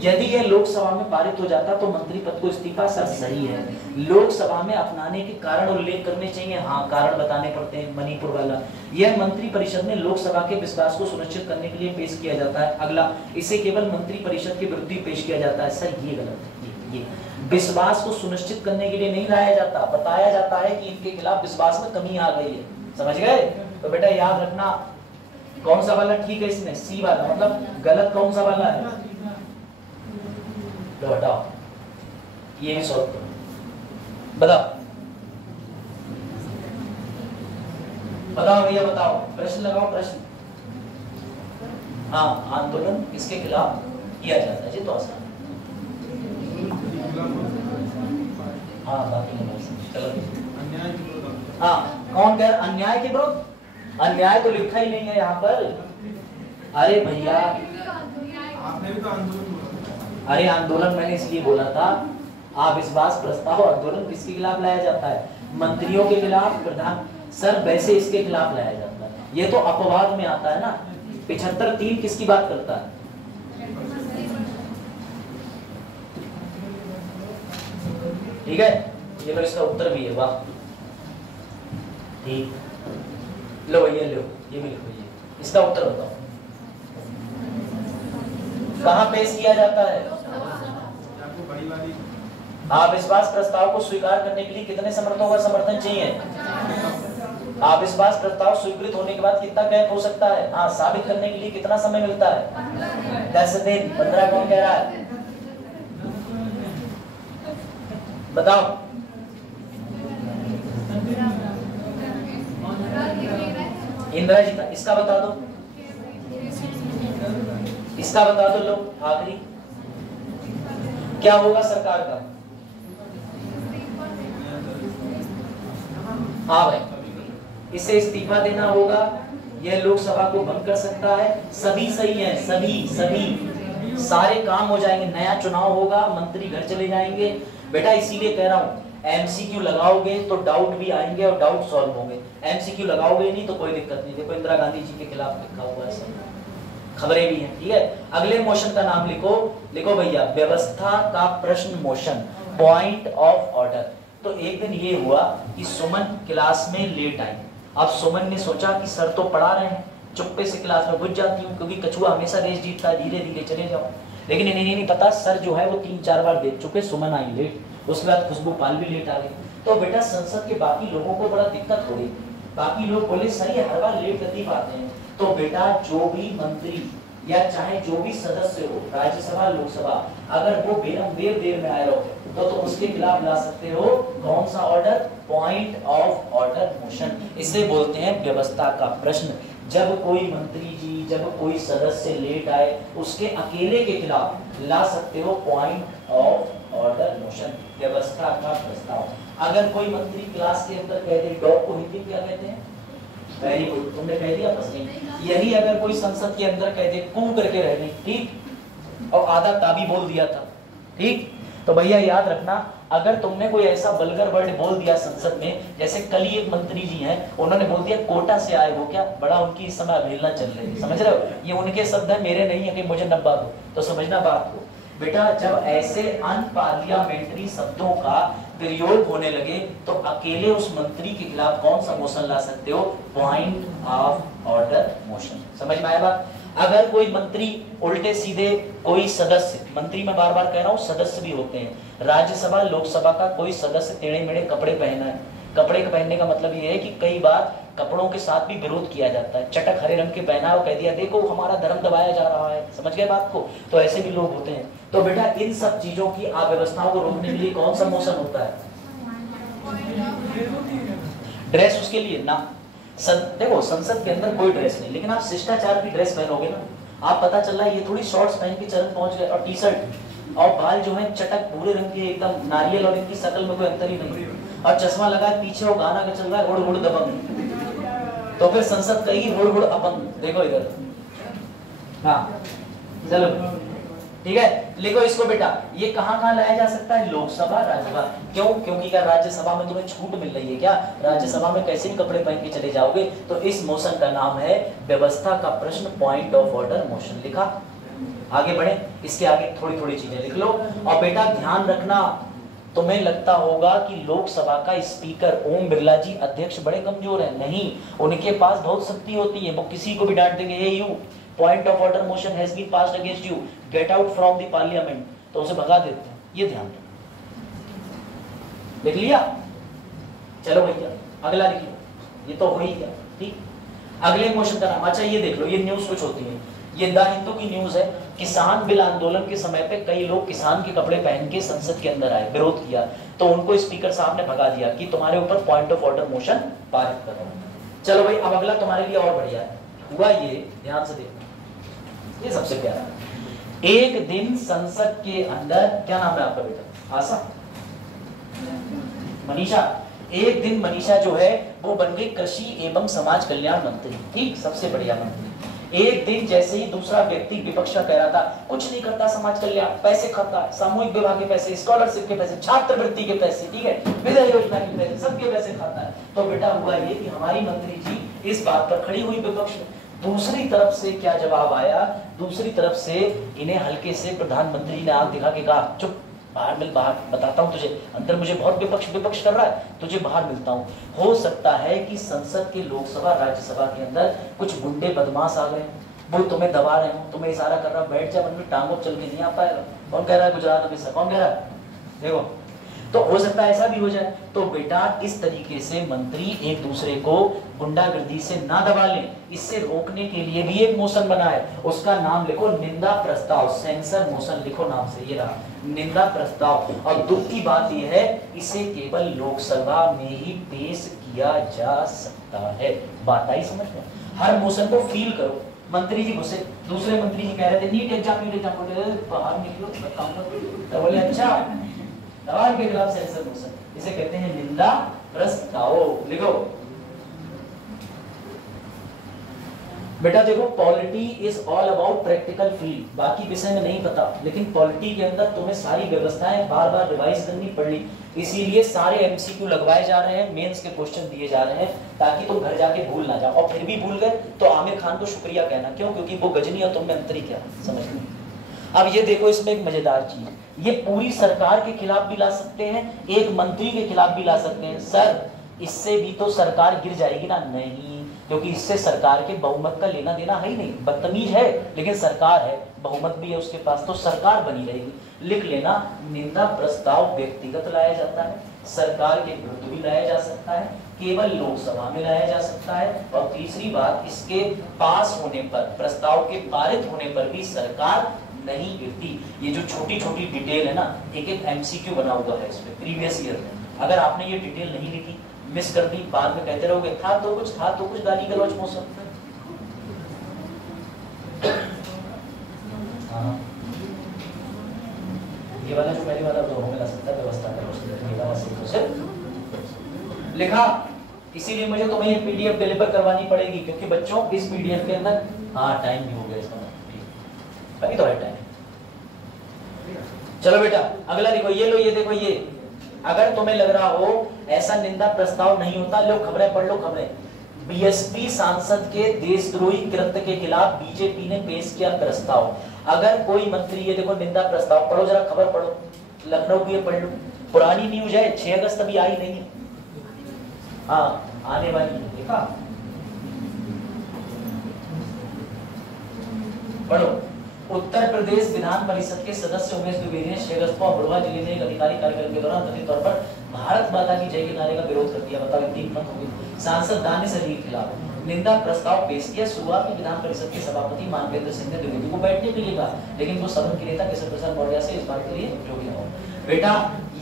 यदि यह लोकसभा में पारित हो जाता तो मंत्री पद को इस्तीफा, सर सही है। लोकसभा में अपनाने के कारण उल्लेख करने चाहिए, हाँ कारण बताने पड़ते हैं। मणिपुर वाला, यह मंत्री परिषद में लोकसभा के विश्वास को सुनिश्चित करने के लिए पेश किया जाता है। अगला, इसे केवल मंत्री परिषद के विरुद्ध ही पेश किया जाता है। सर ये गलत है। ये विश्वास को सुनिश्चित करने के लिए नहीं लाया जाता, बताया जाता है कि इनके खिलाफ विश्वास में कमी आ गई है। समझ गए? तो बेटा याद रखना, कौन सा वाला ठीक है इसमें? सी वाला, मतलब गलत कौन सा वाला है? तो हटाओ, ये भी सॉल्व करो। बताओ भैया, बताओ, प्रश्न लगाओ, प्रश्न। हाँ, आंदोलन किसके खिलाफ किया जाता है? जी तो आसान। हाँ बाकी चलो, हाँ कौन कह रहा अन्याय के विरुद्ध? अन्याय तो लिखा ही नहीं है यहाँ पर। अरे भैया, आपने भी तो आंदोलन, अरे आंदोलन मैंने इसलिए बोला था, अविश्वास प्रस्ताव आंदोलन किसके खिलाफ लाया जाता है? मंत्रियों के खिलाफ, प्रधान। सर वैसे इसके खिलाफ लाया जाता है, ये तो अपवाद में आता है ना। 75(3) किसकी बात करता है? ठीक है, ये लो, इसका उत्तर भी है। वाह, ठीक, लो भैया, लो ये भी लिखो। ये इसका उत्तर बताओ, कहाँ पेश किया जाता है? अविश्वास प्रस्ताव को स्वीकार करने के लिए कितने समर्थकों का समर्थन चाहिए? अविश्वास प्रस्ताव स्वीकृत होने के बाद कितना गैप हो सकता है? हाँ, साबित करने के लिए कितना समय मिलता है? 10 दिन। 15 कौन कह रहा है? बताओ। इंदिरा जी का, इसका बता दो, इसका बता दो। लो आखिरी, क्या होगा सरकार का? हाँ भाई, इसे इस्तीफा देना होगा यह लोकसभा को भंग कर सकता है। सभी सही है, सभी सारे काम हो जाएंगे, नया चुनाव होगा, मंत्री घर चले जाएंगे। बेटा इसीलिए कह रहा हूँ एमसीक्यू लगाओगे तो डाउट भी आएंगे और डाउट सॉल्व होंगे, एमसीक्यू लगाओगे नहीं तो कोई दिक्कत नहीं। देखो इंदिरा गांधी जी के खिलाफ लिखा हुआ है, खबरें भी हैं, ठीक है। अगले मोशन का नाम लिखो, लिखो भैया व्यवस्था का प्रश्न मोशन, पॉइंट ऑफ ऑर्डर। तो एक दिन ये हुआ कि सुमन क्लास में लेट आई। अब सुमन ने सोचा कि सर तो पढ़ा रहे हैं, चुप्पे से क्लास में घुस जाती हूँ क्योंकि कछुआ हमेशा रेस जीतता है, धीरे धीरे चले जाओ। लेकिन इन्हें नहीं पता सर जो है वो 3-4 बार देख चुके, सुमन आई लेट, उसके बाद खुशबू पाल भी लेट आ गई। तो बेटा संसद के बाकी लोगों को बड़ा दिक्कत हो गई, बाकी लोग बोले सर ये हर बार लेट गति पाते हैं। तो बेटा जो भी मंत्री या चाहे जो भी सदस्य हो, राज्यसभा लोकसभा, अगर वो बेरंबेर देर में आए रहो तो उसके खिलाफ ला सकते हो कौन सा order, point of order motion. इसे बोलते हैं व्यवस्था का प्रश्न। जब कोई मंत्री जी, जब कोई सदस्य लेट आए, उसके अकेले के खिलाफ ला सकते हो पॉइंट ऑफ ऑर्डर मोशन, व्यवस्था का प्रस्ताव। अगर कोई मंत्री क्लास के अंदर कह दे, डॉग को हिंदी में क्या कहते हैं, वेरी गुड, तुमने कह दिया बस नहीं। यही अगर कोई संसद के अंदर कह दे कू करके रह गई, ठीक, और आधा ताबी बोल दिया था, ठीक, तो भैया याद रखना अगर तुमने कोई ऐसा वल्गर वर्ड बोल दिया संसद में, जैसे कल ही एक मंत्री जी हैं, उन्होंने बोल दिया कोटा से आए हो क्या, बड़ा उनकी इस समय अवहेलना चल रही है, समझ रहे हो, ये उनके शब्द है, मेरे नहीं है कि मुझे नब्बा दो, तो समझना बात को। बेटा जब ऐसे अनपार्लियामेंट्री शब्दों का प्रयोग होने लगे तो अकेले उस मंत्री के खिलाफ कौन सा मोशन ला सकते हो, पॉइंट ऑफ ऑर्डर मोशन। समझ में आया बात। अगर कोई मंत्री उल्टे सीधे, कोई सदस्य, मंत्री में बार बार कह रहा हूं सदस्य भी होते हैं, राज्यसभा लोकसभा का कोई सदस्य टेढ़े मेढ़े कपड़े पहना है, कपड़े पहनने का मतलब ये है कि कई बार कपड़ों के साथ भी विरोध किया जाता है, चटक हरे रंग के पहना और कह दिया देखो हमारा धर्म दबाया जा रहा है, समझ गए बात को, तो ऐसे भी लोग होते हैं। तो बेटा इन सब चीजों की अव्यवस्थाओं को रोकने के लिए कौन सा मोशन होता है, ड्रेस उसके लिए ना, देखो संसद के अंदर कोई ड्रेस नहीं, लेकिन आप शिष्टाचार की ड्रेस पहनोगे ना, आप पता चल रहा है ये थोड़ी शॉर्ट्स पहन के चरण पहुंच गए और टी शर्ट और बाल जो है चटक भूरे रंग के एकदम नारियल और इनकी शक्ल में कोई अंतर ही नहीं, और चश्मा लगा पीछे वो गाना का चल रहा है हुड़ हुड़ दबंग, तो फिर संसद कहेगी हुड़ हुड़ अपंग। देखो इधर, हाँ चलो ठीक है, लिखो इसको बेटा। ये कहाँ कहाँ लाया जा सकता है, लोकसभा राज्यसभा। क्यों, क्योंकि क्या राज्यसभा में तुम्हें छूट मिल रही है क्या, राज्यसभा में कैसे भी कपड़े पहन के चले जाओगे। तो इस मोशन का नाम है व्यवस्था का प्रश्न, पॉइंट ऑफ ऑर्डर मोशन। लिखा, आगे बढ़े, इसके आगे थोड़ी थोड़ी चीजें लिख लो। और बेटा ध्यान रखना, तुम्हें लगता होगा कि लोकसभा का स्पीकर ओम बिरला जी अध्यक्ष बड़े कमजोर हैं, नहीं, उनके पास बहुत शक्ति होती है, वो किसी को भी डांट देंगे, hey you point of order motion has been passed against you, get out from the parliament, तो उसे भगा देते हैं। ये ध्यान रखना, लिख लिया, चलो भैया अगला लिख लो, ये तो हो ही गया, ठीक। अगले मोशन का नाम, अच्छा ये देख लो, ये न्यूज कुछ होती है, ये द हिंदू की न्यूज है। किसान बिल आंदोलन के समय पे कई लोग किसान के कपड़े पहन के संसद के अंदर आए, विरोध किया, तो उनको स्पीकर साहब ने भगा दिया कि तुम्हारे ऊपर पॉइंट ऑफ ऑर्डर मोशन पारित करो। चलो भाई अब अगला तुम्हारे लिए और बढ़िया है, हुआ ये, ध्यान से देखना, ये सबसे प्यारा। एक दिन संसद के अंदर, क्या नाम है आपका बेटा, आशा, मनीषा, एक दिन मनीषा जो है वो बन गई कृषि एवं समाज कल्याण मंत्री, ठीक, सबसे बढ़िया मंत्री। एक दिन जैसे ही दूसरा व्यक्ति विपक्ष का कह रहा था कुछ नहीं करता समाज कल्याण, पैसे खाता, सामूहिक विवाह के पैसे, स्कॉलरशिप के पैसे, छात्रवृत्ति के पैसे, ठीक है, विधवा योजना के पैसे, सबके पैसे खाता है, तो बेटा हुआ ये कि हमारी मंत्री जी इस बात पर खड़ी हुई विपक्ष में। दूसरी तरफ से क्या जवाब आया, दूसरी तरफ से इन्हें हल्के से प्रधानमंत्री जी ने आंख दिखा के कहा चुप, बाहर मिल, बाहर बताता हूं तुझे, अंदर मुझे बहुत विपक्ष कर रहा है, तुझे बाहर मिलता हूं। हो सकता है कि संसद के लोकसभा राज्यसभा के अंदर कुछ गुंडे बदमाश आ गए, वो तुम्हें दबा रहे हो, तुम्हें इशारा कर रहा, बैठ जा, मन में टांगों चल के नहीं आ पाएगा। कौन कह रहा है गुजरात में, कौन कह रहा है, देखो, तो हो सकता है ऐसा भी हो जाए। तो बेटा इस तरीके से मंत्री एक दूसरे को गुंडागर्दी से ना दबा लें, इससे रोकने के लिए भी एक मोशन बना है, उसका नाम लिखो निंदा प्रस्ताव, सेंसर मोशन लिखो नाम से, ये रहा निंदा प्रस्ताव। और दुख की बात यह है इसे केवल लोकसभा में ही पेश किया जा सकता है। बात आई समझ में, हर मोशन को फील करो। मंत्री जी मुझसे, दूसरे मंत्री जी कह रहे थे नीट एग्जाम बाहर निकलो, तो बोले अच्छा दबाव के खिलाफ सेंसर मोशन, इसे कहते हैं निंदा प्रस्ताव। लिखो बेटा देखो polity is all about practical field, बाकी विषय में नहीं पता, लेकिन पॉलिटी के अंदर तुम्हें सारी व्यवस्थाएं बार बार रिवाइज करनी पड़ी, इसीलिए सारे एमसीक्यू लगवाए जा रहे हैं, मेंस के क्वेश्चन दिए जा रहे हैं ताकि तुम घर जाके भूल ना जाओ, और फिर भी भूल गए तो आमिर खान को शुक्रिया कहना, क्यों? क्योंकि वो गजनी और तुम में अंतर ही क्या समझ लो। अब ये देखो इसमें एक मजेदार चीज, ये पूरी सरकार के खिलाफ भी ला सकते हैं, एक मंत्री के खिलाफ भी ला सकते हैं। सर इससे भी तो सरकार गिर जाएगी ना? नहीं, क्योंकि इससे सरकार के बहुमत का लेना देना है ही नहीं, बदतमीज है लेकिन सरकार है, बहुमत भी है उसके पास, तो सरकार बनी रहेगी। लिख लेना, निंदा प्रस्ताव व्यक्तिगत लाया जाता है, सरकार के विरुद्ध भी लाया जा सकता है, केवल लोकसभा में लाया जा सकता है, और तीसरी बात इसके पास होने पर, प्रस्ताव के पारित होने पर भी सरकार नहीं गिरती। ये जो छोटी छोटी डिटेल है ना, एक एक एमसीक्यू बना हुआ है इसमें प्रीवियस ईयर में, अगर आपने ये डिटेल नहीं लिखी, मिस कर दी, बाद में कहते रहोगे था तो कुछ गाली गलौज मौसम। हाँ ये वाला जो पहले वाला दोनों में ला सकता है, व्यवस्था कर लिखा, इसीलिए मुझे तुम्हें ये पीडीएफ डिलीवर करवानी पड़ेगी, क्योंकि बच्चों इस पीडीएफ के अंदर हाँ टाइम भी हो गया इसका, बाकी तो है टाइम। चलो बेटा अगला देखो, ये लो, ये देखो, ये अगर तुम्हें लग रहा हो ऐसा निंदा प्रस्ताव नहीं होता, लो खबरें पढ़ लो, खबरें। बीएसपी सांसद के देशद्रोही कृत्य के खिलाफ बीजेपी ने पेश किया प्रस्ताव। अगर कोई मंत्री, ये देखो निंदा प्रस्ताव, पढ़ो जरा, खबर पढ़ो, लखनऊ की पढ़ लो, पुरानी न्यूज है, 6 अगस्त अभी आई नहीं है, हाँ आने वाली है, देखा पढ़ो। उत्तर प्रदेश विधान परिषद के सदस्य उमेश द्विवेदी ने 6 अगस्त को अमरोहा जिले में एक अधिकारी कार्यक्रम के दौरान कथित तौर पर भारत माता की जय के नारे का विरोध कर दिया। बताओ इतनी हिम्मत होगी। सांसद दानिश अली के खिलाफ निंदा प्रस्ताव पेश किया। शुरुआत में विधान परिषद के सभापति मानवेंद्र सिंह ने द्विवेदी को बैठने के लिए कहा, लेकिन वो सदन के नेता केशव प्रसाद मौर्य से इस बात के लिए योग्य न हो। बेटा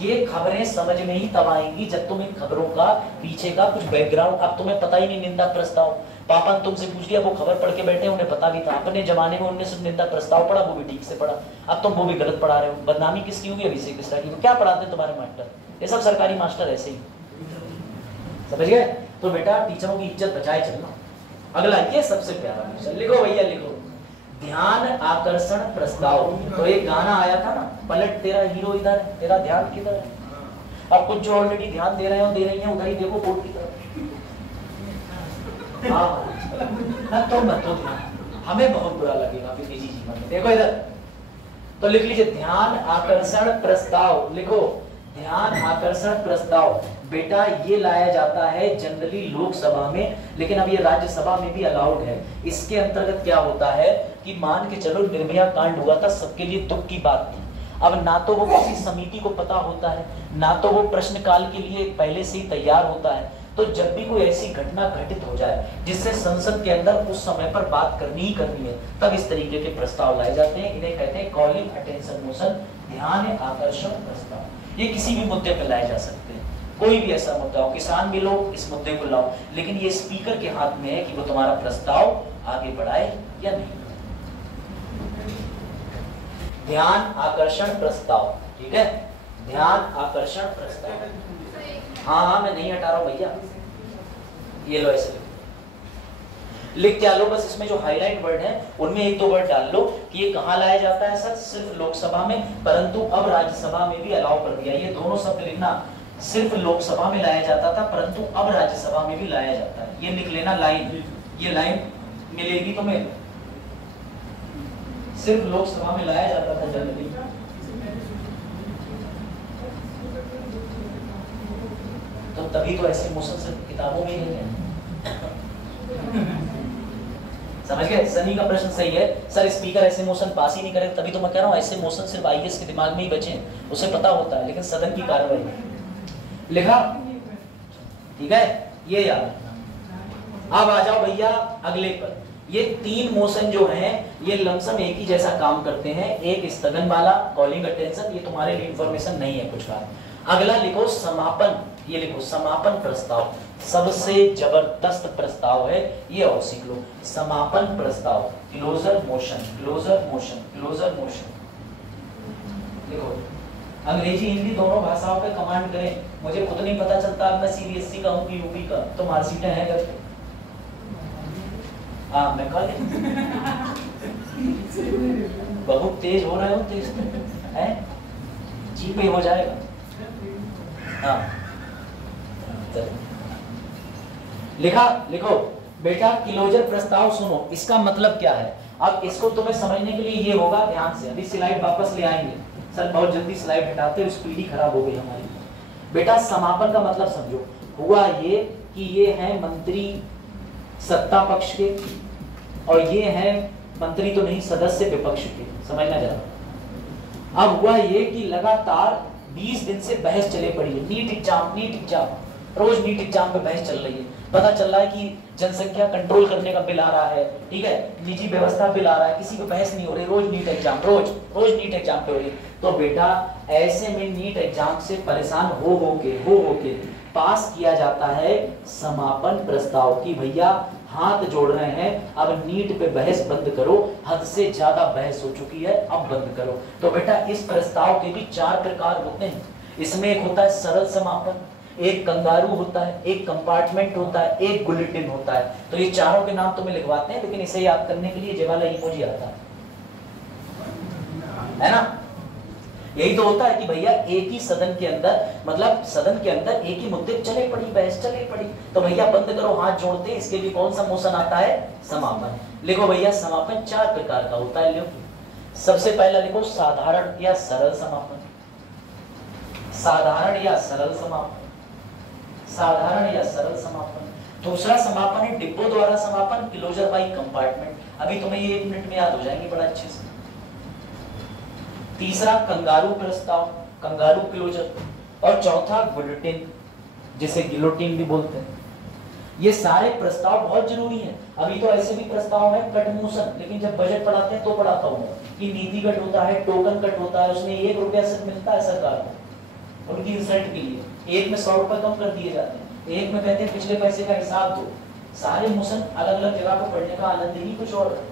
ये खबरें समझ में ही तब आएंगी जब तुम इन खबरों का पीछे का कुछ बैकग्राउंड, अब तुम्हें पता ही नहीं निंदा प्रस्ताव, पापा ने तुमसे पूछ लिया, वो खबर पढ़ के बैठे, उन्हें पता भी था, अपने जमाने में उन्होंने सिर्फ निंदा प्रस्ताव पढ़ा, वो भी ठीक से पढ़ा, अब तुम वो भी गलत पढ़ा रहे हो। बदनामी किसकी होगी? अभिषेक मिश्रा की। क्या पढ़ाते हैं तुम्हारे मास्टर? ये सब सरकारी मास्टर ऐसे ही, समझ गए? तो बेटा टीचरों की इज्जत बचाए चलना। अगला ये सबसे प्यारा क्वेश्चन, लिखो भैया लिखो, ध्यान आकर्षण प्रस्ताव। तो एक गाना आया था ना, पलट तेरा हीरो इधर, तेरा ध्यान किधर है? अब कुछ जो ऑलरेडी ध्यान दे रहे हैं दे रही हैं, उधर ही देखो बोर्ड की तरफ। हाँ तो मत तो हमें बहुत बुरा लगेगा फिर निजी जीवन में। देखो इधर, तो लिख लीजिए ध्यान आकर्षण प्रस्ताव, लिखो ध्यान आकर्षण प्रस्ताव। बेटा ये लाया जाता है जनरली लोकसभा में, लेकिन अब ये राज्यसभा में भी अलाउड है। इसके अंतर्गत क्या होता है कि मान के चलो निर्भया कांड हुआ था, सबके लिए दुख की बात थी। अब ना तो वो किसी समिति को पता होता है, ना तो वो प्रश्नकाल के लिए पहले से ही तैयार होता है। तो जब भी कोई ऐसी घटना घटित हो जाए जिससे संसद के अंदर उस समय पर बात करनी ही करनी है, तब इस तरीके के प्रस्ताव लाए जाते हैं। इन्हें कहते हैं कॉलिंग अटेंशन मोशन, ध्यान आकर्षण प्रस्ताव। ये किसी भी मुद्दे पर लाए जा सकते हैं, कोई भी ऐसा मुद्दा हो, किसान भी लो, इस मुद्दे को लाओ, लेकिन ये स्पीकर के हाथ में है कि वो तुम्हारा प्रस्ताव आगे बढ़ाए या नहीं। ध्यान आकर्षण प्रस्ताव, ठीक है, ध्यान आकर्षण प्रस्ताव। हाँ मैं नहीं हटा रहा हूं भैया, ये लो ऐसे लिख क्या लो, बस इसमें जो हाईलाइट वर्ड है उनमें 1-2 वर्ड डाल लो कि ये कहाँ लाया जाता है सर, सिर्फ लोकसभा में, परंतु अब राज्यसभा में भी अलाउ कर दिया। ये दोनों शब्द लिखना, सिर्फ लोकसभा में लाया जाता था परंतु अब राज्यसभा में भी लाया जाता है। ये लिख लेना लाइन, ये लाइन मिलेगी तुम्हें, सिर्फ लोकसभा में लाया जाता था जनरली, तो तभी तो ऐसे मोशन सिर्फ किताबों में ही है। समझ गए? सनी का प्रश्न सही है, सर स्पीकर ऐसे मोशन पास ही नहीं करे, तभी तो मैं कह रहा हूँ ऐसे मोशन सिर्फ आईएएस के दिमाग में ही बचे, उसे पता होता है, लेकिन सदन की कार्रवाई लिखा, ठीक है, ये याद रखना। अब आ जाओ भैया अगले पर। ये 3 मोशन जो हैं ये लमसम एक ही जैसा काम करते हैं। एक स्थगन वाला कॉलिंग अटेंशन, ये तुम्हारे लिए इंफॉर्मेशन नहीं है कुछ बात। अगला लिखो समापन, ये लिखो समापन प्रस्ताव, सबसे जबरदस्त प्रस्ताव है ये, और सीख लो समापन प्रस्ताव, closure motion, closure motion, closure motion. देखो अंग्रेजी हिंदी दोनों भाषाओं पे कमांड करें, मुझे खुद नहीं पता चलता अब मैं सीबीएसई का हूँ कि यूपी का, तो मार्कशीटें हैं घर पे। हाँ मैं कह बहुत तेज हो रहे हो, तेज है जी पे हो जाएगा। हाँ चलो लिखा, लिखो बेटा क्लोजर प्रस्ताव सुनो, इसका मतलब क्या है। अब इसको तुम्हें समझने के लिए ये होगा, ध्यान से अभी स्लाइड वापस ले आएंगे सर, बहुत जल्दी स्लाइड हटाते हैं, स्पीड ही खराब हो गई हमारी। बेटा समापन का मतलब समझो, हुआ ये कि ये है मंत्री सत्ता पक्ष के और ये है मंत्री तो नहीं सदस्य विपक्ष के, समझना जरा। अब हुआ ये कि लगातार 20 दिन से बहस चले पड़ी है, नीट एग्जाम, रोज नीट एग्जाम पे बहस चल रही है। पता चल रहा है कि जनसंख्या कंट्रोल करने का बिल आ रहा है, ठीक है, निजी व्यवस्था बिल आ रहा है, किसी पे बहस नहीं हो रही, रोज नीट एग्जाम, रोज नीट एग्जाम पे हो रही। तो बेटा ऐसे में नीट एग्जाम से परेशान हो के पास किया जाता है समापन प्रस्ताव की भैया हाथ जोड़ रहे हैं, अब नीट पे बहस बंद करो, हद से ज्यादा बहस हो चुकी है, अब बंद करो। तो बेटा इस प्रस्ताव के भी 4 प्रकार होते हैं। इसमें एक होता है सरल समापन, एक कंगारू होता है, एक कंपार्टमेंट होता है, एक बुलेटिन होता है। तो ये चारों के नाम तुम्हें लिखवाते हैं, लेकिन इसे याद करने के लिए ये वाला इमोजी आता है ना। यही तो होता है कि भैया एक ही सदन के अंदर, मतलब सदन के अंदर एक ही मुद्दे चले पड़ी, बहस चले पड़ी, तो भैया बंद करो, हाथ जोड़ते, इसके लिए कौन सा मोशन आता है, समापन। लिखो भैया समापन 4 प्रकार का होता है। लिखो सबसे पहला लिखो साधारण या सरल समापन, साधारण या सरल समापन, साधारण या सरल समापन। दूसरा समापन है डिब्बों द्वारा समापन, क्लोजर बाय कंपार्टमेंट। अभी तुम्हें ये 1 मिनट में याद हो जाएंगे बड़ा अच्छे से। तीसरा कंगारू प्रस्ताव, कंगारू क्लोजर, और चौथा बुलेटिन जिसे गिलोटिन भी बोलते हैं। ये सारे प्रस्ताव बहुत जरूरी हैं। अभी तो ऐसे भी प्रस्ताव है कट मोशन, लेकिन जब बजट पढ़ाते हैं तो पढ़ाता हूँ कि नीति कट होता है, टोकन कट होता है, उसमें 1 रुपया सिर्फ मिलता है सरकार को उनकी इंसल्ट के लिए, एक में 100 रुपए कम कर दिए जाते हैं, एक में कहते हैं पिछले पैसे का हिसाब दो। सारे मोशन अलग अलग जगह पर पढ़ने का आनंद ही कुछ और है।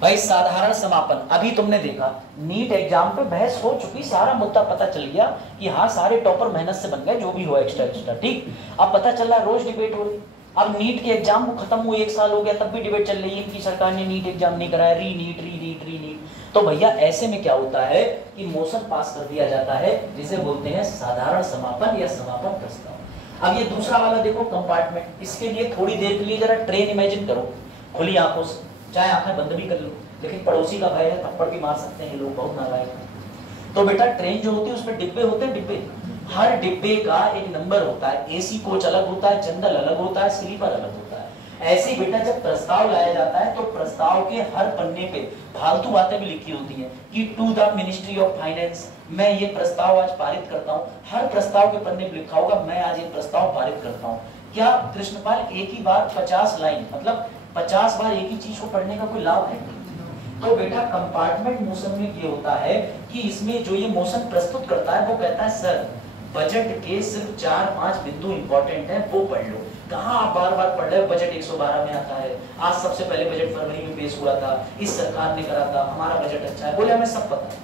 भाई साधारण समापन, अभी तुमने देखा नीट एग्जाम पे बहस हो चुकी, सारा मुद्दा पता चल गया कि हाँ सारे टॉपर मेहनत से बन गए, जो भी हो एक्स्ट्रा, ठीक। अब पता चल रहा है रोज डिबेट हो रही। अब नीट के एग्जाम को खत्म हुए 1 साल हो गया, तब भी डिबेट चल रही है कि सरकार ने नीट एग्जाम नहीं कराया, री नीट। तो भैया ऐसे में क्या होता है कि मोशन पास कर दिया जाता है, जिसे बोलते हैं साधारण समापन या समापन प्रस्ताव। अब ये दूसरा वाला देखो कंपार्टमेंट, इसके लिए थोड़ी देर के लिए जरा ट्रेन इमेजिन करो खुली आंखों से, चाहे आंखें बंद भी कर लो, लेकिन पड़ोसी का भय है, थप्पड़ भी मार सकते हैं लोग, बहुत नालायक है। तो बेटा ट्रेन जो होती है उसमें डिब्बे होते हैं, डिब्बे, हर डिब्बे का एक नंबर होता है, एसी कोच अलग होता है, जनरल अलग होता है, स्लीपर अलग होता है। ऐसे ही बेटा जब प्रस्ताव लाया जाता है तो प्रस्ताव के हर पन्ने पे फालतू बातें भी लिखी होती हैं कि to the ministry of finance, मैं ये प्रस्ताव आज पारित करता हूँ। हर प्रस्ताव के पन्ने पे लिखा होगा मैं आज ये प्रस्ताव पारित करता हूँ। क्या कृष्णपाल एक ही बार 50 लाइन, मतलब 50 बार एक ही चीज को पढ़ने का कोई लाभ है? तो बेटा कंपार्टमेंट मोशन में ये होता है कि इसमें जो ये मोशन प्रस्तुत करता है वो कहता है सर बजट के सिर्फ 4-5 बिंदु इंपॉर्टेंट है, वो पढ़ लो। कहाँ आप बार-बार पढ़ रहे हो, बजट 112 में आता है, आज सबसे पहले बजट फरवरी में पेश हुआ था, इस सरकार ने करा था, हमारा बजट अच्छा है। बोले हमें सब पता है,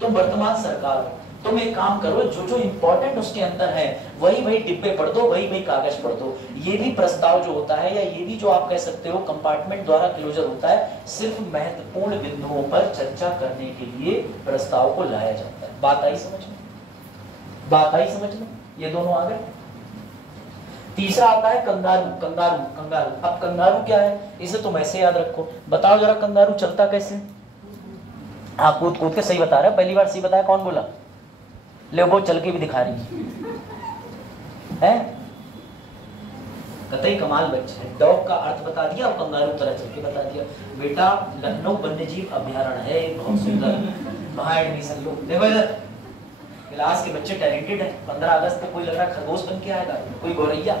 तुम वर्तमान सरकार हो, तुम एक काम करो, जो जो इंपॉर्टेंट उसके अंदर है वही डिब्बे पढ़ दो, वही कागज पढ़ दो। ये भी प्रस्ताव जो होता है, या ये भी जो आप कह सकते हो कंपार्टमेंट द्वारा क्लोजर होता है, सिर्फ महत्वपूर्ण बिंदुओं पर चर्चा करने के लिए प्रस्ताव को लाया जाता है। बात आई समझ में? बात आई समझ में? ये दोनों आ गए। तीसरा आता है कंगारू, कंगारू, कंगारू। अब कंगारू क्या है, इसे तुम ऐसे याद रखो। बताओ जरा कंगारू चलता कैसे? हाँ कूद कूद के, सही बता रहा है, पहली बार सही बताया, कौन बोला? ले वो चल के भी दिखा रही है, कतई कमाल बच्चे है। डॉग का अर्थ बता दिया और कंगारू तरह चल के बता दिया। बेटा लखनऊ वन्यजीव अभ्यारण्य है, बहुत सुंदर, वहां एडमिशन लो। देखो इधर क्लास के बच्चे टैलेंटेड है, 15 अगस्त को कोई लग रहा है खरगोश बन के आएगा, कोई गौरैया।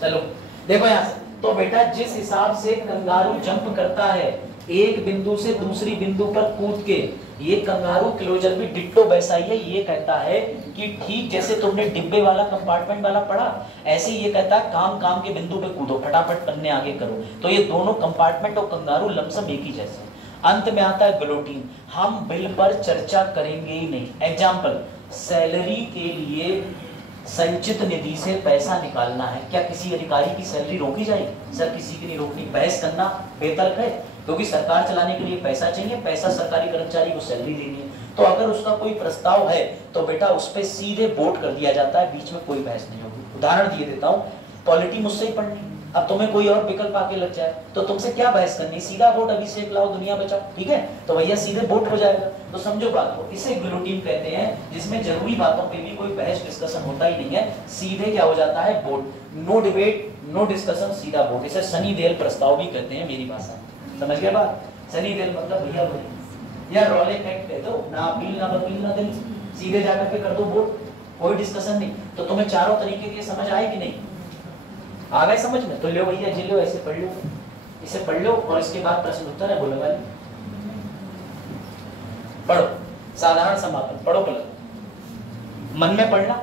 चलो देखो यहाँ से, तो बेटा जिस हिसाब से कंगारू जंप करता है एक बिंदु से दूसरी बिंदु पर कूद के, ये कंगारू क्लोजर भी डिट्टो वैसा ही है। ये कहता है कि ठीक जैसे तुमने डिब्बे वाला कंपार्टमेंट वाला पढ़ा, ऐसे ये कहता है काम काम के बिंदु पे कूदो, फटाफट पन्ने आगे करो। तो ये दोनों कंपार्टमेंट और कंगारू लमसम एक ही जैसे। अंत में आता है गिलोटिन, हम बिल पर चर्चा करेंगे ही नहीं। एग्जाम्पल, सैलरी के लिए संचित निधि से पैसा निकालना है, क्या किसी अधिकारी की सैलरी रोकी जाएगी? सर किसी की नहीं रोकनी। बहस करना बेतर्क है, क्योंकि सरकार चलाने के लिए पैसा चाहिए, पैसा सरकारी कर्मचारी को सैलरी देनी है। तो अगर उसका कोई प्रस्ताव है तो बेटा उस पर सीधे वोट कर दिया जाता है, बीच में कोई बहस नहीं होगी। उदाहरण दिए देता हूँ, पॉलिटी मुझसे ही पढ़नी, अब तुम्हें कोई और विकल्प आके लग जाए तो तुमसे क्या बहस करनी, सीधा वोट अभिषेक लाओ दुनिया बचाओ, ठीक है? तो भैया सीधे वोट हो जाएगा। तो समझो बात को, इसे गिलोटिन कहते हैं, जिसमें जरूरी बातों पे भी कोई बहस डिस्कशन होता ही नहीं है, सीधे क्या हो जाता है, vote. No debate no discussion, सीधा वोट। इसे सनी देओल प्रस्ताव भी कहते हैं मेरी भाषा में, समझ गए बात? सनी देओल मतलब भैया वही, या रॉलेट एक्ट कह दो, ना अपील ना वकील ना दिल, सीधे जाकर के कर दो वोट, कोई डिस्कशन नहीं। तो तुम्हें चारों तरीके की समझ आए कि नहीं? आ गए समझ में? तो लो भैया जी, लो ऐसे पढ़ लो, इसे पढ़ लो और इसके बाद प्रश्न उत्तर है, बोलो वाली पढ़ो, साधारण समापन पढ़ो, बोलो मन में पढ़ना।